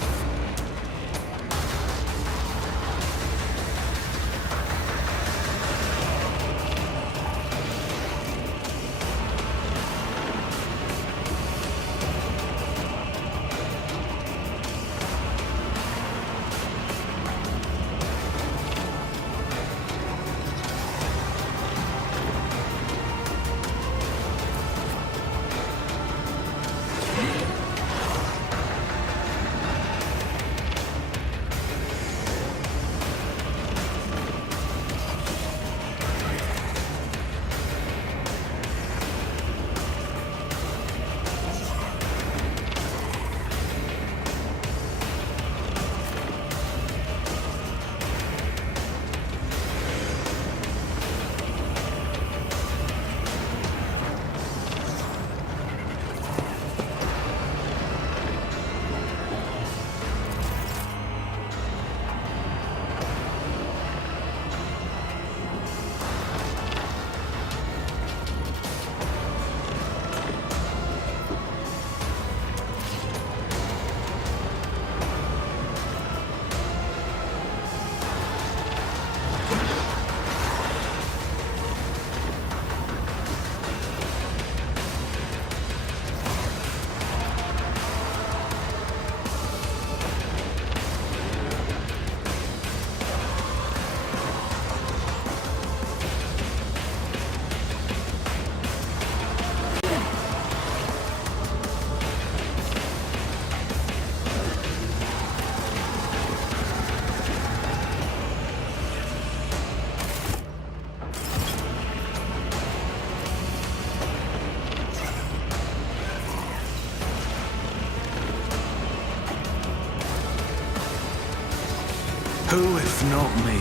Who if not me?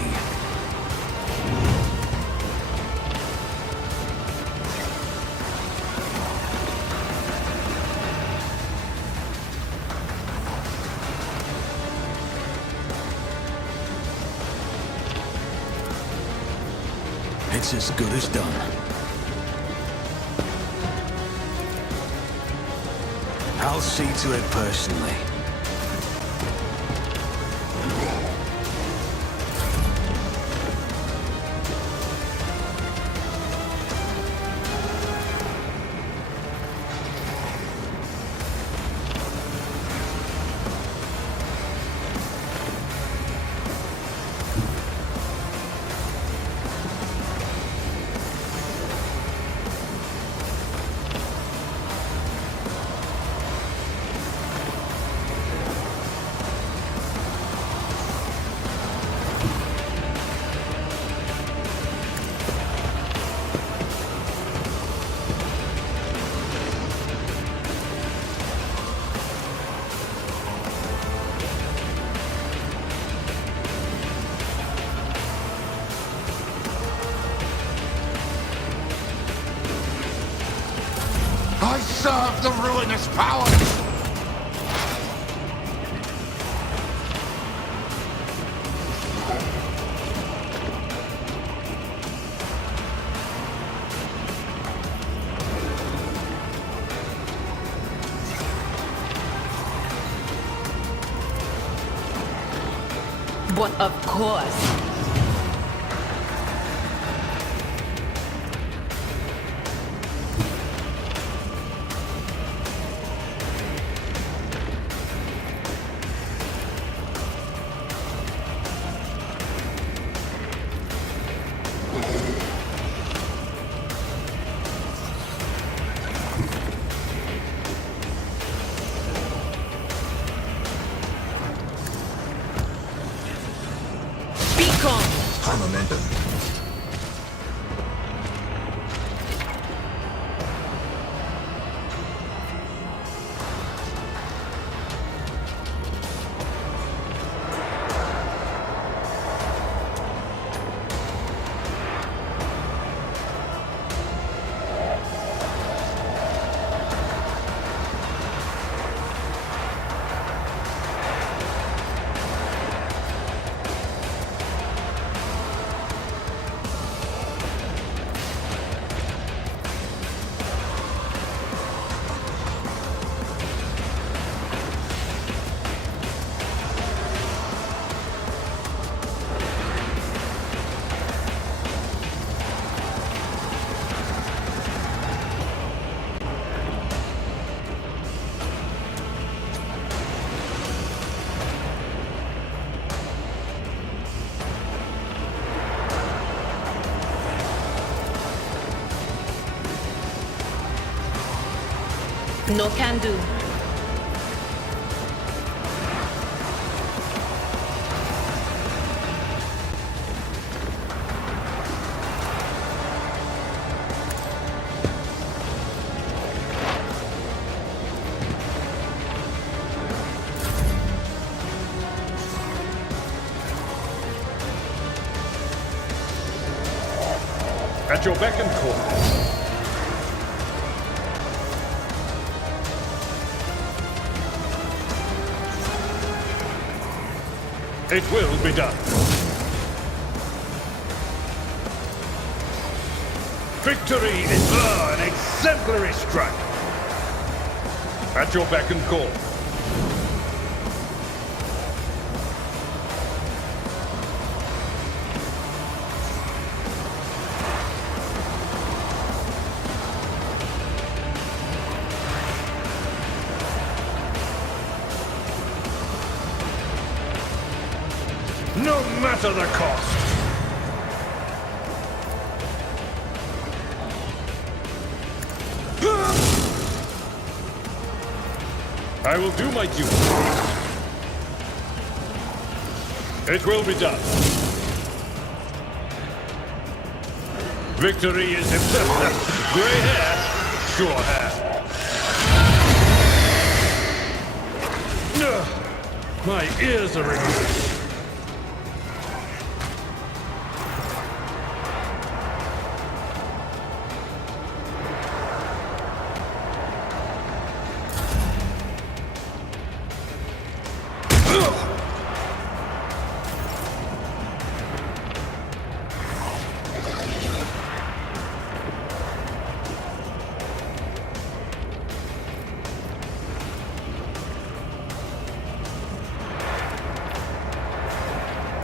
It's as good as done. I'll see to it personally. I serve the ruinous powers! But of course. High momentum. No can do. At your beck and call. It will be done. Victory is an exemplary strike. At your beck and call. No matter the cost. I will do my duty. It will be done. Victory is himself. Gray hair, sure hair. My ears are ringing.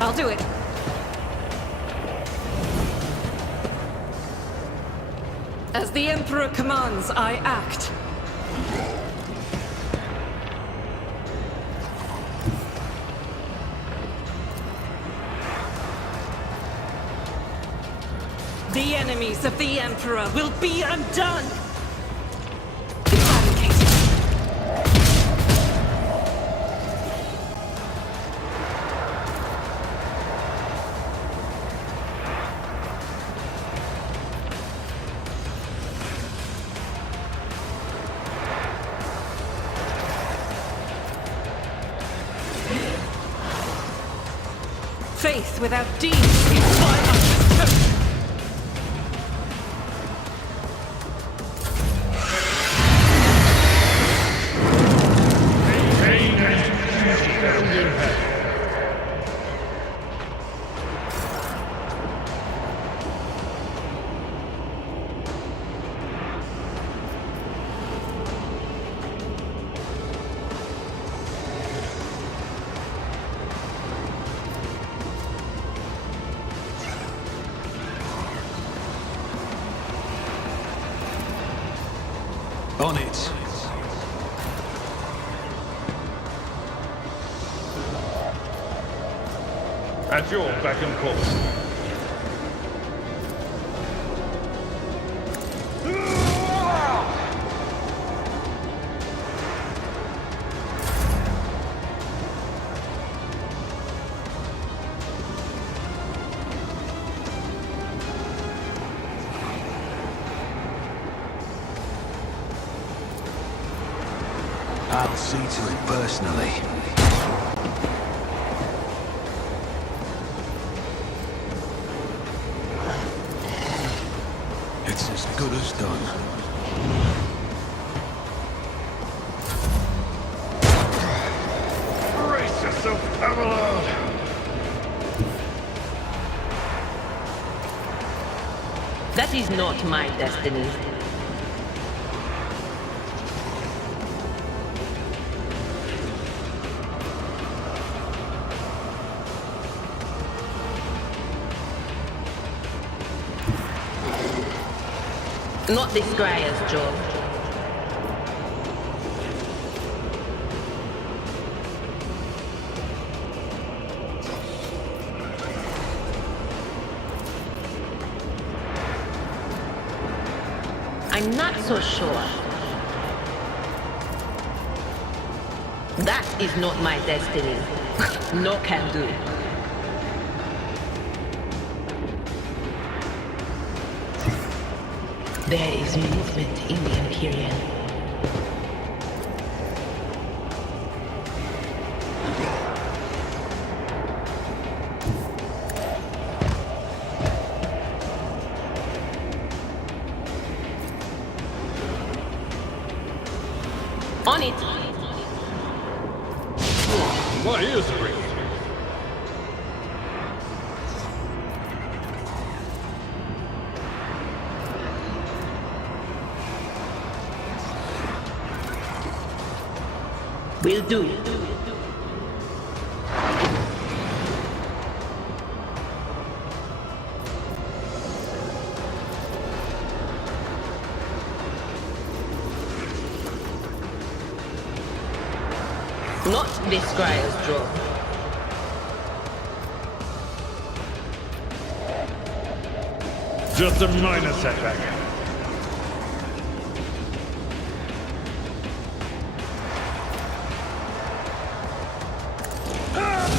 I'll do it. As the Emperor commands, I act. The enemies of the Emperor will be undone! Eradicated. Faith without deeds is violence. On it. At your beck and call. I'll see to it personally. It's as good as done. Brace yourself, Abelard! That is not my destiny. Not this Scryer's job. I'm not so sure. That is not my destiny. No can do. There is movement in the Imperium. On it! My ears are ringing. Will do. Not this Scryer's job. Just a minor setback.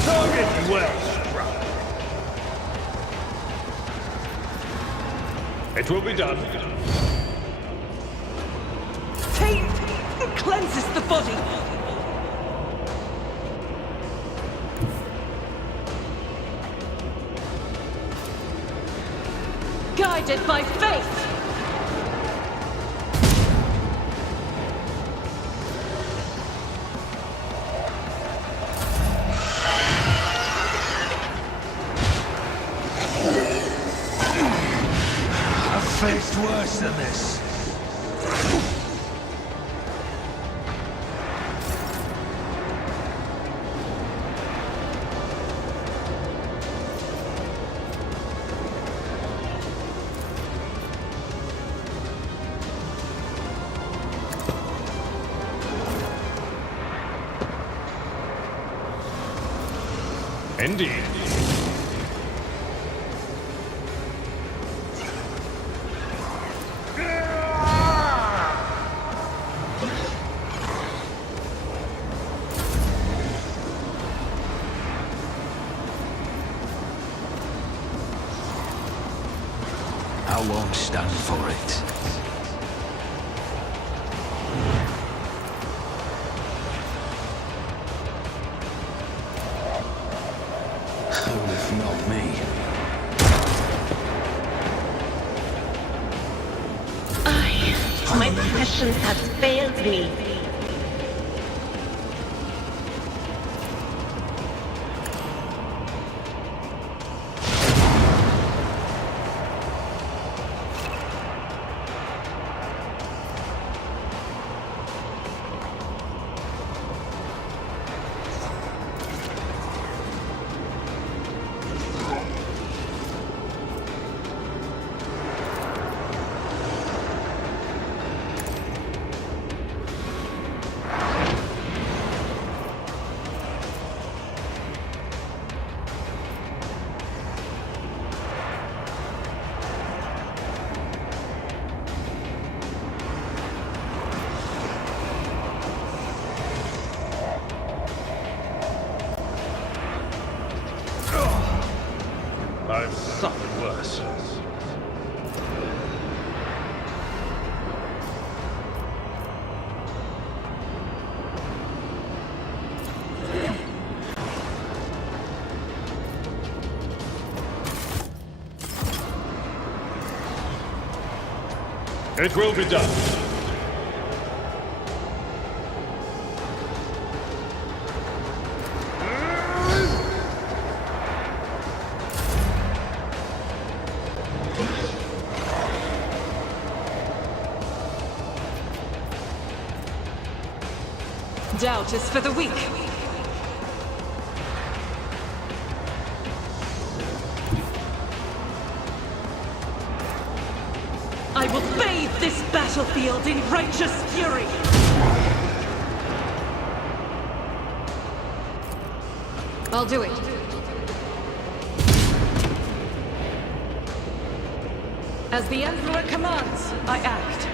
Target well struck. It will be done. Taint cleanses the body. Guided by faith. I've faced worse than this. Indeed. I won't stand for it. Who if not me? My passion has failed me. I've suffered worse. It will be done. Doubt is for the weak. I will bathe this battlefield in righteous fury! I'll do it. As the Emperor commands, I act.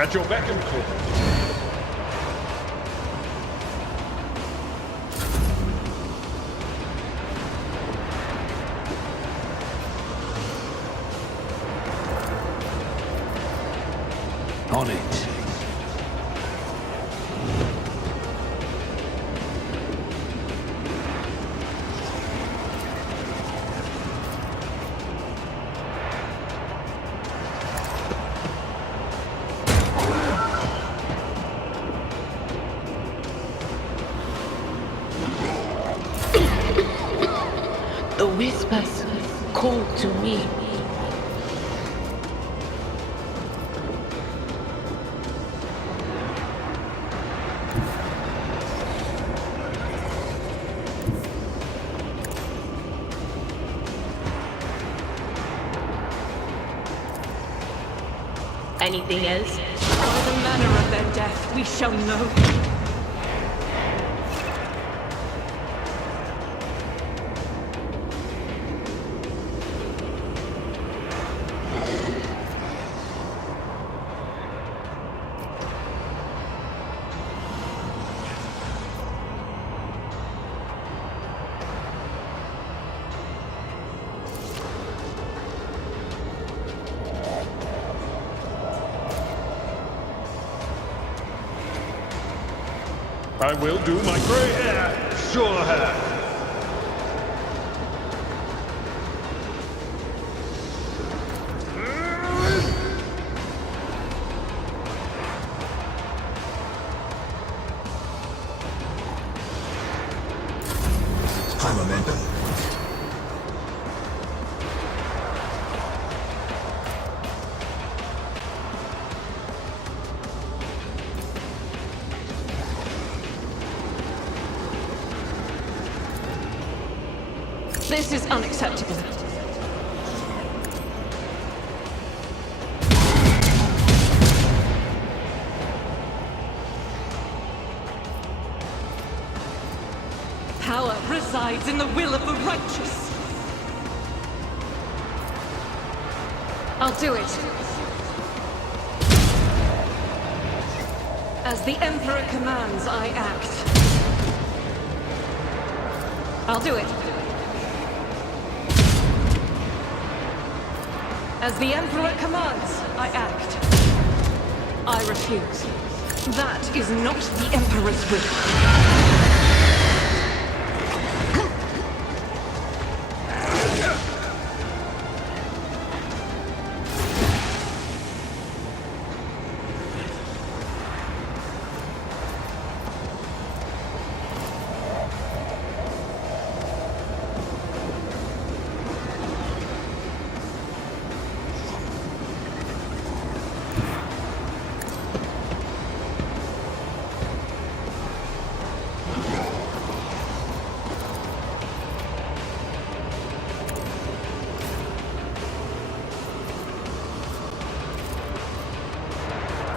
At your beck and call. On it. The whispers call to me. Anything else? By the manner of their death, we shall know. I will do my gray hair, sure hair. High momentum. This is unacceptable. Power resides in the will of the righteous. I'll do it. As the Emperor commands, I act. I'll do it. As the Emperor commands, I act. I refuse. That is not the Emperor's will.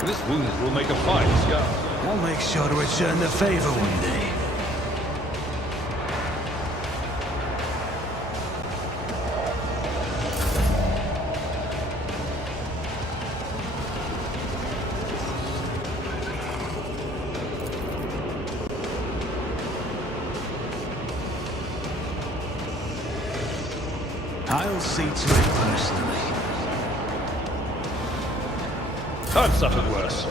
This wound will make a fine scar. I'll make sure to return the favor one day. I'll see to it personally. I've suffered worse.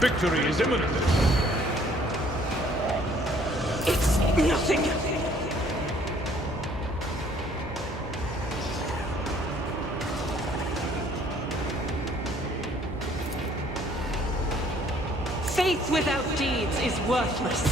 Victory is imminent. It's nothing. Faith without deeds is worthless.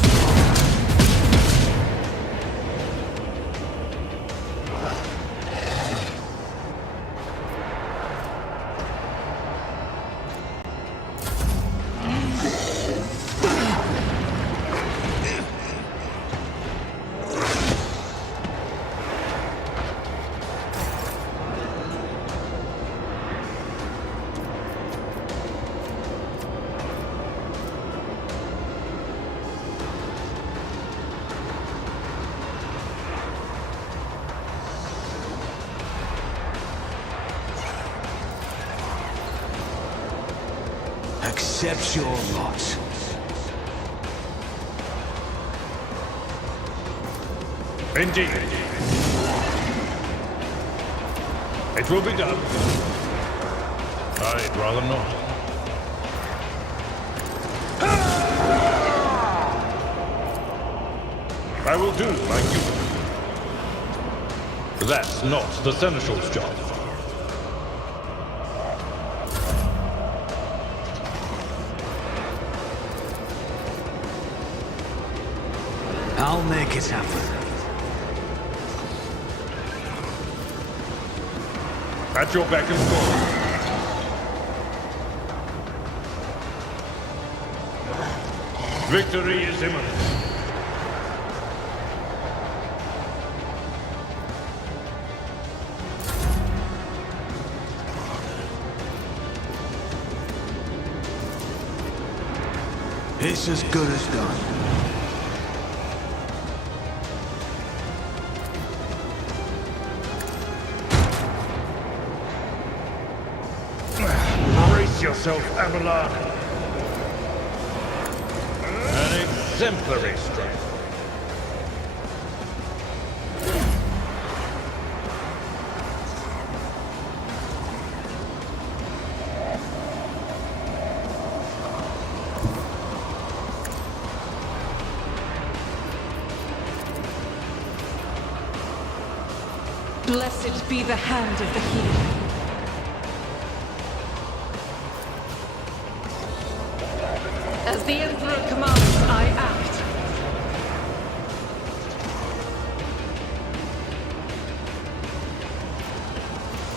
Accept your lot. Indeed. It will be done. I'd rather not. I will do like you. That's not the Seneschal's job. I'll make it happen. At your beck and call. Victory is imminent. It's as good as done. Brace yourself, Abelard. An exemplary strike. 「Blessed be the hand of the healer. As the Emperor commands, I act.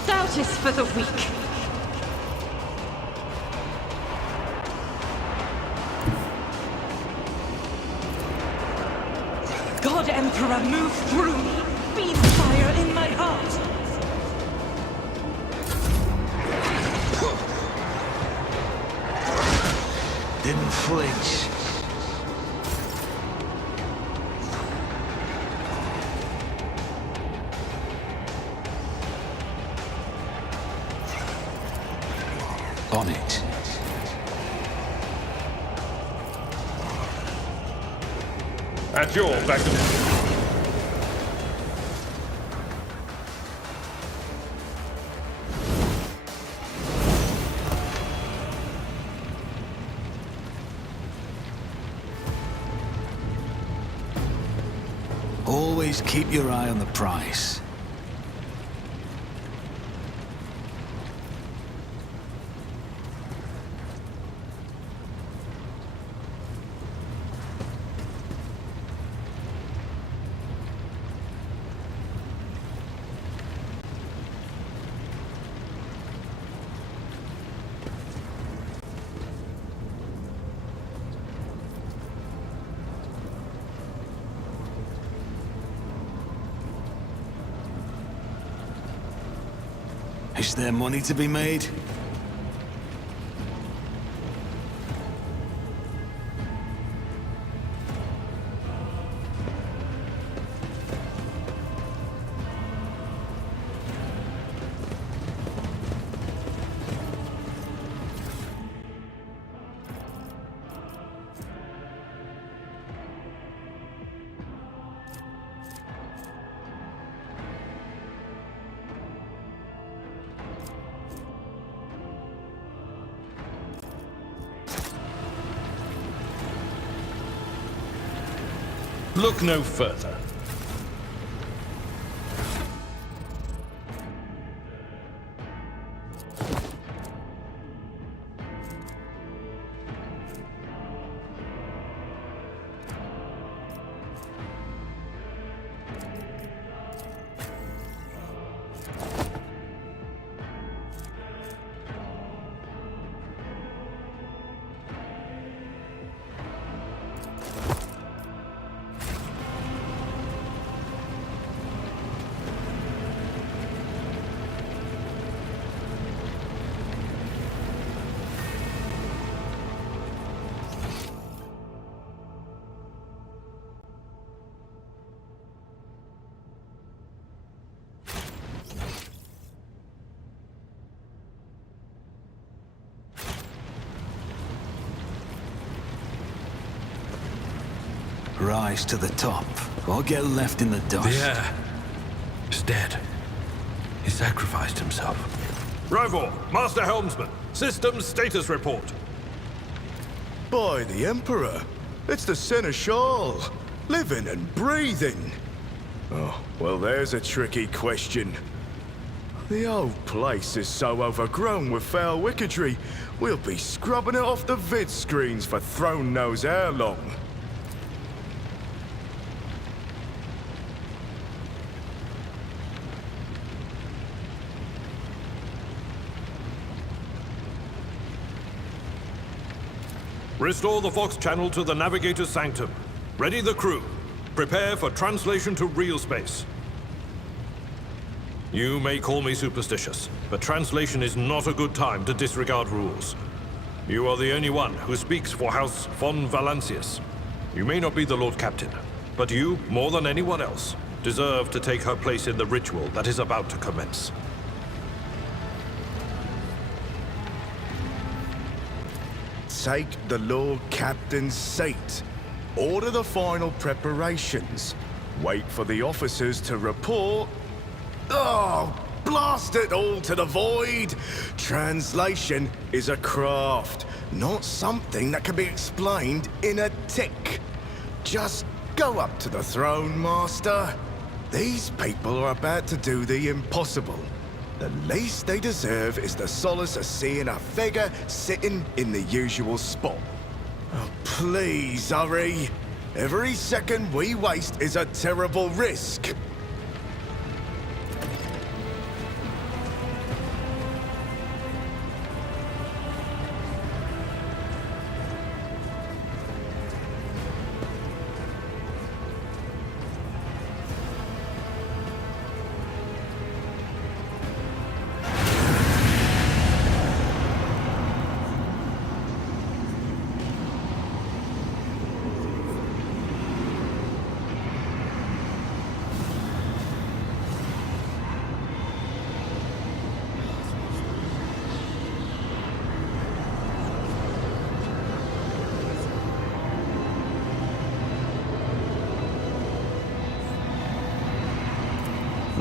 Doubt is for the weak. God Emperor, move through me. Be the fire in my heart. Didn't flinch. On it. At your beckoning. Always keep your eye on the prize. Is there money to be made? Look no further. Rise to the top, or get left in the dust. The heir is dead. He sacrificed himself. Rivor, Master Helmsman, systems status report. By the Emperor, it's the Seneschal, living and breathing. Oh, well, there's a tricky question. The old place is so overgrown with foul wickedry, we'll be scrubbing it off the vid screens for throne knows how long. Restore the Vox channel to the Navigator's Sanctum. Ready the crew. Prepare for translation to real space. You may call me superstitious, but translation is not a good time to disregard rules. You are the only one who speaks for House von Valancius. You may not be the Lord Captain, but you, more than anyone else, deserve to take her place in the ritual that is about to commence. Take the Lord Captain's seat. Order the final preparations. Wait for the officers to report. Oh, blast it all to the void! Translation is a craft, not something that can be explained in a tick. Just go up to the throne, Master. These people are about to do the impossible. The least they deserve is the solace of seeing a figure sitting in the usual spot. Oh, please, hurry. Every second we waste is a terrible risk.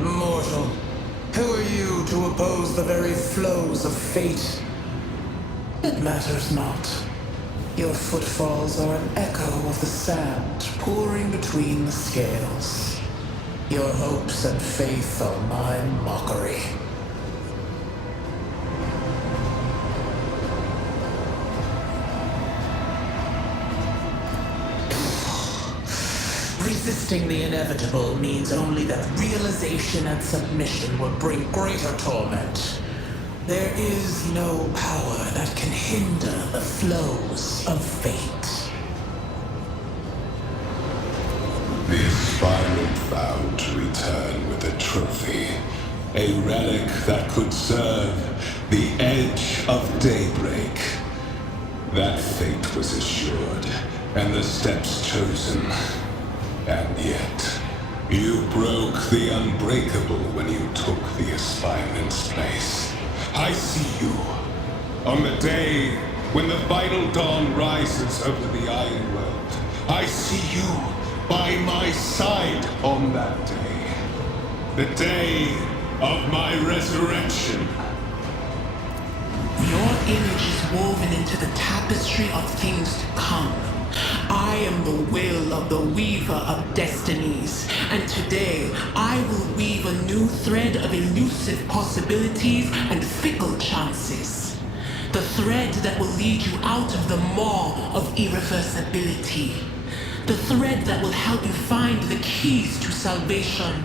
Mortal, who are you to oppose the very flows of fate? It matters not. Your footfalls are an echo of the sand pouring between the scales. Your hopes and faith are my mockery. Resisting the inevitable means only that realization and submission will bring greater torment. There is no power that can hinder the flows of fate. The aspirant vowed to return with a trophy, a relic that could serve the edge of daybreak. That fate was assured, and the steps chosen. And yet, you broke the unbreakable when you took the aspirant's place. I see you. On the day when the final dawn rises over the Iron World, I see you by my side on that day. The day of my resurrection. Your image is woven into the tapestry of things to come. I am the will of the weaver of destinies, and today I will weave a new thread of elusive possibilities and fickle chances. The thread that will lead you out of the maw of irreversibility. The thread that will help you find the keys to salvation.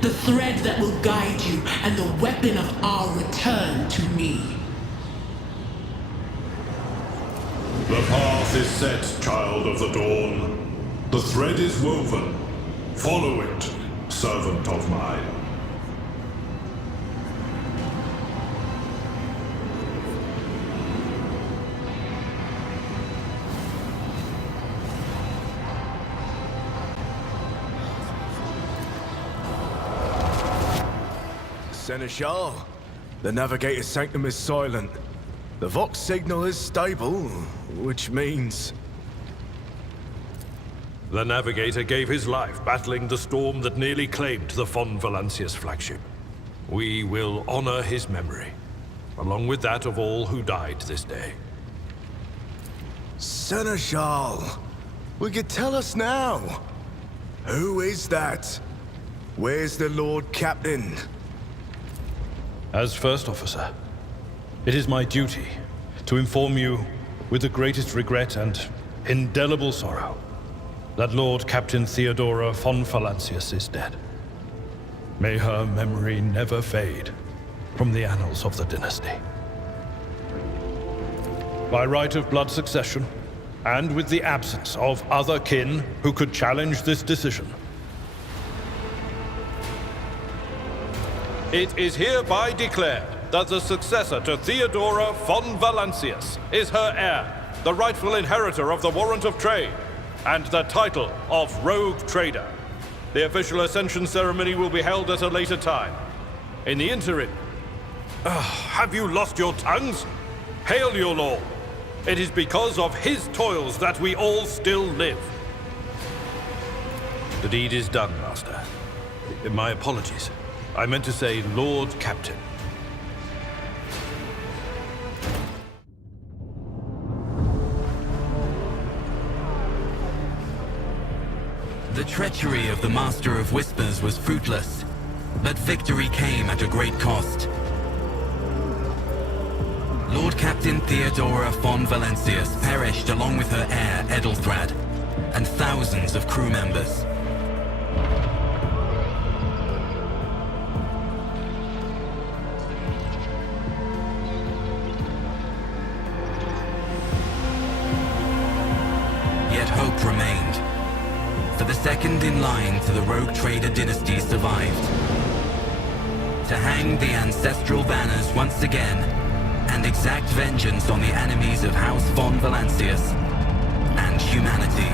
The thread that will guide you and the weapon of our return to me. The path is set, child of the dawn. The thread is woven. Follow it, servant of mine. Seneschal, the navigator's sanctum is silent. The Vox signal is stable, which means... The Navigator gave his life battling the storm that nearly claimed the Von Valancius flagship. We will honor his memory, along with that of all who died this day. Seneschal, will you tell us now? Who is that? Where's the Lord Captain? As First Officer, it is my duty to inform you, with the greatest regret and indelible sorrow, that Lord Captain Theodora von Valancius is dead. May her memory never fade from the annals of the dynasty. By right of blood succession, and with the absence of other kin who could challenge this decision, it is hereby declared that the successor to Theodora von Valancius is her heir, the rightful inheritor of the warrant of trade, and the title of Rogue Trader. The official ascension ceremony will be held at a later time. In the interim... have you lost your tongues? Hail your lord! It is because of his toils that we all still live. The deed is done, Master. My apologies. I meant to say Lord Captain. The The treachery of the Master of Whispers was fruitless, but victory came at a great cost. Lord Captain Theodora von Valancius perished along with her heir, Edelthrad, and thousands of crew members. Yet hope remained, for the second in line to the Rogue Trader dynasty survived. To hang the ancestral banners once again, and exact vengeance on the enemies of House von Valancius and humanity.